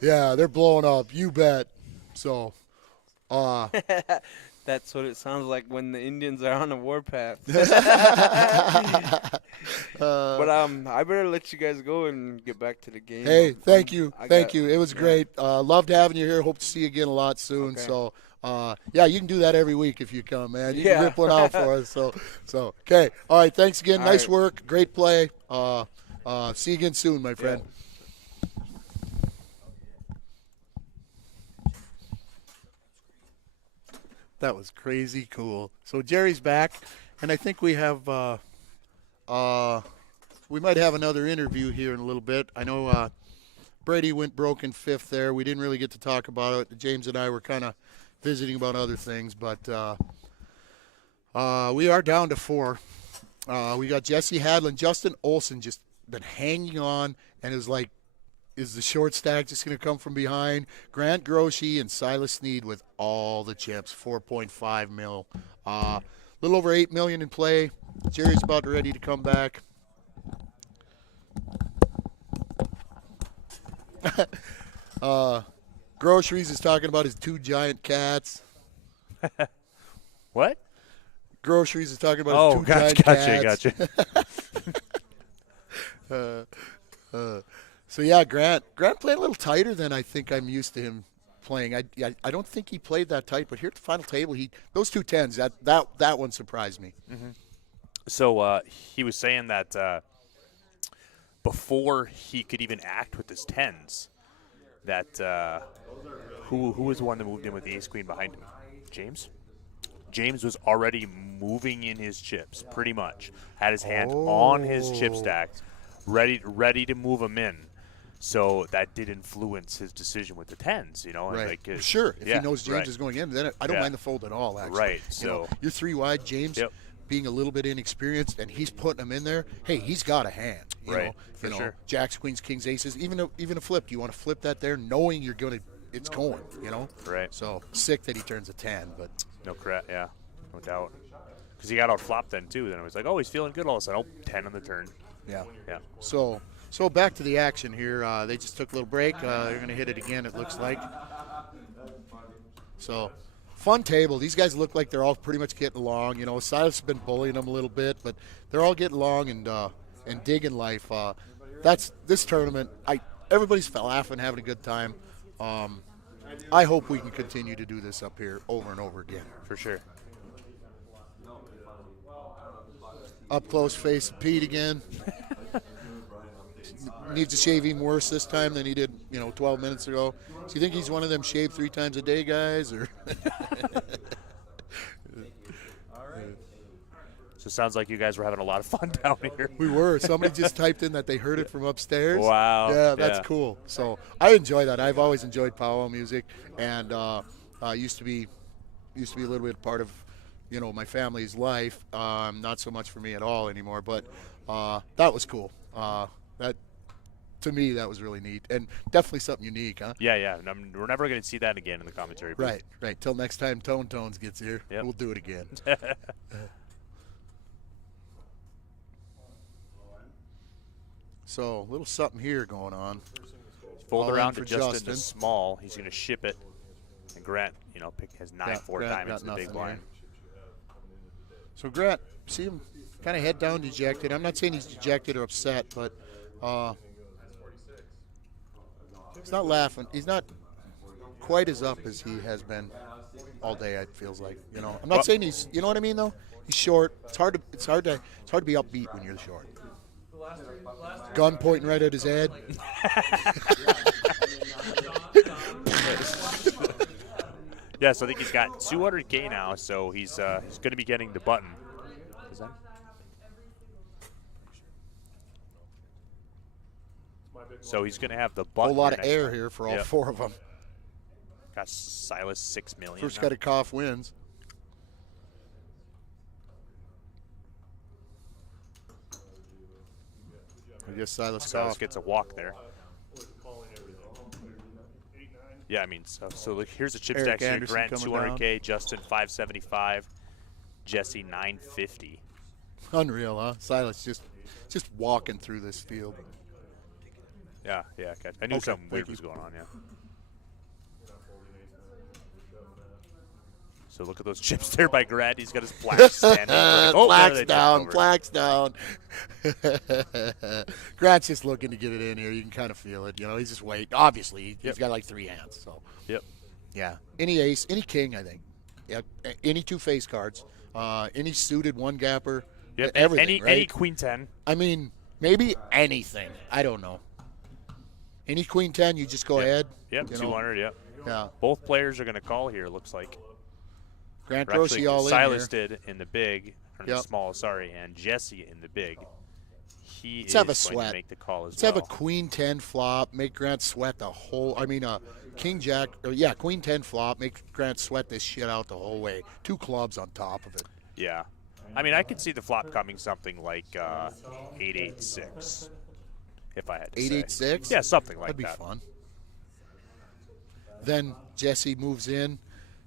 Yeah, they're blowing up. You bet. So, That's what it sounds like when the Indians are on a warpath. But I better let you guys go and get back to the game. Hey, thank you. Thank you. It was great. Loved having you here. Hope to see you again a lot soon. Okay. So, yeah, you can do that every week if you come, man. You can rip one out for us. So, okay. All right. Thanks again. Nice work. Great play. See you again soon, my friend. Yeah. That was crazy cool. So Jerry's back, and I think we have we might have another interview here in a little bit. I know Brady went broke in fifth there. We didn't really get to talk about it. James and I were kind of visiting about other things, but we are down to 4. We got Jesse Hadlin, Justin Olson just been hanging on, and it was like, is the short stack just going to come from behind? Grant Groshy and Silas Sneed with all the chips, 4.5 mil. A little over 8 million in play. Jerry's about ready to come back. Groceries is talking about his 2 giant cats. What? Groceries is talking about his 2 giant cats. Gotcha. So, yeah, Grant played a little tighter than I think I'm used to him playing. I don't think he played that tight, but here at the final table, those 2 10s, that one surprised me. Mm-hmm. So he was saying that before he could even act with his 10s, that who was the one that moved in with the ace queen behind him? James? James was already moving in his chips, pretty much. Had his hand on his chip stack, ready to move them in. So that did influence his decision with the 10s, you know. Right. Like sure. If he knows James is going in, then I don't mind the fold at all, actually. Right. So you're 3 wide, James being a little bit inexperienced, and he's putting them in there. Hey, he's got a hand. You know, for sure. Jacks, queens, kings, aces, even a flip. You want to flip that there, knowing you're going to. It's going. You know. Right. So sick that he turns a 10, but no doubt. Because he got out flopped then too. Then it was like, oh, he's feeling good all of a sudden. 10 on the turn. Yeah. Yeah. So back to the action here. They just took a little break. They're going to hit it again, it looks like. So, fun table. These guys look like they're all pretty much getting along. You know, Silas has been bullying them a little bit, but they're all getting along and digging life. That's this tournament. Everybody's laughing, having a good time. I hope we can continue to do this up here over and over again. For sure. Up close face of Pete again. Needs to shave even worse this time than he did, 12 minutes ago. So you think he's one of them shave 3 times a day guys, or? So it sounds like you guys were having a lot of fun down here. We were. Somebody just typed in that they heard it from upstairs. Wow. Yeah, that's cool. So I enjoy that. I've always enjoyed powwow music, and used to be a little bit part of, my family's life. Not so much for me at all anymore, but that was cool. To me, that was really neat, and definitely something unique, huh? Yeah. We're never going to see that again in the commentary booth. Right. Till next time Tones gets here, we'll do it again. So, a little something here going on. Fold around to Justin to small. He's going to ship it. And Grant, pick his 9-4 diamonds in the big blind. So, Grant, see him kind of head down dejected. I'm not saying he's dejected or upset, but he's not laughing. He's not quite as up as he has been all day, it feels like. I'm not saying he's, you know what I mean, though? He's short. It's hard to be upbeat when you're short. Gun pointing right at his head. Yeah, so I think he's got 200K now, so he's going to be getting the button. Is that? So he's going to have the button. A whole lot of air here for all 4 of them. Got Silas 6 million. First got a cough wins. I guess Silas gets a walk there. Yeah, I mean, so look, here's a chip stack here. Grant 200K, Justin 575, Jesse 950. Unreal, huh? Silas just walking through this field. Yeah, I knew something weird was going on, So look at those chips there by Grant. He's got his black standing. Black's down. Black's down. Grant's just looking to get it in here. You can kind of feel it. He's just waiting. Obviously, he's got like 3 hands. So. Yep. Yeah. Any ace, any king, I think. Yeah. Any 2 face cards. Any suited 1 gapper. Yep. Everything. Any queen 10. I mean, maybe anything. I don't know. Any queen 10, you just go ahead. Yep. 200. Yep. Yeah. Both players are going to call here. Looks like. Grant Grossi all in Silas here. did in the big, or the small, sorry, and Jesse in the big. Let's have a going sweat. to make the call as Let's well. have a queen 10 flop. Make Grant sweat the whole. King Jack. Queen 10 flop. Make Grant sweat this shit out the whole way. 2 clubs on top of it. Yeah. I mean, I could see the flop coming something like 8-8-6, if I had to 8-8-6. Yeah, something like that. that. That'd be fun. Then Jesse moves in.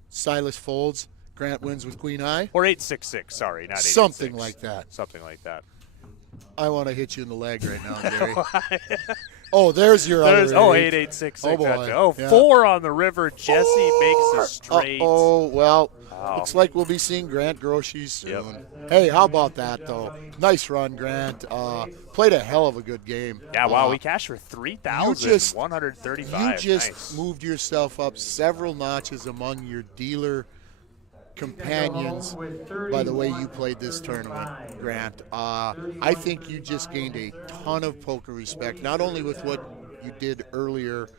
Silas folds. Grant wins with queen high. Or 8-6-6, sorry, not 8-8-6. Something like that. Something like that. I want to hit you in the leg right now, Gary. Oh, there's your other 8-8-6. Oh, boy. Oh, 4 on the river. Jesse makes a straight. Oh, well, looks like we'll be seeing Grant Grossi soon. Yep. Hey, how about that, though? Nice run, Grant. Played a hell of a good game. Yeah, wow, we cashed for $3,135. You just nice. moved yourself up several notches among your dealer companions by the way you played this tournament, Grant. I think you just gained a ton of poker respect, not only with what you did earlier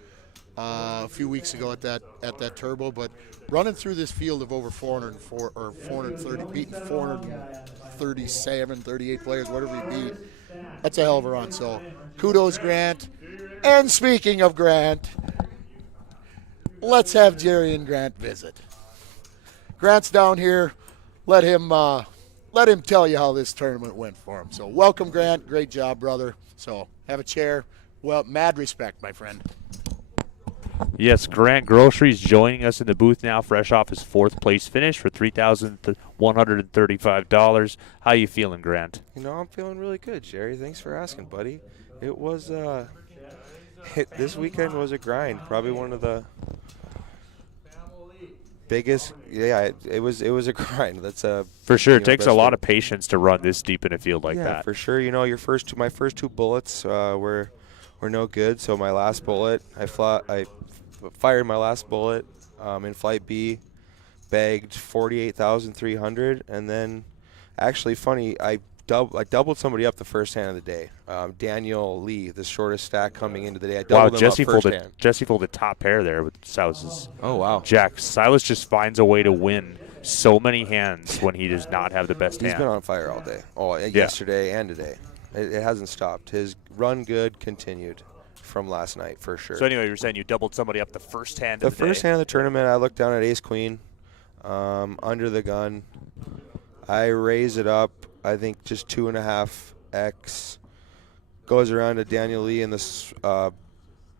a few weeks ago at that turbo, but running through this field of over 404 or 430, beating 437, 38 players, whatever you beat. That's a hell of a run. So kudos, Grant. And speaking of Grant, let's have Jerry and Grant visit. Grant's down here. Let him tell you how this tournament went for him. So welcome, Grant. Great job, brother. So have a chair. Well, mad respect, my friend. Yes, Grant Grossi joining us in the booth now, fresh off his 4th place finish for $3,135. How you feeling, Grant? I'm feeling really good, Jerry. Thanks for asking, buddy. It was this weekend was a grind. Probably one of the biggest. Yeah, it was a grind. That's for sure. It takes a lot of patience to run this deep in a field like that. Yeah, for sure. My first 2 bullets were no good. So my last bullet, I fired my last bullet in flight B, bagged 48,300, and then actually funny, I doubled somebody up the first hand of the day. Daniel Lee, the shortest stack coming into the day. I doubled him up first hand. Jesse folded top pair there with Silas's. Oh wow. Jack. Silas just finds a way to win so many hands when he does not have the best hand. He's been on fire all day. Yesterday and today. It hasn't stopped. His run good continued from last night for sure. So anyway, you were saying you doubled somebody up the first hand of the day. The first hand of the tournament, I looked down at ace queen under the gun. I raise it up, I think just 2.5x. Goes around to Daniel Lee in this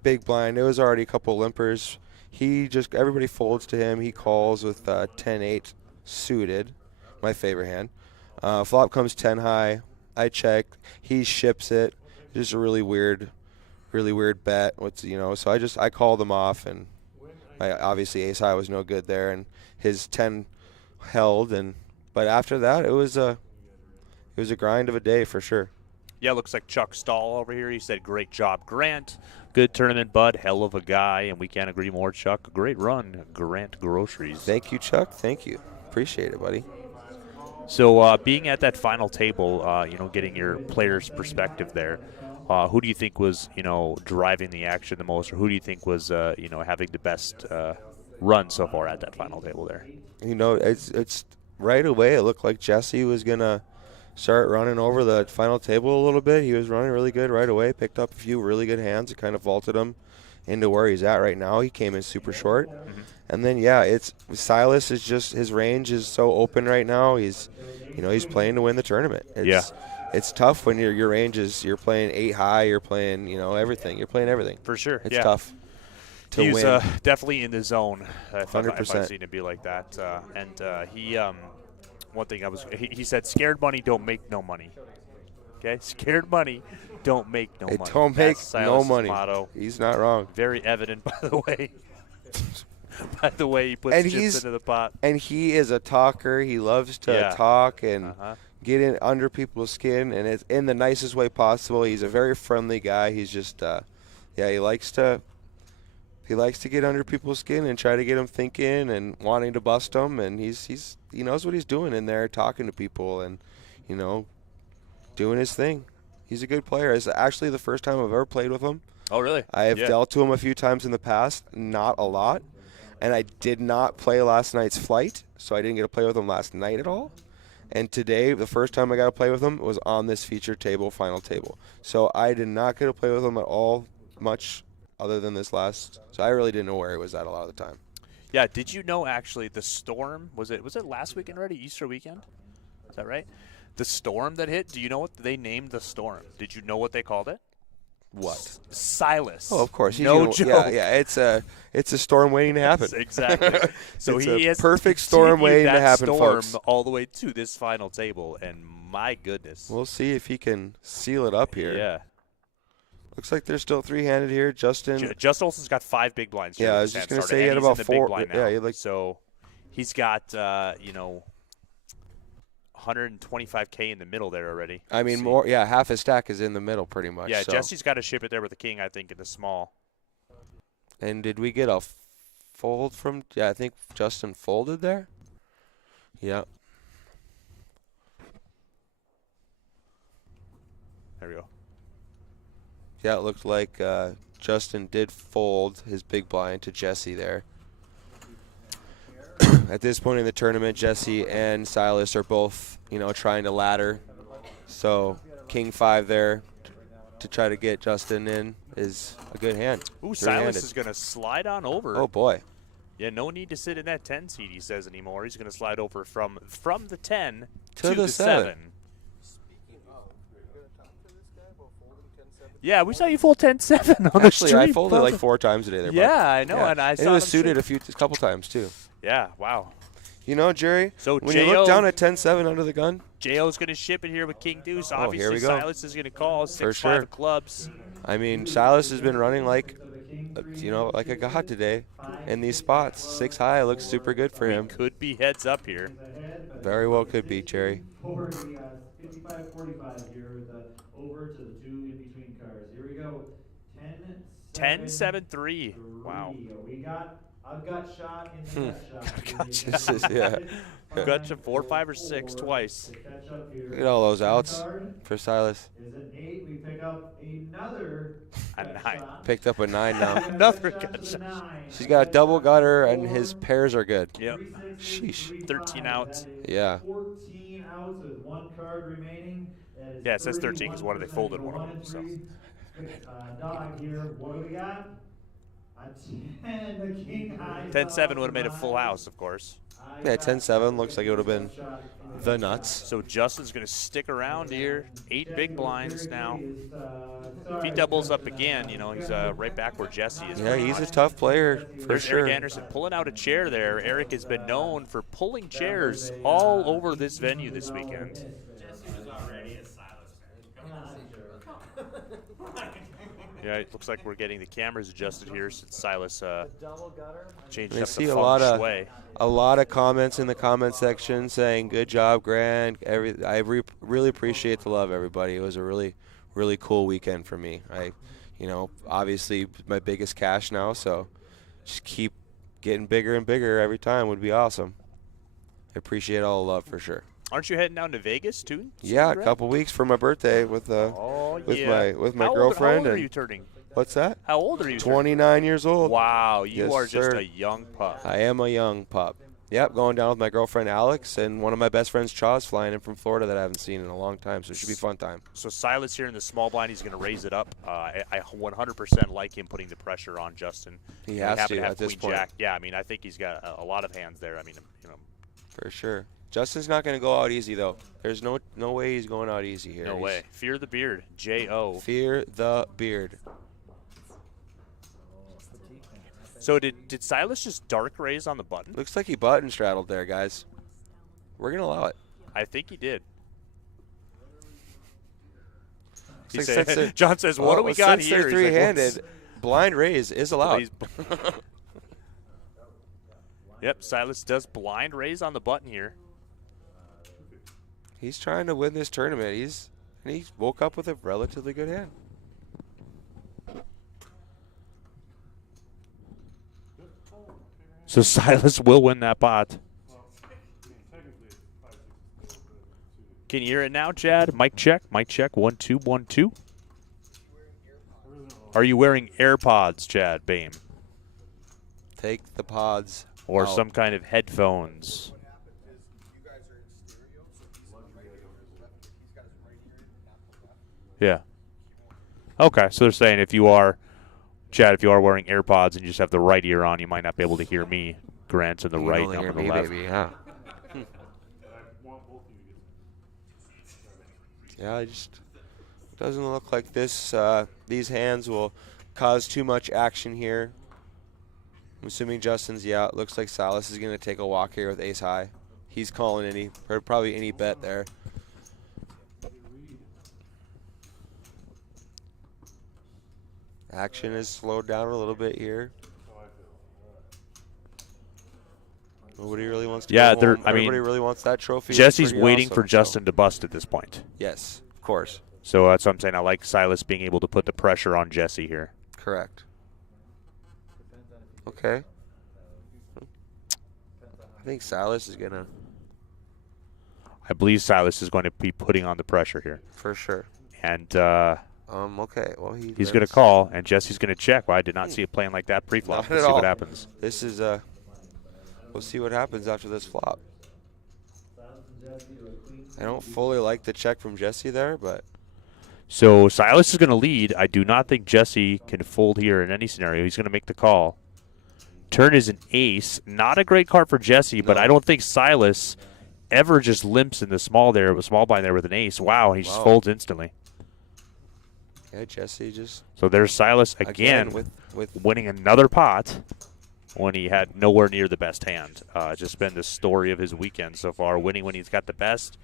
big blind. It was already a couple limpers. Everybody folds to him. He calls with 10-8 suited, my favorite hand. Flop comes 10 high. I check. He ships it. Just a really weird bet. So I called him off, and obviously ace high was no good there, and his 10 held, but after that it was a grind of a day for sure. Yeah, looks like Chuck Stahl over here. He said, "Great job, Grant. Good tournament, bud. Hell of a guy," and we can't agree more, Chuck. Great run, Grant Grossi. Thank you, Chuck. Thank you. Appreciate it, buddy. So being at that final table, getting your player's perspective there. Who do you think was, driving the action the most, or who do you think was, having the best run so far at that final table there? It's right away. It looked like Jesse was gonna start running over the final table a little bit. He was running really good right away. Picked up a few really good hands and kind of vaulted him into where he's at right now. He came in super short, and then it's Silas is just his range is so open right now. He's playing to win the tournament. It's tough when your range is you're playing 8 high, you're playing everything. You're playing everything. For sure, it's tough to He's win. Definitely in the zone. 100%. If I've seen it be like that. He one thing he said, scared money don't make no money. Okay, scared money don't make no money. Don't make That's no money. Motto. He's not wrong. Very evident, by the way. by the way he puts chips into the pot. And he is a talker. He loves to talk and get in under people's skin, and it's in the nicest way possible. He's a very friendly guy. He's just, he likes to get under people's skin and try to get them thinking and wanting to bust them. And he knows what he's doing in there, talking to people and, doing his thing. He's a good player. It's actually the first time I've ever played with him. Oh, really? I have dealt to him a few times in the past, not a lot. And I did not play last night's flight, so I didn't get to play with him last night at all. And today, the first time I got to play with him was on this feature table, final table. So I did not get to play with him at all much other than this last. So I really didn't know where he was at a lot of the time. Yeah, did you know actually the storm, was it last weekend already, Easter weekend? Is that right? The storm that hit, do you know what they named the storm? Did you know what they called it? What? Silas. Oh, of course. No joke. Yeah, it's a storm waiting to happen. Exactly. So it's he a has perfect storm waiting to happen, storm folks. all the way to this final table, and my goodness. We'll see if he can seal it up here. Yeah. Looks like they're still three-handed here. Justin Olsen's got 5 big blinds. Yeah, I was just going to say he had about 4. Yeah, so he's got 125K in the middle there already. I mean, more. Yeah, half his stack is in the middle, pretty much. Yeah, so. Jesse's got to ship it there with the king, I think, in the small. And did we get a fold from? Yeah, I think Justin folded there. Yeah. There we go. Yeah, it looked like Justin did fold his big blind to Jesse there. At this point in the tournament, Jesse and Silas are both, trying to ladder. So King 5 there to try to get Justin in is a good hand. Ooh, Silas is going to slide on over. Oh, boy. Yeah, no need to sit in that 10 seat, he says, anymore. He's going to slide over from the 10 to the 7. Yeah, we saw you fold 10-7 on the street. Actually, I folded like 4 times today. There, yeah, I know, and I saw it was suited a couple times too. Yeah, wow. Jerry, so when you look down at 10-7 under the gun, J.O.'s going to ship it here with King Deuce. Obviously, here we go. Silas is going to call 6-5 For sure. of clubs. I mean, Silas has been running like a god today in these spots. 6 high looks super good for him. Could be heads up here. Very well could be, Jerry. 55-45 here with the over to the 2 in between cards. Here we go. 10-7-3. Wow. We got a gut shot in the gut shot. This is, yeah. Gut to 4, 5, or 6 twice. Look at all those outs for Silas. Is an 8. We pick up another a 9. Picked up a 9 now. Another gut shot. She's got a double gutter, and his pairs are good. Yep. Sheesh. 13 outs. Yeah. 14 outs with 1 card remaining. Yeah, it says 13 because one of they folded one of them. So. Dog here. What do we got? A 10. The king high. 10-7 would have made a full house, of course. Yeah, 10-7 looks like it would have been the nuts. So Justin's going to stick around here. 8 big blinds now. If he doubles up again, he's right back where Jesse is. Yeah, he's a tough player for There's sure. Eric Anderson pulling out a chair there. Eric has been known for pulling chairs all over this venue this weekend. Jesse was already a Silas fan. Come on. Yeah, it looks like we're getting the cameras adjusted here since Silas changed I up see the a lot of comments in the comment section saying, "Good job, Grant." I really appreciate the love, everybody. It was a really, really cool weekend for me. Obviously my biggest cash now, so just keep getting bigger and bigger every time would be awesome. I appreciate all the love for sure. Aren't you heading down to Vegas too? Yeah, a couple weeks for my birthday with my girlfriend. How old are you turning? What's that? How old are you? 29 years old. Wow, you Yes, are just sir. a young pup. I am a young pup. Yep, going down with my girlfriend Alex and one of my best friends, Chaw's, flying in from Florida that I haven't seen in a long time, so it should be a fun time. So Silas here in the small blind, he's going to raise it up. I 100% like him putting the pressure on Justin. He has happen to have at this Queen point. Jack. Yeah, I mean, I think he's got a lot of hands there. I mean, For sure. Justin's not going to go out easy, though. There's no way he's going out easy here. No way. Fear the beard. J.O. Fear the beard. So did Silas just dark raise on the button? Looks like he button straddled there, guys. We're going to allow it. I think he did. John says, what do we got since here? They're three-handed, blind raise is allowed. Yep, Silas does blind raise on the button here. He's trying to win this tournament. He woke up with a relatively good hand. So Silas will win that pot. Can you hear it now, Chad? Mic check. Mic check. 1 2 1 2. Are you wearing AirPods, Chad Bame? Take the pods. Or out. some kind of headphones? Yeah. Okay, so they're saying if you are, Chad, if you are wearing AirPods and you just have the right ear on, you might not be able to hear me, Grant, in the You right, only I'm hear on the me, left. baby, yeah. Yeah, it just doesn't look like this. These hands will cause too much action here. I'm assuming Justin's, yeah, it looks like Silas is going to take a walk here with ace high. He's calling probably any bet there. Action is slowed down a little bit here. Nobody really wants to go home. Everybody really wants that trophy. Jesse's waiting for Justin to bust at this point. Yes, of course. So that's what I'm saying. I like Silas being able to put the pressure on Jesse here. Correct. Okay. I think Silas is going to. I believe Silas is going to be putting on the pressure here. For sure. And okay. Well, he's going to call, and Jesse's going to check. Well, I did not see it playing like that pre-flop. Let's see what happens. This is we'll see what happens after this flop. I don't fully like the check from Jesse there, but. So Silas is going to lead. I do not think Jesse can fold here in any scenario. He's going to make the call. Turn is an ace. Not a great card for Jesse, but I don't think Silas ever just limps in the small blind there with an ace. Wow, he just folds instantly. Yeah, Jesse just. So there's Silas again with winning another pot when he had nowhere near the best hand. Just been the story of his weekend so far, winning when he's got the best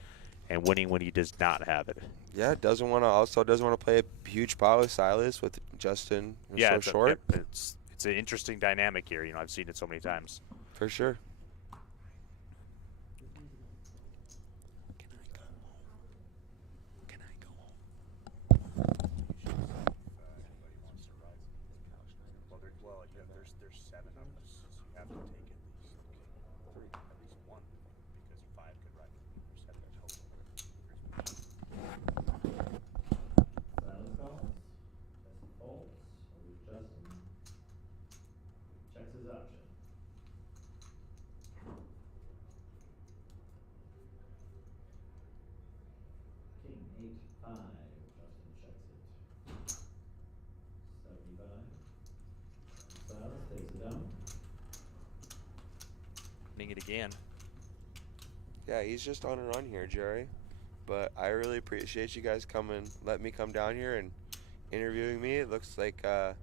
and winning when he does not have it. Yeah, doesn't want to play a huge pot with Silas with Justin. Yeah, so short. It's an interesting dynamic here. You know, I've seen it so many times. For sure. It again. Yeah, he's just on a run here, Jerry. But I really appreciate you guys letting me come down here and interviewing me. It looks like I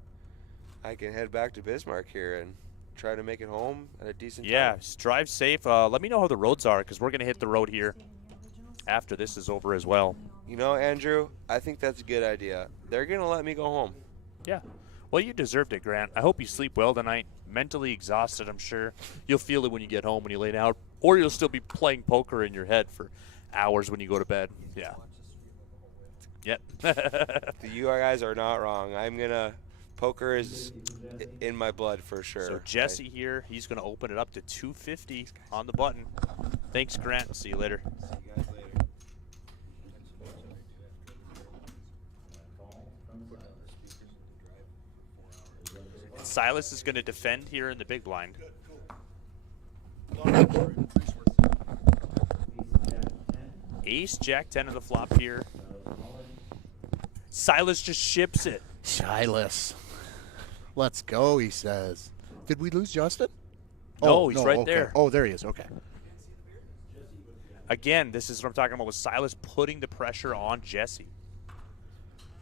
can head back to Bismarck here and try to make it home at a decent time. Yeah, drive safe. Let me know how the roads are because we're going to hit the road here after this is over as well. You know, Andrew, I think that's a good idea. They're going to let me go home. Yeah. Well, you deserved it, Grant. I hope you sleep well tonight. Mentally exhausted, I'm sure. You'll feel it when you get home, when you lay down. Or you'll still be playing poker in your head for hours when you go to bed. Yeah. Yep. You guys are not wrong. Poker is in my blood for sure. So Jesse here, he's going to open it up to 250 on the button. Thanks, Grant. See you later. See you guys later. Silas is going to defend here in the big blind. Ace, Jack 10 of the flop here. Silas just ships it. Silas. Let's go, he says. Did we lose Justin? No, he's right okay. there. Oh, there he is. Okay. Again, this is what I'm talking about with Silas putting the pressure on Jesse.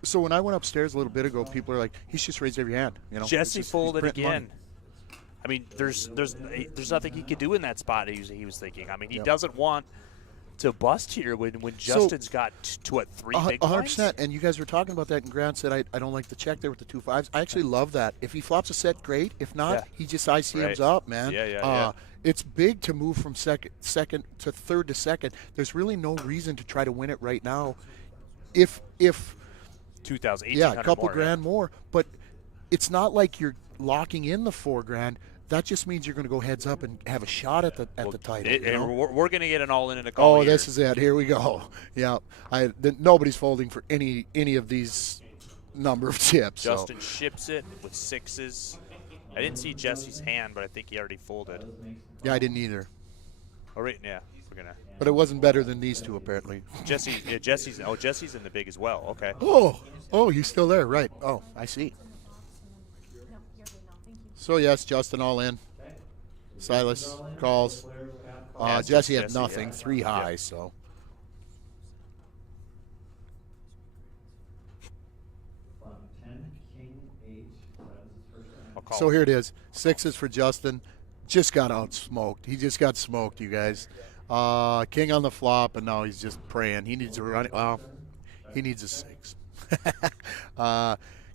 So when I went upstairs a little bit ago, people are like, "He's just raised every hand." You know, Jesse folded again. Money. I mean, there's nothing he could do in that spot. He was thinking. I mean, he doesn't want to bust here when Justin's got to what, 3 big blinds? 100%. And you guys were talking about that, and Grant said I don't like the check there with the 2 5s. I actually love that. If he flops a set, great. If not, he just ICMs up, man. Yeah. It's big to move from second to third to second. There's really no reason to try to win it right now. If 2,000, a couple more, grand more, but it's not like you're locking in the $4,000. That just means you're going to go heads up and have a shot at the title. We're going to get an all-in in a couple years. This is it. Here we go. Yeah, nobody's folding for any of these number of chips. Justin ships it with 6s. I didn't see Jesse's hand, but I think he already folded. Yeah, I didn't either. All right, yeah, we're gonna. But it wasn't better than these two, apparently. Jesse's in the big as well. Okay. Oh, he's still there, right? Oh, I see. So yes, Justin all in. Silas calls. Jesse had nothing, 3 high, so. So here it is. 6s for Justin. Just got outsmoked. He just got smoked, you guys. King on the flop, and now he's just praying. He needs to run it. Well, he needs a 6.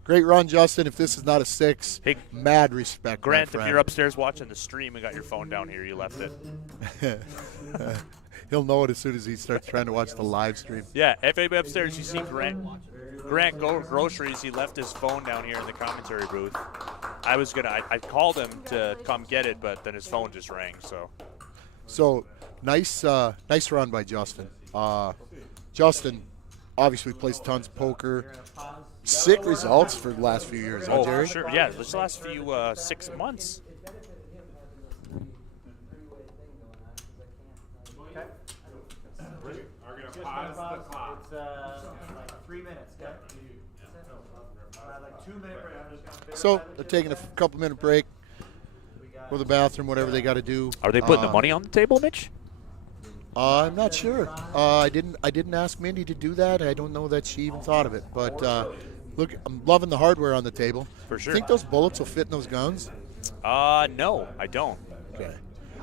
Great run, Justin. If this is not a 6, hey, mad respect, Grant, if you're upstairs watching the stream and got your phone down here, you left it. He'll know it as soon as he starts trying to watch the live stream. Yeah, if anybody upstairs, you see Grant go groceries, he left his phone down here in the commentary booth. I called him to come get it, but then his phone just rang. So nice run by Justin. Justin obviously plays tons of poker. Sick results for the last few years, huh, Jerry? For sure. Yeah, this last few 6 months. We're gonna pause the clock. It's like 3 minutes, okay? Like 2 minute break. So they're taking a couple minute break. Go to the bathroom, whatever they got to do. Are they putting the money on the table, Mitch? I'm not sure. I didn't ask Mindy to do that. I don't know that she even thought of it. But look, I'm loving the hardware on the table. For sure. Think those bullets will fit in those guns? No, I don't. Okay.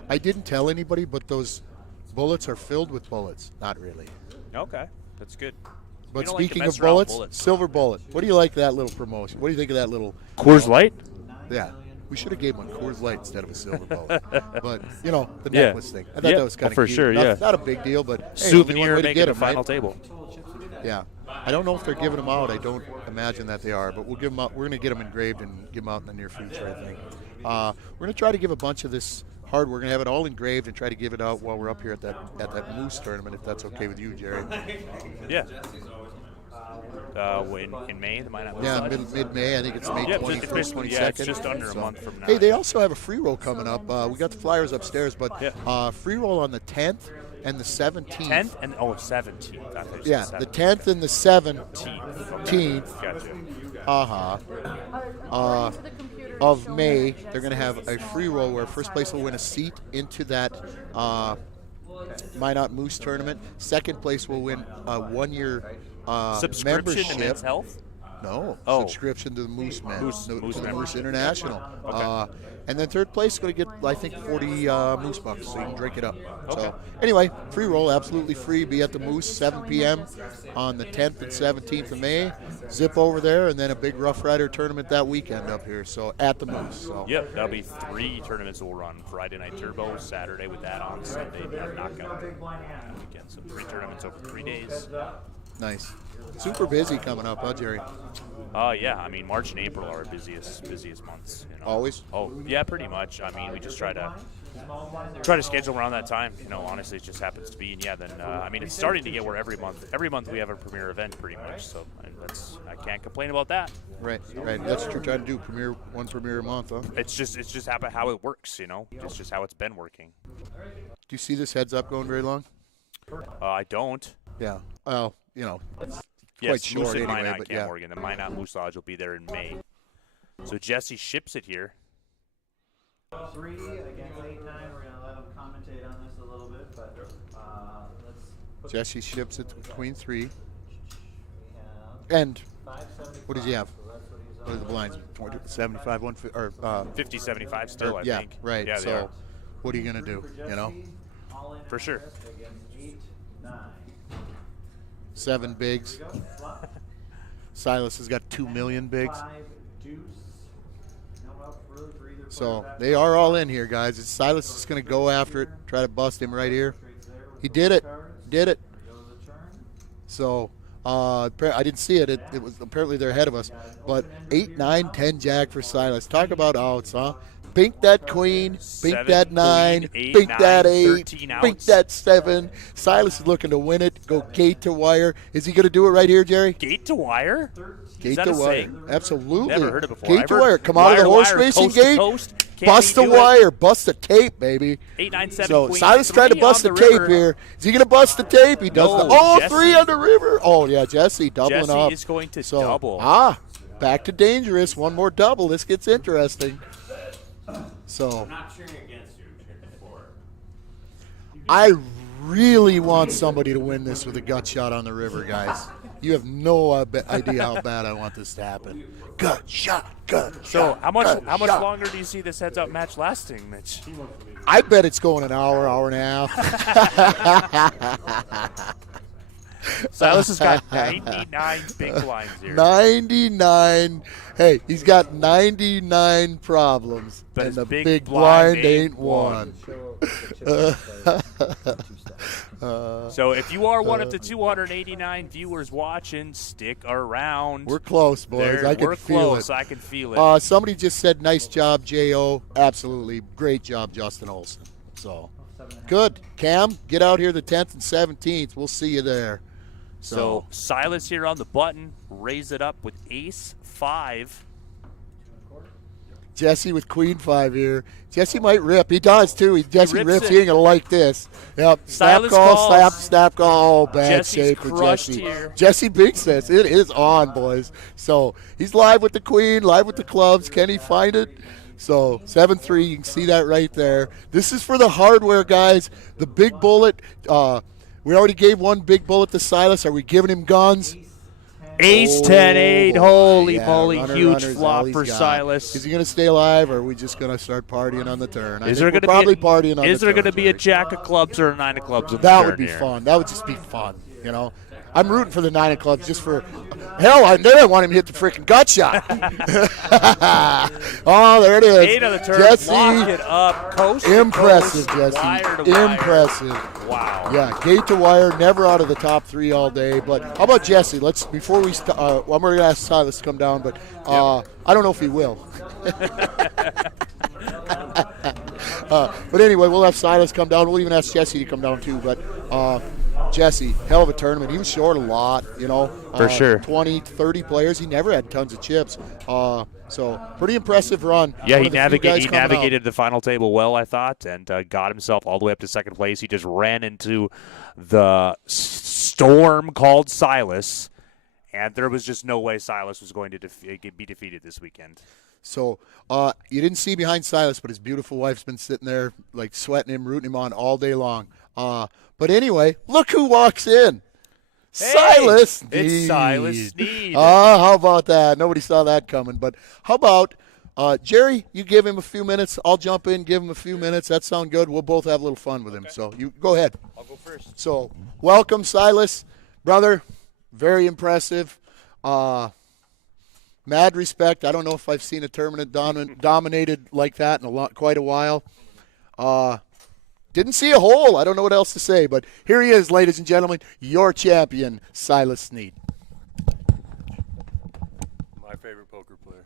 I didn't tell anybody, but those bullets are filled with bullets. Not really. Okay, that's good. But speaking of bullets, silver bullet. What do you like that little promotion? What do you think of that little Coors Light? Yeah. We should have gave one Coors Light instead of a silver bullet. But, the necklace thing. I thought that was kind of for cute. sure, Not a big deal, but hey, souvenir to making get the them, final right? table. Yeah. I don't know if they're giving them out. I don't imagine that they are, but we'll give them out. We're going to get them engraved and give them out in the near future, I think. We're going to try to give a bunch of this hardware. We're going to have it all engraved and try to give it out while we're up here at that Moose tournament, if that's okay with you, Jerry. Yeah. In May, the Minot Moose Yeah, mid-May. I think it's May 21st, 22nd. Yeah, it's just under a month from now. Hey, they also have a free roll coming up. We got the flyers upstairs, but free roll on the 10th and the 17th. 10th and 17th. Yeah, the 10th and the 17th. Gotcha. Of May, they're going to have a free roll where first place will win a seat into that Minot Moose tournament. Second place will win a 1-year subscription membership. to Men's Health? No, subscription to the Moose Men, Moose International. Okay. And then third place is going to get, I think, 40 Moose bucks, so you can drink it up. Okay. So anyway, free roll, absolutely free. Be at the Moose, 7 p.m. on the 10th and 17th of May. Zip over there, and then a big Rough Rider tournament that weekend up here. So at the Moose. So. Yep, that'll be 3 tournaments we'll run. Friday Night Turbo, Saturday with that on, Sunday Knockout weekend. So 3 tournaments over 3 days. Nice. Super busy coming up, huh, Jerry? Yeah. I mean, March and April are our busiest months. Always? Oh, yeah, pretty much. I mean, we just try to schedule around that time. Honestly, it just happens to be. And yeah, then I mean, it's starting to get where every month we have a premier event, pretty much. So I can't complain about that. Right. That's what you're trying to do. One premier a month, huh? It's just how it works. It's just how it's been working. Do you see this heads up going very long? I don't. Yeah. Well, it's quite short Moose anyway. Minot, But Camp Morgan. The Minot Moose Lodge will be there in May. So Jesse ships it here. 3 against 8-9. We're gonna let him commentate on this a little bit, but let's. Jesse ships it to Queen 3. And what does he have? What are the blinds? 75, 150, or 50, 75 still, I think. Right. Yeah, so what are you gonna do? For sure. 7 bigs. Silas has got 2 million bigs. So they are all in here, guys. It's Silas is going to go after it, try to bust him right here. He did it. Did it. So I didn't see it. It was apparently they're ahead of us. But 8, 9, 10 jack for Silas. Talk about outs, huh? Bink that queen, bink that 9, bink that 8, bink that 7. Silas is looking to win it. Go gate to wire. Is he going to do it right here, Jerry? Gate to wire? Gate to wire. Absolutely. Never heard it before. Gate to wire. Come out of the horse racing gate. Bust the wire. Bust the tape, baby. 8, 9, 7. So queen, Silas tried to bust the tape here. Is he going to bust the tape? He does. No, 3 on the river. Oh, yeah, Jesse doubling Jesse up. is going to double. Back to dangerous. One more double. This gets interesting. So I'm not cheering against you, I'm cheering for it. I really want somebody to win this with a gut shot on the river, guys. You have no idea how bad I want this to happen. Gut shot. So how much longer do you see this heads-up match lasting, Mitch? I bet it's going an hour, hour and a half. Silas has got 99 big blinds here. 99. Hey, he's got 99 problems, but and the big blind ain't one. So if you are one of the 289 viewers watching, stick around. We're close, boys. I can feel it. I can feel it. Somebody just said, nice job, J.O. Absolutely. Great job, Justin Olson. So, good. Cam, get out here the 10th and 17th. We'll see you there. So Silas here on the button. Raise it up with ace 5. Jesse with queen 5 here. Jesse might rip. He does, too. Jesse rips. He ain't going to like this. Yep. Snap call, snap call. Oh, bad shape for Jesse. Here. Jesse Big says it is on, boys. So he's live with the queen, live with the clubs. Can he find it? So 7-3, you can see that right there. This is for the hardware, guys. The big bullet. We already gave one big bullet to Silas. Are we giving him guns? Ace 10-8. Holy moly. Huge flop for Silas. Is he going to stay alive, or are we just going to start partying on the turn? Is there going to be a jack of clubs or a 9 of clubs on the turn? That would be fun. That would just be fun, you know. I'm rooting for the 9 of clubs just for hell. I want him to hit the freaking gut shot. Oh, there it is. 8 on the turn. Jesse, lock it up. Coast impressive, to coast, Jesse. wire to Impressive. Wire. Wow. Yeah, gate to wire. Never out of the top 3 all day. But how about Jesse? Let's before we start. I'm going to ask Silas to come down, but I don't know if he will. But anyway, we'll have Silas come down. We'll even ask Jesse to come down too. But Jesse, hell of a tournament. He was short a lot, you know. For sure. 20, 30 players. He never had tons of chips. So pretty impressive run. Yeah, he navigated the final table well, I thought, and got himself all the way up to second place. He just ran into the storm called Silas, and there was just no way Silas was going to be defeated this weekend. So you didn't see behind Silas, but his beautiful wife's been sitting there like sweating him, rooting him on all day long. But anyway, look who walks in. Hey, Silas Sneed. It's Silas Sneed. How about that? Nobody saw that coming. But how about Jerry, you give him a few minutes. I'll jump in, give him a few minutes. That sound good? We'll both have a little fun with him. So you go ahead. I'll go first. So welcome, Silas. Brother, very impressive. Mad respect. I don't know if I've seen a tournament dominated like that in quite a while. Didn't see a hole. I don't know what else to say, but here he is, ladies and gentlemen, your champion, Silas Sneed. My favorite poker player.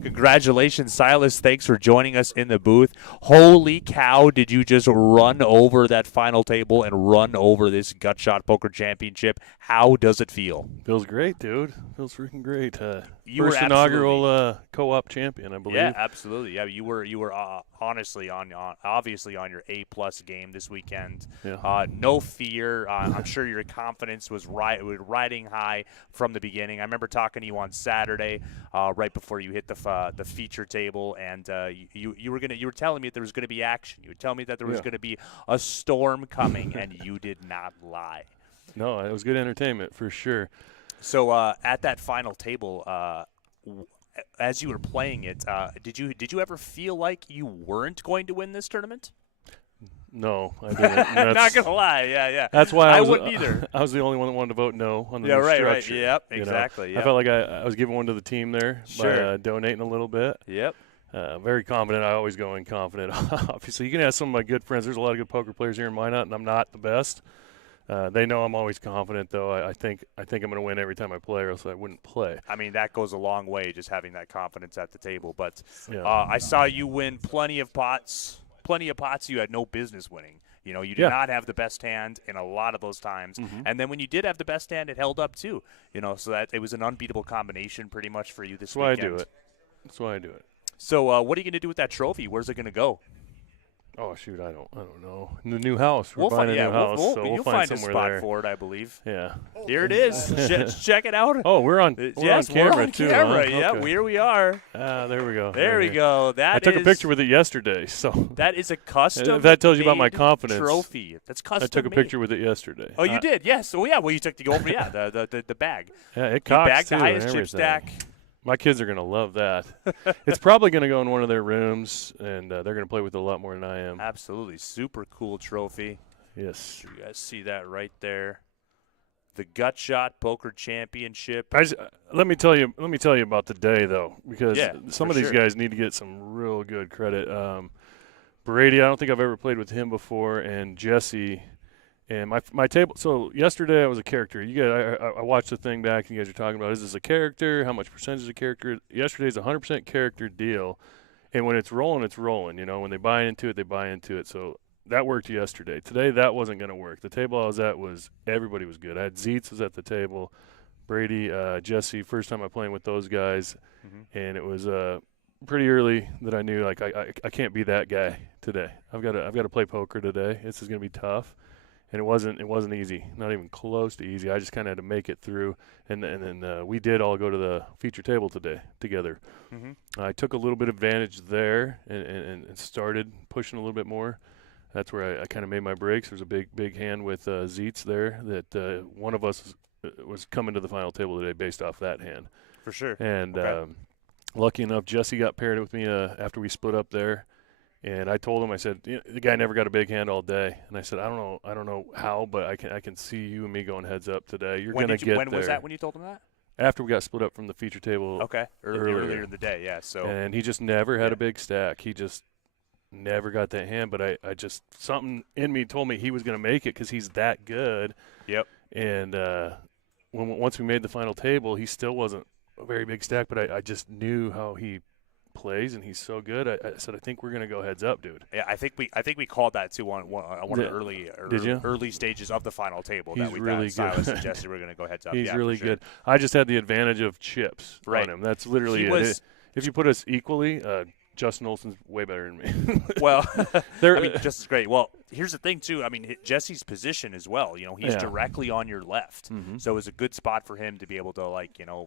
Congratulations, Silas. Thanks for joining us in the booth. Holy cow, did you just run over that final table and run over this Gut Shot Poker Championship? How does it feel? Feels great, dude. Feels freaking great. You First were inaugural co-op champion, I believe. Yeah, absolutely. Yeah, you were honestly obviously on your A+ game this weekend. Yeah. No fear. I'm sure your confidence was riding high from the beginning. I remember talking to you on Saturday, right before you hit the feature table, and you were telling me that there was going to be action. You were telling me that there was going to be a storm coming, and you did not lie. No, it was good entertainment for sure. So at that final table, as you were playing it, did you ever feel like you weren't going to win this tournament? No, I didn't. Not gonna lie, yeah. That's why I wouldn't either. I was the only one that wanted to vote no on the Yeah, new right. structure. Yep, you know? exactly. Yep. I felt like I was giving one to the team there by donating a little bit. Yep. Very confident. I always go in confident. Obviously, you can ask some of my good friends. There's a lot of good poker players here in Minot, and I'm not the best. They know I'm always confident, though. I think I'm going to win every time I play, or else I wouldn't play. I mean, that goes a long way, just having that confidence at the table. But Yeah. I saw you win plenty of pots you had no business winning. You know, you did not have the best hand in a lot of those times. And then when you did have the best hand, it held up too. You know, so that it was an unbeatable combination pretty much for you this That's why weekend. I do it. That's why I do it. So what are you going to do with that trophy? Where's it going to go? Oh shoot, I don't know. In the new house, we're We'll buying find, a new house, so you'll we'll find somewhere a spot there. for it, I believe. Yeah. Here it is. Check it out. Oh, we're on. Yes, on camera we're on too. camera. Huh? Yeah, Okay. here we are. There we go. There we Right go. here. I took a picture with it yesterday, so that is a custom. If that tells you about my made confidence. Trophy. That's custom. I took a picture with it yesterday. Oh, you did? Yes. Oh, yeah. Well, you took the over. Yeah, the bag. Yeah, it You cocks bagged too the highest and chip everything. stack. My kids are gonna love that. It's probably gonna go in one of their rooms, and they're gonna play with it a lot more than I am. Absolutely, super cool trophy. Yes. You guys see that right there. The Gut Shot Poker Championship. Let me tell you about the day though, because some for of these sure. guys need to get some real good credit. Brady, I don't think I've ever played with him before, and Jesse. And my table. So yesterday I was a character. I watched the thing back, and you guys are talking about, is this a character? How much percentage is a character? Yesterday's a 100% character deal, and when it's rolling, it's rolling. You know, when they buy into it, they buy into it. So that worked yesterday. Today that wasn't going to work. The table I was at everybody was good. I had Zeitz was at the table, Brady, Jesse. First time I playing with those guys, and it was pretty early that I knew like I can't be that guy today. I've got to play poker today. This is going to be tough. And it wasn't easy, not even close to easy. I just kind of had to make it through, and then we did all go to the feature table today together. I took a little bit of advantage there and started pushing a little bit more. That's where I kind of made my breaks. There's a big hand with Zeitz there that one of us was coming to the final table today based off that hand. For sure. And lucky enough, Jesse got paired with me after we split up there. And I told him, I said, the guy never got a big hand all day. And I said, I don't know how, but I can see you and me going heads up today. You're going to get there. When was that when you told him that? After we got split up from the feature table. Okay, earlier in the day, yeah. So. And he just never had a big stack. He just never got that hand. But I just, something in me told me he was going to make it because he's that good. Yep. And once we made the final table, he still wasn't a very big stack, but I just knew how he plays, and he's so good. I said, I think we're going to go heads up, dude. Yeah, I think we called that too on one of the early stages of the final table. He's that we really Silas good. suggested we're going to go heads up. He's yeah, really for sure. good. I just had the advantage of chips Right. on him. That's literally it. If you put us equally, Justin Olson's way better than me. Well, I mean, just as great. Well, here's the thing too. I mean, Jesse's position as well. You know, he's directly on your left, so it was a good spot for him to be able to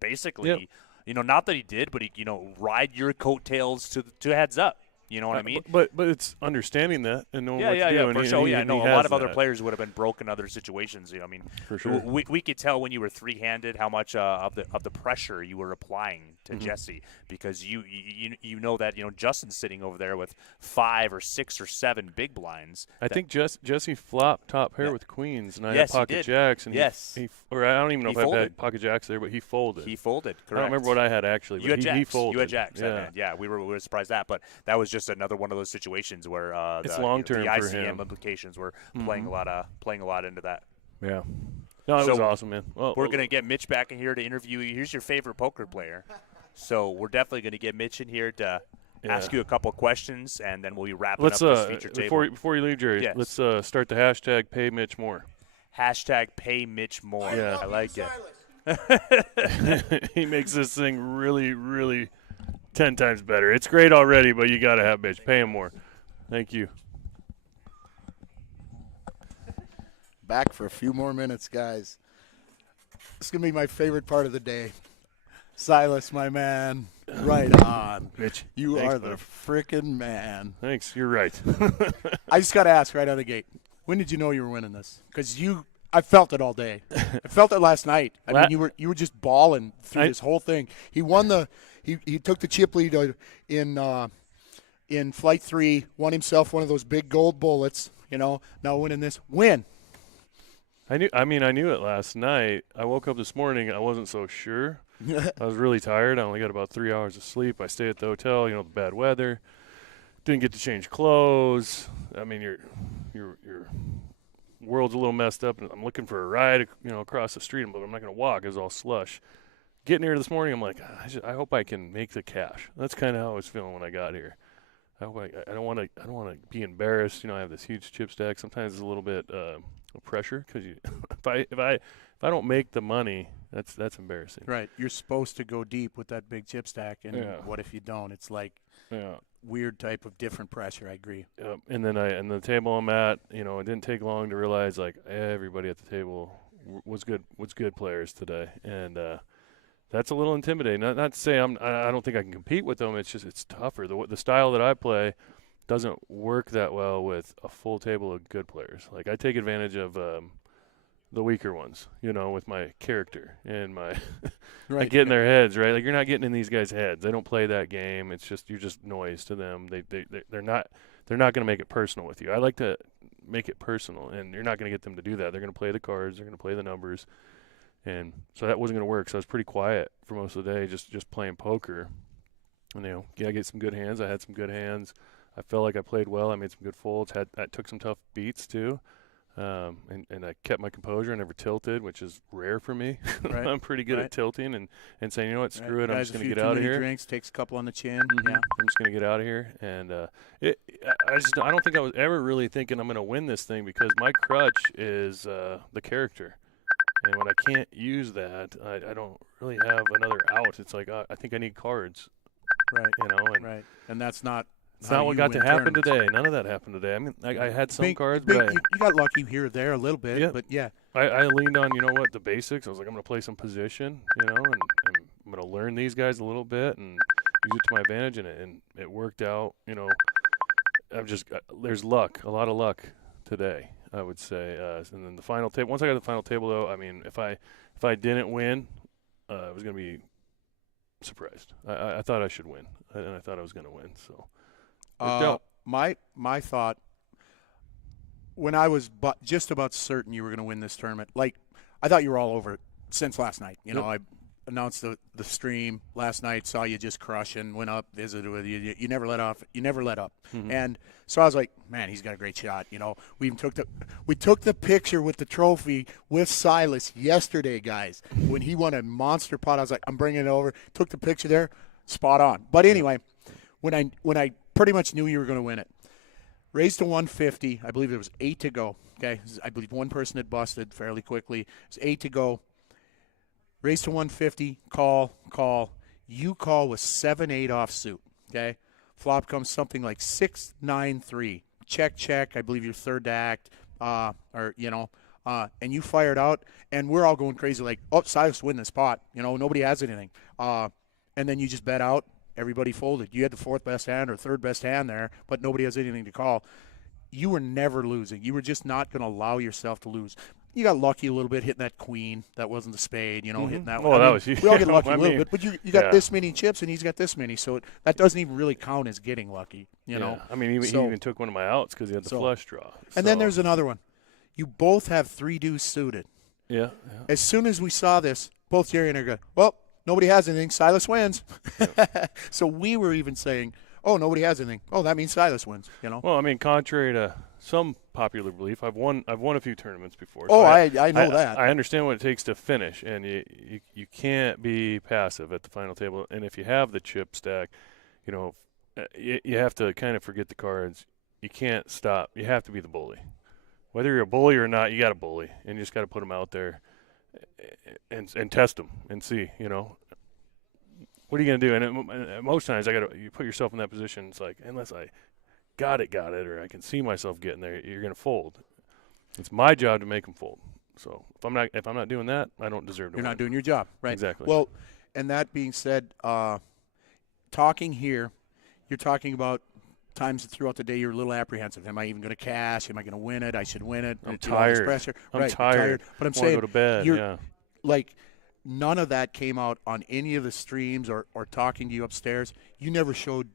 basically. You know, not that he did, but he, ride your coattails to heads up. You know what I mean? But it's understanding that and knowing what to do. Yeah, for sure. A lot of other players would have been broke in other situations. I mean, for sure. We could tell when you were three-handed how much of the pressure you were applying to Jesse, because you know that Justin's sitting over there with 5 or 6 or 7 big blinds. I think Jesse flopped top pair with queens, and I Yes, had pocket he did. jacks, and Yes. or I don't even know He if I folded. had pocket jacks there, but he folded. He folded. Correct. I don't remember what I had actually. You But had jacks. he folded. You had jacks. Yeah. Yeah, we were surprised at that, but that was just another one of those situations where It's the long-term for ICM him. implications were playing a lot into that. Yeah. No, it was awesome, man. Well, we're gonna get Mitch back in here to interview you. Here's your favorite poker player, so we're definitely gonna get Mitch in here to ask you a couple questions, and then we'll be wrapping up this feature table. Before you leave, Jerry, let's start the hashtag Pay Mitch More. Hashtag Pay Mitch More. Yeah. I like it. He makes this thing really, really 10 times better. It's great already, but you got to have Mitch. Pay him more. Thank you. Back for a few more minutes, guys. It's going to be my favorite part of the day. Silas, my man, right on. Mitch, you thanks, are the frickin' man. Thanks, you're right. I just got to ask right out of the gate, when did you know you were winning this? Because I felt it all day. I felt it last night. I mean, you were just balling through this whole thing. He won he took the chip lead in in Flight 3, won himself one of those big gold bullets, now winning this. Win. I knew it last night. I woke up this morning. I wasn't so sure. I was really tired. I only got about 3 hours of sleep. I stayed at the hotel, the bad weather. Didn't get to change clothes. I mean, your world's a little messed up, and I'm looking for a ride, across the street, but I'm not going to walk. It was all slush. Getting here this morning, I'm like, I hope I can make the cash. That's kind of how I was feeling when I got here. I don't want to be embarrassed. I have this huge chip stack. Sometimes it's a little bit of pressure because if I don't make the money, that's embarrassing. Right. You're supposed to go deep with that big chip stack, and what if you don't? It's like weird type of different pressure. I agree. And then and the table I'm at, it didn't take long to realize like everybody at the table was good players today, and that's a little intimidating. Not to say I don't think I can compete with them. It's just it's tougher. The style that I play doesn't work that well with a full table of good players. Like I take advantage of the weaker ones, with my character and my I get in their heads, right? Like you're not getting in these guys' heads. They don't play that game. It's just you're just noise to them. They're not going to make it personal with you. I like to make it personal, and you're not going to get them to do that. They're going to play the cards. They're going to play the numbers. And so that wasn't going to work. So I was pretty quiet for most of the day, just playing poker. And I get some good hands. I had some good hands. I felt like I played well. I made some good folds. I took some tough beats too, and I kept my composure. I never tilted, which is rare for me. Right. I'm pretty good at tilting and saying, screw it. I'm just going to get out of here. Drinks, takes a couple on the chin. Mm-hmm. Yeah, I'm just going to get out of here. And I don't think I was ever really thinking I'm going to win this thing because my crutch is the character. And when I can't use that, I don't really have another out. It's like I think I need cards, right? And and that's not. It's not what got to happen today. None of that happened today. I mean, I had some cards, but you got lucky here or there a little bit. Yeah. But yeah, I leaned on the basics. I was like, I'm going to play some position, and I'm going to learn these guys a little bit and use it to my advantage, and it worked out. There's luck, a lot of luck today, I would say. And then the final table. Once I got to the final table, though, I mean, if I didn't win, I was going to be surprised. I thought I should win, and I thought I was going to win. So, my thought when I was just about certain you were going to win this tournament, like I thought you were all over it since last night. I announced the stream last night, saw you just crushing, went up, visited with you. You never let off. You never let up. Mm-hmm. And so I was like, man, he's got a great shot. We even took the picture with the trophy with Silas yesterday, guys. When he won a monster pot, I was like, I'm bringing it over. Took the picture there, spot on. But anyway, when I pretty much knew you were going to win it, raised to 150. I believe there was 8 to go. Okay, I believe one person had busted fairly quickly. It was 8 to go. Raise to 150, call. You call with 7-8 offsuit, okay? Flop comes something like 6-9-3. Check. I believe your third act, and you fired out, and we're all going crazy like, oh, Silas win this pot. Nobody has anything. And then you just bet out. Everybody folded. You had the fourth best hand or third best hand there, but nobody has anything to call. You were never losing. You were just not going to allow yourself to lose. You got lucky a little bit hitting that queen. That wasn't the spade, hitting that one. That was huge. We all get lucky a little bit, but you got this many chips and he's got this many, so that doesn't even really count as getting lucky, know. I mean, he even took one of my outs because he had the flush draw. And then there's another one. You both have 3 deuce suited. Yeah. As soon as we saw this, both Jerry and I go, well, nobody has anything. Silas wins. Yeah. So we were even saying, oh, nobody has anything. Oh, that means Silas wins. Well, I mean, contrary to some popular belief, I've won a few tournaments before. So I know that. I understand what it takes to finish, and you can't be passive at the final table. And if you have the chip stack, you have to kind of forget the cards. You can't stop. You have to be the bully. Whether you're a bully or not, you got to bully, and you just got to put them out there and test them and see. What are you going to do? And most times, you put yourself in that position. It's like, unless I got it, or I can see myself getting there, you're going to fold. It's my job to make them fold. So if I'm not doing that, I don't deserve to win. You're not doing your job, right? Exactly. Well, and that being said, talking here, you're talking about times throughout the day you're a little apprehensive. Am I even going to cash? Am I going to win it? I should win it. I'm tired. Pressure. I'm tired. But I'm saying, go to bed. Like, none of that came out on any of the streams or talking to you upstairs. You never showed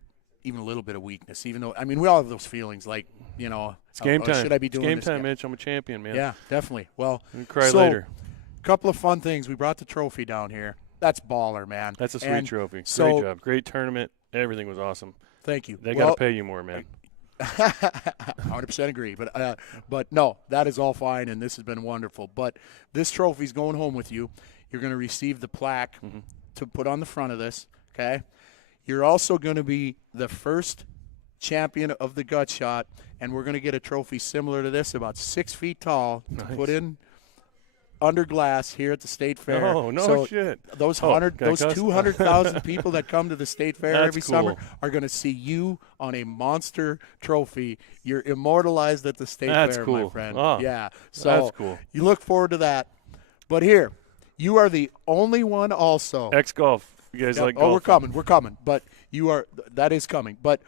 even a little bit of weakness. Even though, I mean, we all have those feelings, like, you know, it's game time. Should I be doing it's game this? time, Mitch. I'm a champion, man. Yeah, definitely. Well, cry later. A couple of fun things. We brought the trophy down here. That's baller, man. That's a sweet trophy. So, great job. Great tournament. Everything was awesome. Thank you. They got to pay you more, man. 100% agree. But no, that is all fine, and this has been wonderful. But this trophy's going home with you. You're going to receive the plaque to put on the front of this, okay? You're also going to be the first champion of the gut shot, and we're going to get a trophy similar to this, about 6 feet tall, to put in under glass here at the State Fair. Oh, no shit. Those 200,000 people that come to the State Fair every summer are going to see you on a monster trophy. You're immortalized at the State Fair, my friend. Oh, yeah. So that's cool. You look forward to that. But here, you are the only one also. X-Golf. You guys like golf? Oh, we're coming. But that is coming. But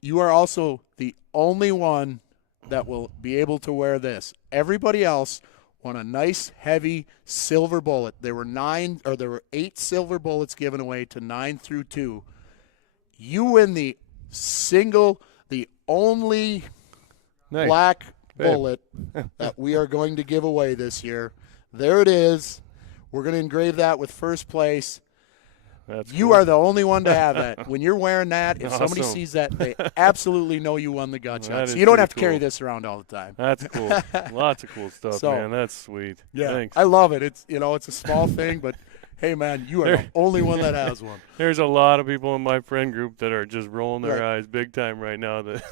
you are also the only one that will be able to wear this. Everybody else won a nice, heavy silver bullet. There were 8 silver bullets given away to 9 through 2. You win the only black bullet that we are going to give away this year. There it is. We're going to engrave that with first place. You are the only one to have that. When you're wearing that, if somebody sees that, they absolutely know you won the gut shot. So you don't have to carry this around all the time. That's cool. Lots of cool stuff, man. That's sweet. Yeah, thanks. I love it. It's it's a small thing, but hey, man, you are the only one that has one. There's a lot of people in my friend group that are just rolling their eyes big time right now that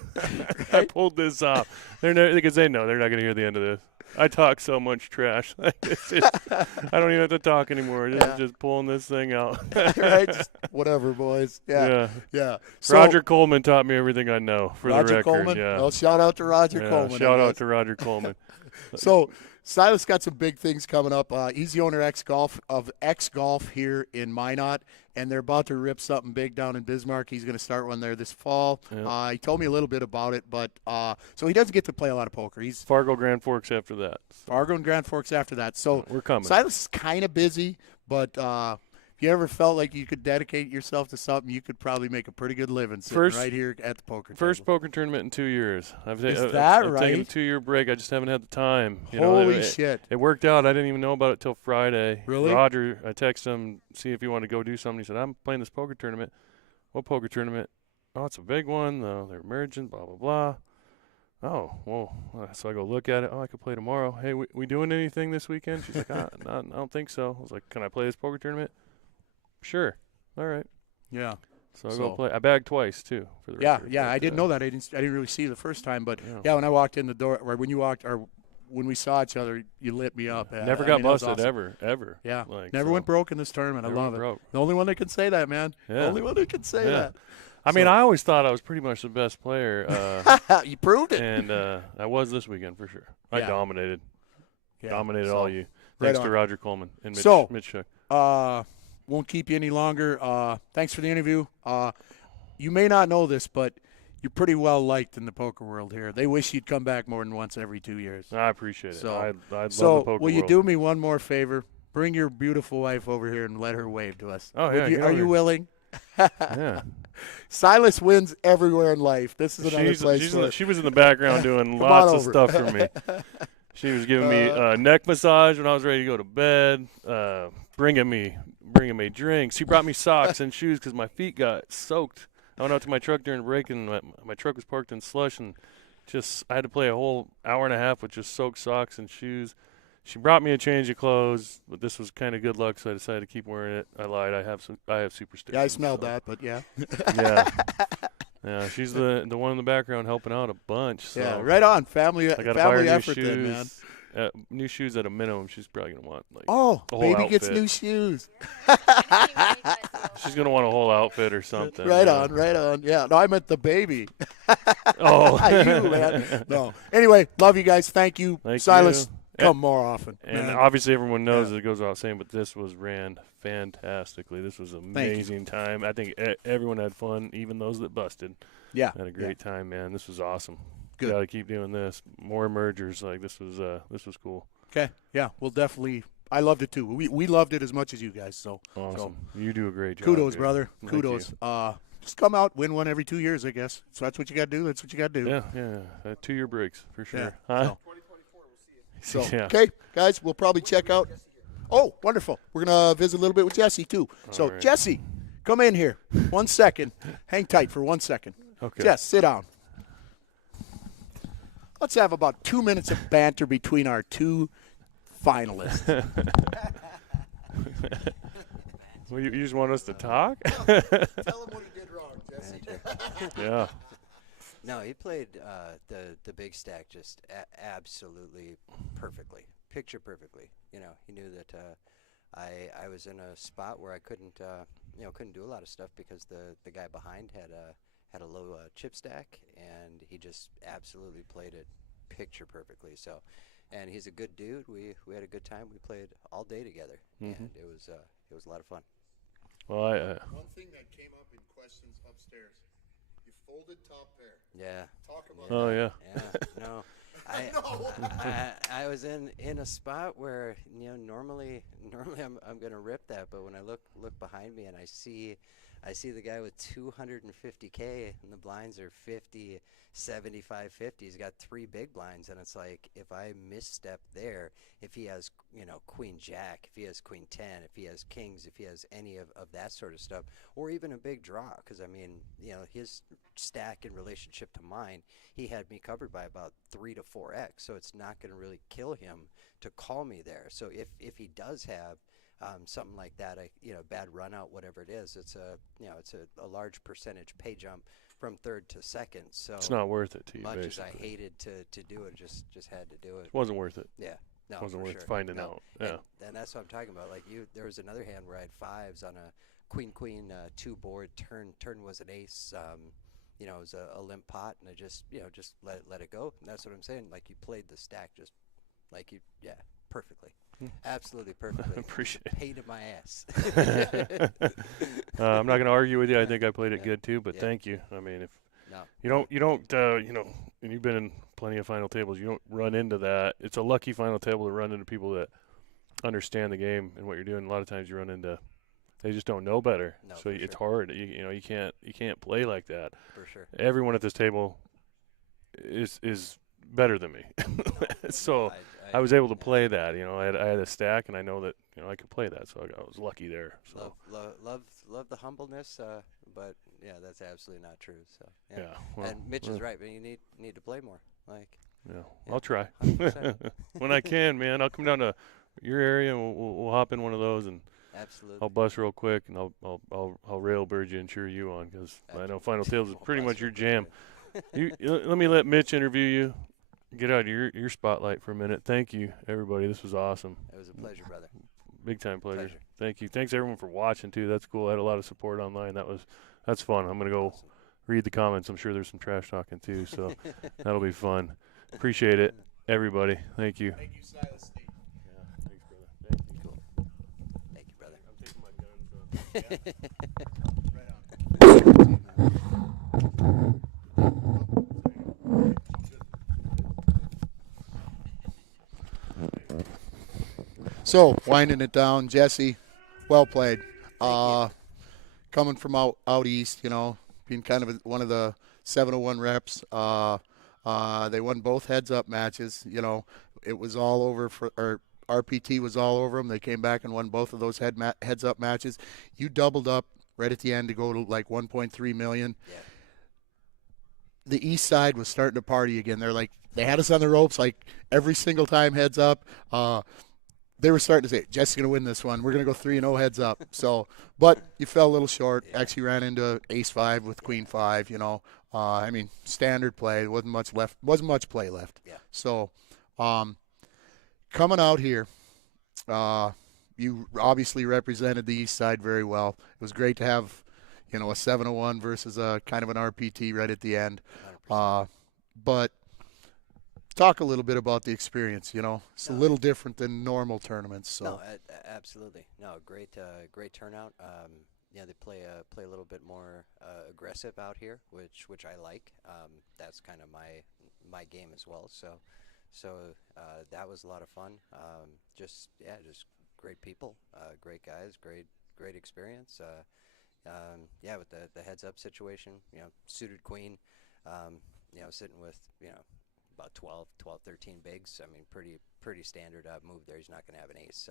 I pulled this off. Because they know they're not going to hear the end of this. I talk so much trash. It's just, I don't even have to talk anymore. Just pulling this thing out. Right? Just whatever, boys. Yeah. So, Roger Coleman taught me everything I know, for the record. Coleman? Yeah. Well, shout out to Roger Coleman. Shout out to Roger Coleman. So Silas got some big things coming up. He's the owner of X Golf here in Minot, and they're about to rip something big down in Bismarck. He's going to start one there this fall. He told me a little bit about it, but so he doesn't get to play a lot of poker. He's Fargo Grand Forks after that. Fargo and Grand Forks after that. So we're coming. Silas is kind of busy, but if you ever felt like you could dedicate yourself to something, you could probably make a pretty good living sitting right here at the poker table. First poker tournament in 2 years. Is I've right? taken a 2-year break. I just haven't had the time. Holy shit. It worked out. I didn't even know about it till Friday. Really? Roger, I texted him, see if he wanted to go do something. He said, I'm playing this poker tournament. What poker tournament? Oh, it's a big one. They're merging, blah, blah, blah. Oh, well, so I go look at it. Oh, I could play tomorrow. Hey, we doing anything this weekend? She's like, I don't think so. I was like, can I play this poker tournament? Sure. All right. Yeah. So I go play. I bagged twice too. For the record. I didn't know that. I didn't really see you the first time, but when I walked in the door, or when we saw each other, you lit me up. Never got busted awesome. ever. Yeah. Never went broke in this tournament. I love it. The only one that can say that, man. Yeah. The only one who can say that. I mean, I always thought I was pretty much the best player. You proved it. And I was this weekend for sure. I dominated. Yeah. Dominated all you. Thanks to Roger Coleman and Mitch Shook. Won't keep you any longer. Thanks for the interview. You may not know this, but you're pretty well liked in the poker world here. They wish you'd come back more than once every 2 years. I appreciate it. I'd love the poker will you world. do me one more favor? Bring your beautiful wife over here and let her wave to us. Oh, yeah. Are you willing? Yeah. Silas wins everywhere in life. This is another place. She was in the background doing lots of stuff for me. She was giving me a neck massage when I was ready to go to bed, bringing me drinks. She brought me socks and shoes because my feet got soaked. I went out to my truck during the break, and my truck was parked in slush, and I had to play a whole hour and a half with just soaked socks and shoes. She brought me a change of clothes, but this was kind of good luck, so I decided to keep wearing it. I lied. I have superstitions. Yeah, I smelled that, but yeah. Yeah, she's the one in the background helping out a bunch. So yeah, right on. Family effort shoes, then, man. New shoes at a minimum. She's probably going to want baby outfit. Gets new shoes. She's going to want a whole outfit or something. Right on. Yeah, no, I meant the baby. Oh. You, man. No. Anyway, love you guys. Thank you. Silas, come more often. And man. obviously everyone knows it goes without saying, but this was ran fantastically. This was an amazing time. I think everyone had fun, even those that busted. Yeah. Had a great time, man. This was awesome. Good. Got to keep doing this. More mergers. Like this was cool. Okay. Yeah, we'll definitely. I loved it too. We loved it as much as you guys. So awesome. You do a great job. Kudos, dude. brother. Thank Kudos. you. just come out, win one every 2 years, I guess. So that's what you got to do. That's what you got to do. Yeah. 2-year breaks for sure. Yeah. Huh? So, Yeah. okay, guys, we'll probably check out. Oh, wonderful. We're going to visit a little bit with Jesse, too. So, right. Jesse, come in here. 1 second. Hang tight for 1 second. Okay. Jess, sit down. Let's have about 2 minutes of banter between our two finalists. Well, you just want us to talk? Tell him what he did wrong, Jesse. Yeah. No, he played the big stack just absolutely perfectly, picture perfectly. You know, he knew that I was in a spot where I couldn't do a lot of stuff because the guy behind had a low chip stack, and he just absolutely played it picture perfectly. So, and he's a good dude. We had a good time. We played all day together, and it was a lot of fun. Well, One thing that came up in questions upstairs. You folded top pair. Yeah. Talk about Oh, that. Yeah. No. I was in a spot where, you know, normally I'm gonna rip that, but when I look behind me and I see the guy with 250K and the blinds are 50, 75, 50. He's got 3 big blinds, and it's like, if I misstep there, if he has, you know, queen jack, if he has queen 10, if he has kings, if he has any of that sort of stuff, or even a big draw, because I mean, you know, his stack in relationship to mine, he had me covered by about 3 to 4x, so it's not going to really kill him to call me there. So if he does have something like that, bad run out, whatever it is, it's a large percentage pay jump from third to second. So it's not worth it to you. Much basically. as I hated to do it, just had to do it. It wasn't worth it. Yeah, no, it wasn't for worth sure. finding No. out. Yeah, and that's what I'm talking about. Like there was another hand where I had 5s on a queen 2 board. Turn was an ace. It was a limp pot, and I just let it go. And that's what I'm saying. Like, you played the stack just like perfectly. Absolutely perfectly. Appreciate it. Pain in my ass. I'm not going to argue with you. I think I played it good too, but thank you. I mean, if you don't, and you've been in plenty of final tables, you don't run into that. It's a lucky final table to run into people that understand the game and what you're doing. A lot of times you run into, they just don't know better. No, so it's hard. You can't play like that. For sure. Everyone at this table is better than me. So I was able to play that. I had a stack, and I know that I could play that. So I was lucky there. So love the humbleness, but yeah, that's absolutely not true. So yeah, well, and Mitch is right, but you need to play more. Yeah, I'll try 100%. when I can, man. I'll come down to your area, and we'll hop in one of those, and absolutely. I'll bust real quick, and I'll railbird you and cheer you on, because I know final tables is pretty much your jam. Let me let Mitch interview you. Get out of your spotlight for a minute. Thank you, everybody. This was awesome. It was a pleasure, brother. Big time pleasure. Thank you. Thanks everyone for watching too. That's cool. I had a lot of support online. That's fun. I'm gonna go read the comments. I'm sure there's some trash talking too, so that'll be fun. Appreciate it, everybody. Thank you. Thank you, Silas. Yeah, thanks, brother. Thank you. Cool. Thank you, brother. I'm taking my guns. So, winding it down, Jesse, well played. Coming from out east, being kind of one of the 701 reps. They won both heads-up matches. It was all over or RPT was all over them. They came back and won both of those heads-up matches. You doubled up right at the end to go to like 1.3 million. Yeah. The east side was starting to party again. They had us on the ropes like every single time heads up. They were starting to say, Jesse's going to win this one. We're going to go 3-0 heads up. So, but you fell a little short. Yeah. Actually ran into ace-5 with queen-5, standard play. There wasn't much left. Wasn't much play left. Yeah. So, coming out here, you obviously represented the east side very well. It was great to have, a 701 versus a kind of an RPT right at the end. But talk a little bit about the experience. It's a little different than normal tournaments. So. No, absolutely. No, great turnout. They play a little bit more aggressive out here, which I like. That's kind of my game as well. So that was a lot of fun. Just great people, great guys, great experience. yeah, with the heads up situation, suited queen, sitting with, about 12, 13 bigs. I mean, pretty standard move there. He's not going to have an ace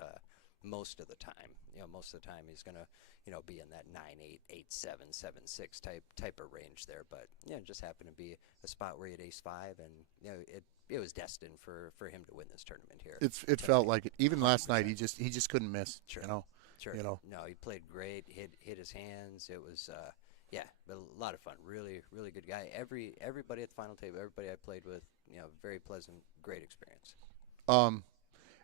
most of the time. Most of the time he's going to, be in that 9-8, 8-7, 7-6 type of range there. But it just happened to be a spot where he had ace 5, and it was destined for him to win this tournament here. It felt like it. Even last night, he just couldn't miss. Sure. Sure. No, he played great. Hit his hands. It was but a lot of fun. Really, really good guy. Everybody at the final table, everybody I played with, very pleasant, great experience.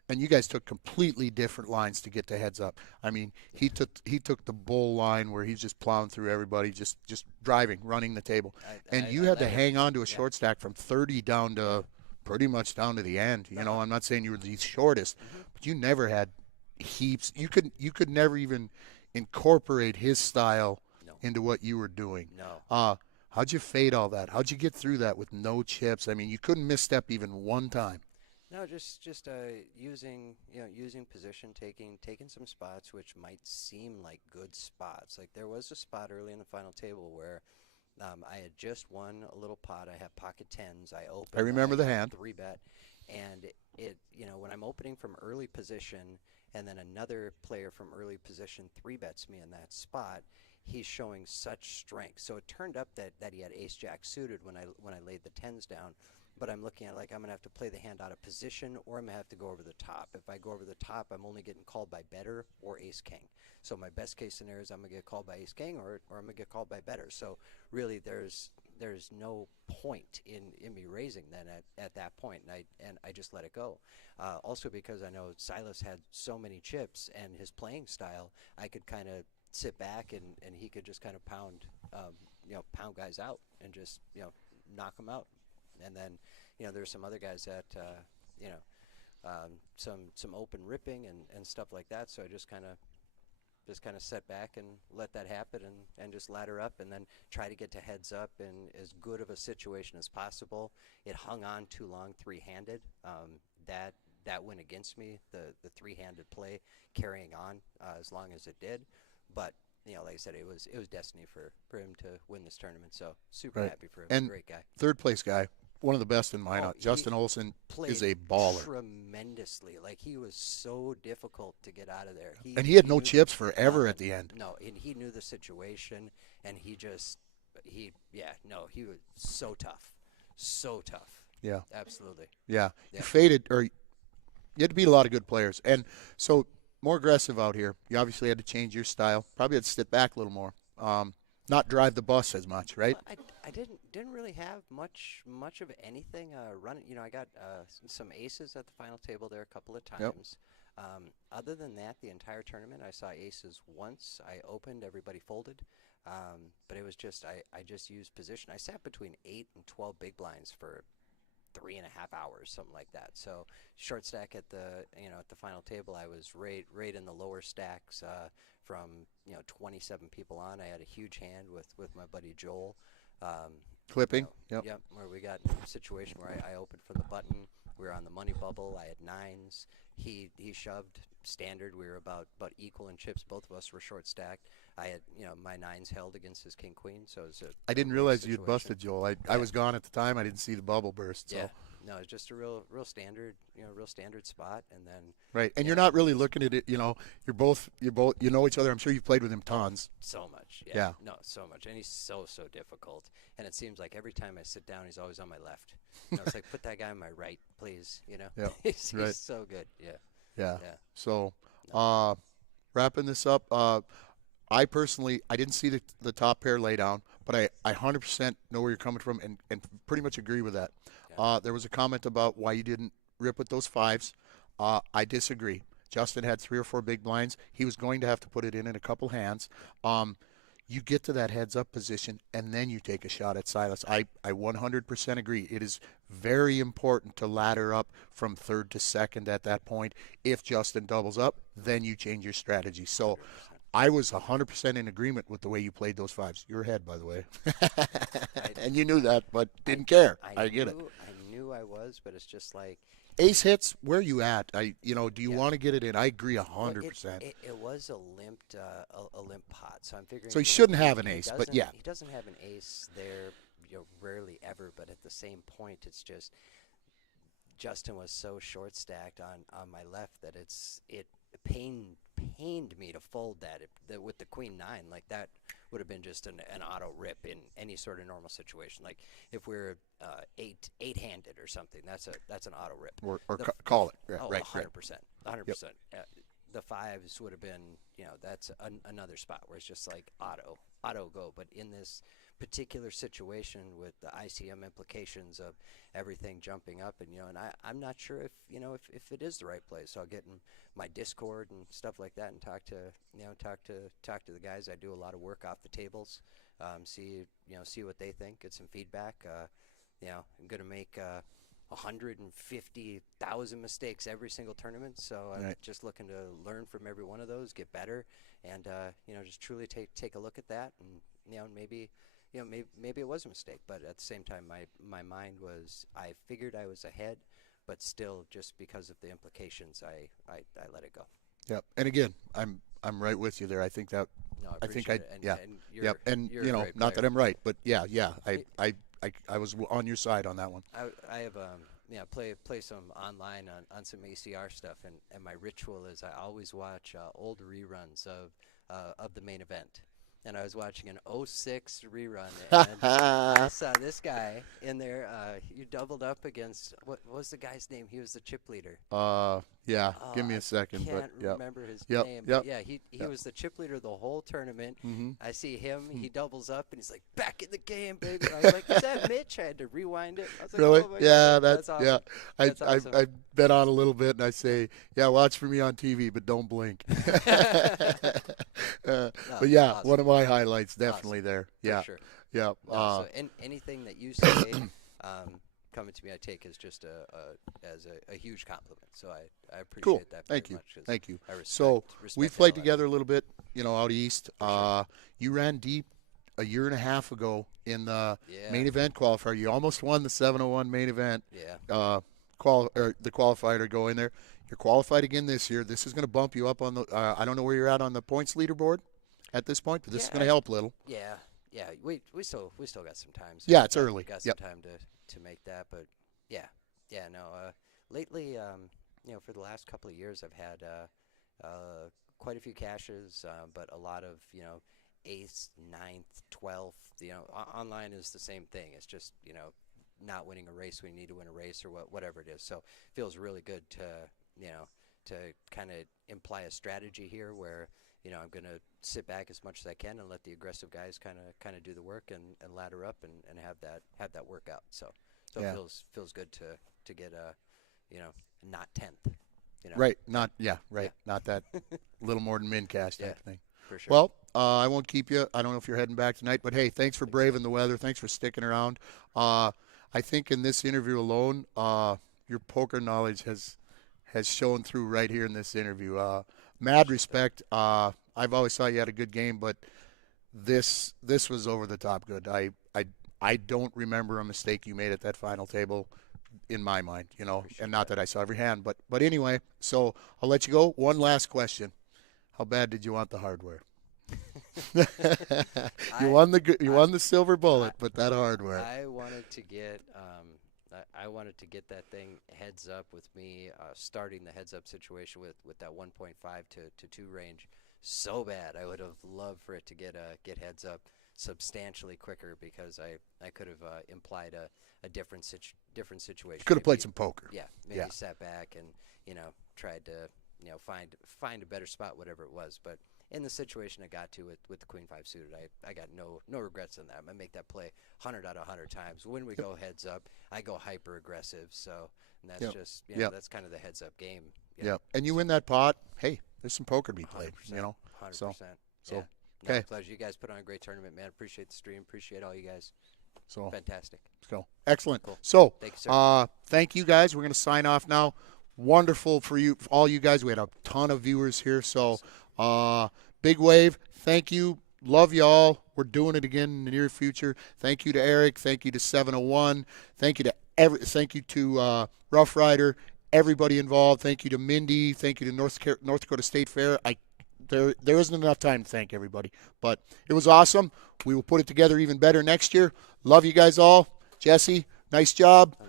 And you guys took completely different lines to get to heads up. I mean, he took the bull line where he's just plowing through everybody, just driving, running the table. And you had to hang on to a short stack from 30 down to pretty much down to the end. I'm not saying you were the shortest, but you never had heaps. You could never even incorporate his style into what you were doing. No. How'd you fade all that? How'd you get through that with no chips? I mean, you couldn't misstep even one time. No, just using position, taking some spots which might seem like good spots. Like there was a spot early in the final table where I had just won a little pot. I had pocket tens. I opened. I remember the hand. 3-bet, and it when I'm opening from early position, and then another player from early position 3-bets me in that spot. He's showing such strength. So it turned up that he had ace jack suited when I laid the tens down. But I'm looking at, like, I'm going to have to play the hand out of position, or I'm going to have to go over the top. If I go over the top, I'm only getting called by better or ace king. So my best case scenario is I'm going to get called by ace king, or I'm going to get called by better. So really there's no point in me raising then at that point, and I just let it go. Also because I know Silas had so many chips, and his playing style, I could kind of sit back and he could just kind of pound guys out and just knock them out. And then there's some other guys that some open ripping and stuff like that. So I just kind of sat back and let that happen and just ladder up and then try to get to heads up in as good of a situation as possible. It hung on too long 3-handed. That went against me, the 3-handed play carrying on as long as it did. But like I said, it was destiny for him to win this tournament. So super happy for him. And great guy. Third place guy, one of the best in Minot. Justin Olson is a baller. Tremendously. Like, he was so difficult to get out of there. And he had no chips forever at the end. No, and he knew the situation, and he was so tough. So tough. Yeah. Absolutely. Yeah. You faded, or you had to beat a lot of good players. And so more aggressive out here. You obviously had to change your style. Probably had to step back a little more. Not drive the bus as much, right? Well, I didn't really have much of anything running. I got some aces at the final table there a couple of times. Yep. Other than that, the entire tournament, I saw aces once. I opened, everybody folded. But it was just I just used position. I sat between 8 and 12 big blinds for 3.5 hours, something like that. So short stack at the final table, I was right in the lower stacks from 27 people on. I had a huge hand with my buddy Joel. Clipping. Yep. Where we got in a situation where I opened for the button. We were on the money bubble. I had nines. He shoved standard. We were about equal in chips. Both of us were short stacked. I had my nines held against his king queen. So it was I didn't realize you'd busted Joel. I was gone at the time. I didn't see the bubble burst. So. Yeah. No, it's just a real standard, real standard spot, and then. Right, and you're not really looking at it. You're both you know each other. I'm sure you've played with him tons. So much. Yeah. No, so much, and he's so difficult. And it seems like every time I sit down, he's always on my left. It's like, put that guy on my right, please. Yeah. he's so good. Yeah. So, wrapping this up. I personally, I didn't see the top pair lay down, but I 100% know where you're coming from and pretty much agree with that. There was a comment about why you didn't rip with those fives. I disagree. Justin had 3 or 4 big blinds. He was going to have to put it in a couple hands. You get to that heads-up position, and then you take a shot at Silas. I 100% agree. It is very important to ladder up from third to second at that point. If Justin doubles up, then you change your strategy. So I was 100% in agreement with the way you played those fives. You're ahead, by the way. And you knew that, but didn't care. I get it. I knew I was, but it's just like, Ace hits, where are you at? Do you Yeah. want to get it in? I agree Well, 100%. it was a limp pot, so I'm figuring. So he you know, shouldn't have an he ace, but doesn't- yeah. he doesn't have an ace there, rarely ever. But at the same point, it's just Justin was so short stacked on my left that it pained me to fold that with the queen nine. Like that would have been just an auto rip in any sort of normal situation. Like if we're eight handed or something, that's an auto rip. Or The- call it. Yeah, Oh, right. 100%. 100%. The fives would have been, that's another spot where it's just like auto go. But in this particular situation with the ICM implications of everything jumping up, and I'm not sure if it is the right place. So I'll get in my Discord and stuff like that and talk to the guys. I do a lot of work off the tables, see what they think, get some feedback. I'm gonna make 150,000 mistakes every single tournament, so I'm Right. just looking to learn from every one of those, get better, and just truly take a look at that, and maybe it was a mistake, but at the same time, my mind was, I figured I was ahead, but still, just because of the implications, I let it go. Yep. And again, I'm right with you there. I think that. No, I think I. appreciate it, Yeah. and you're, Yep. And you're a great not that player. I'm right, but yeah. I was on your side on that one. I have play some online on some ACR stuff, and my ritual is I always watch old reruns of the main event. And I was watching an 06 rerun, and I saw this guy in there. You doubled up against, what was the guy's name? He was the chip leader. Yeah. Give me a second. I can't but, remember his yep, name. Yep. But yeah, he was the chip leader the whole tournament. I see him. He doubles up, and he's like, "Back in the game, baby." And I was like, "Is that Mitch?" I had to rewind it. I was like, Really? "Oh my Yeah, God, that's awesome. yeah. That's awesome. I bet on a little bit, and I say, yeah, watch for me on TV, but don't blink. But yeah, awesome. one of my highlights definitely there. Yeah, For sure. yeah. So anything that you say coming to me, I take as just as a huge compliment. So I appreciate Cool. that. Thank very you. much 'cause Thank you. I respect, So respect we've the played hell out of together a little bit, out east. sure. You ran deep a year and a half ago in the Yeah. main event qualifier. You almost won the 701 main event. Yeah. The qualifier to go in there. You're qualified again this year. This is going to bump you up on the. I don't know where you're at on the points leaderboard at this point, but this is going to help a little. Yeah. Yeah. We still got some time. So Yeah, it's we early. Got some Yep. time to make that, but yeah. No. Lately, for the last couple of years, I've had quite a few caches, but a lot of eighth, 9th, 12th. Online is the same thing. It's just not winning a race when you need to win a race or whatever it is. So it feels really good to kind of imply a strategy here where I'm going to sit back as much as I can and let the aggressive guys kind of do the work and ladder up and have that work out. So Yeah. it feels good to get not 10th. Right. Not right. Yeah. Not that little more than min cash type thing. For sure. Well, I won't keep you. I don't know if you're heading back tonight, but hey, thanks for braving the weather. Thanks for sticking around. I think in this interview alone, your poker knowledge has shown through right here in this interview. Mad respect. I've always thought you had a good game, but this was over the top good. I don't remember a mistake you made at that final table in my mind, and not that I saw every hand, but anyway, so I'll let you go. One last question. How bad did you want the hardware? You won the silver bullet, but that hardware. I wanted to get that thing heads up with me starting the heads up situation with that 1.5 to 2 range so bad. I would have loved for it to get heads up substantially quicker because I could have implied a different situation. Could have played Maybe- some poker. Yeah, maybe sat back and tried to find a better spot, whatever it was. But in the situation I got to with the Queen 5 suited, I got no regrets in that. I'm gonna make that play 100 out of 100 times. When we go heads up, I go hyper aggressive. So and that's just that's kind of the heads up game. Yeah, and you win that pot. Hey, there's some poker to be played. 100%. So Yeah. okay. Pleasure. You guys put on a great tournament, man. Appreciate the stream. Appreciate all you guys. So fantastic. So excellent. Cool. So Thank you, sir. thank you guys. We're gonna sign off now. Wonderful for you, for all you guys. We had a ton of viewers here. So Big Wave, thank you. Love y'all. We're doing it again in the near future. Thank you to Eric. Thank you to 701. Thank you to Rough Rider. everybody involved. Thank you to Mindy. Thank you to North Dakota State Fair. There isn't enough time to thank everybody, but it was awesome. We will put it together even better next year. Love you guys all. Jesse, nice job.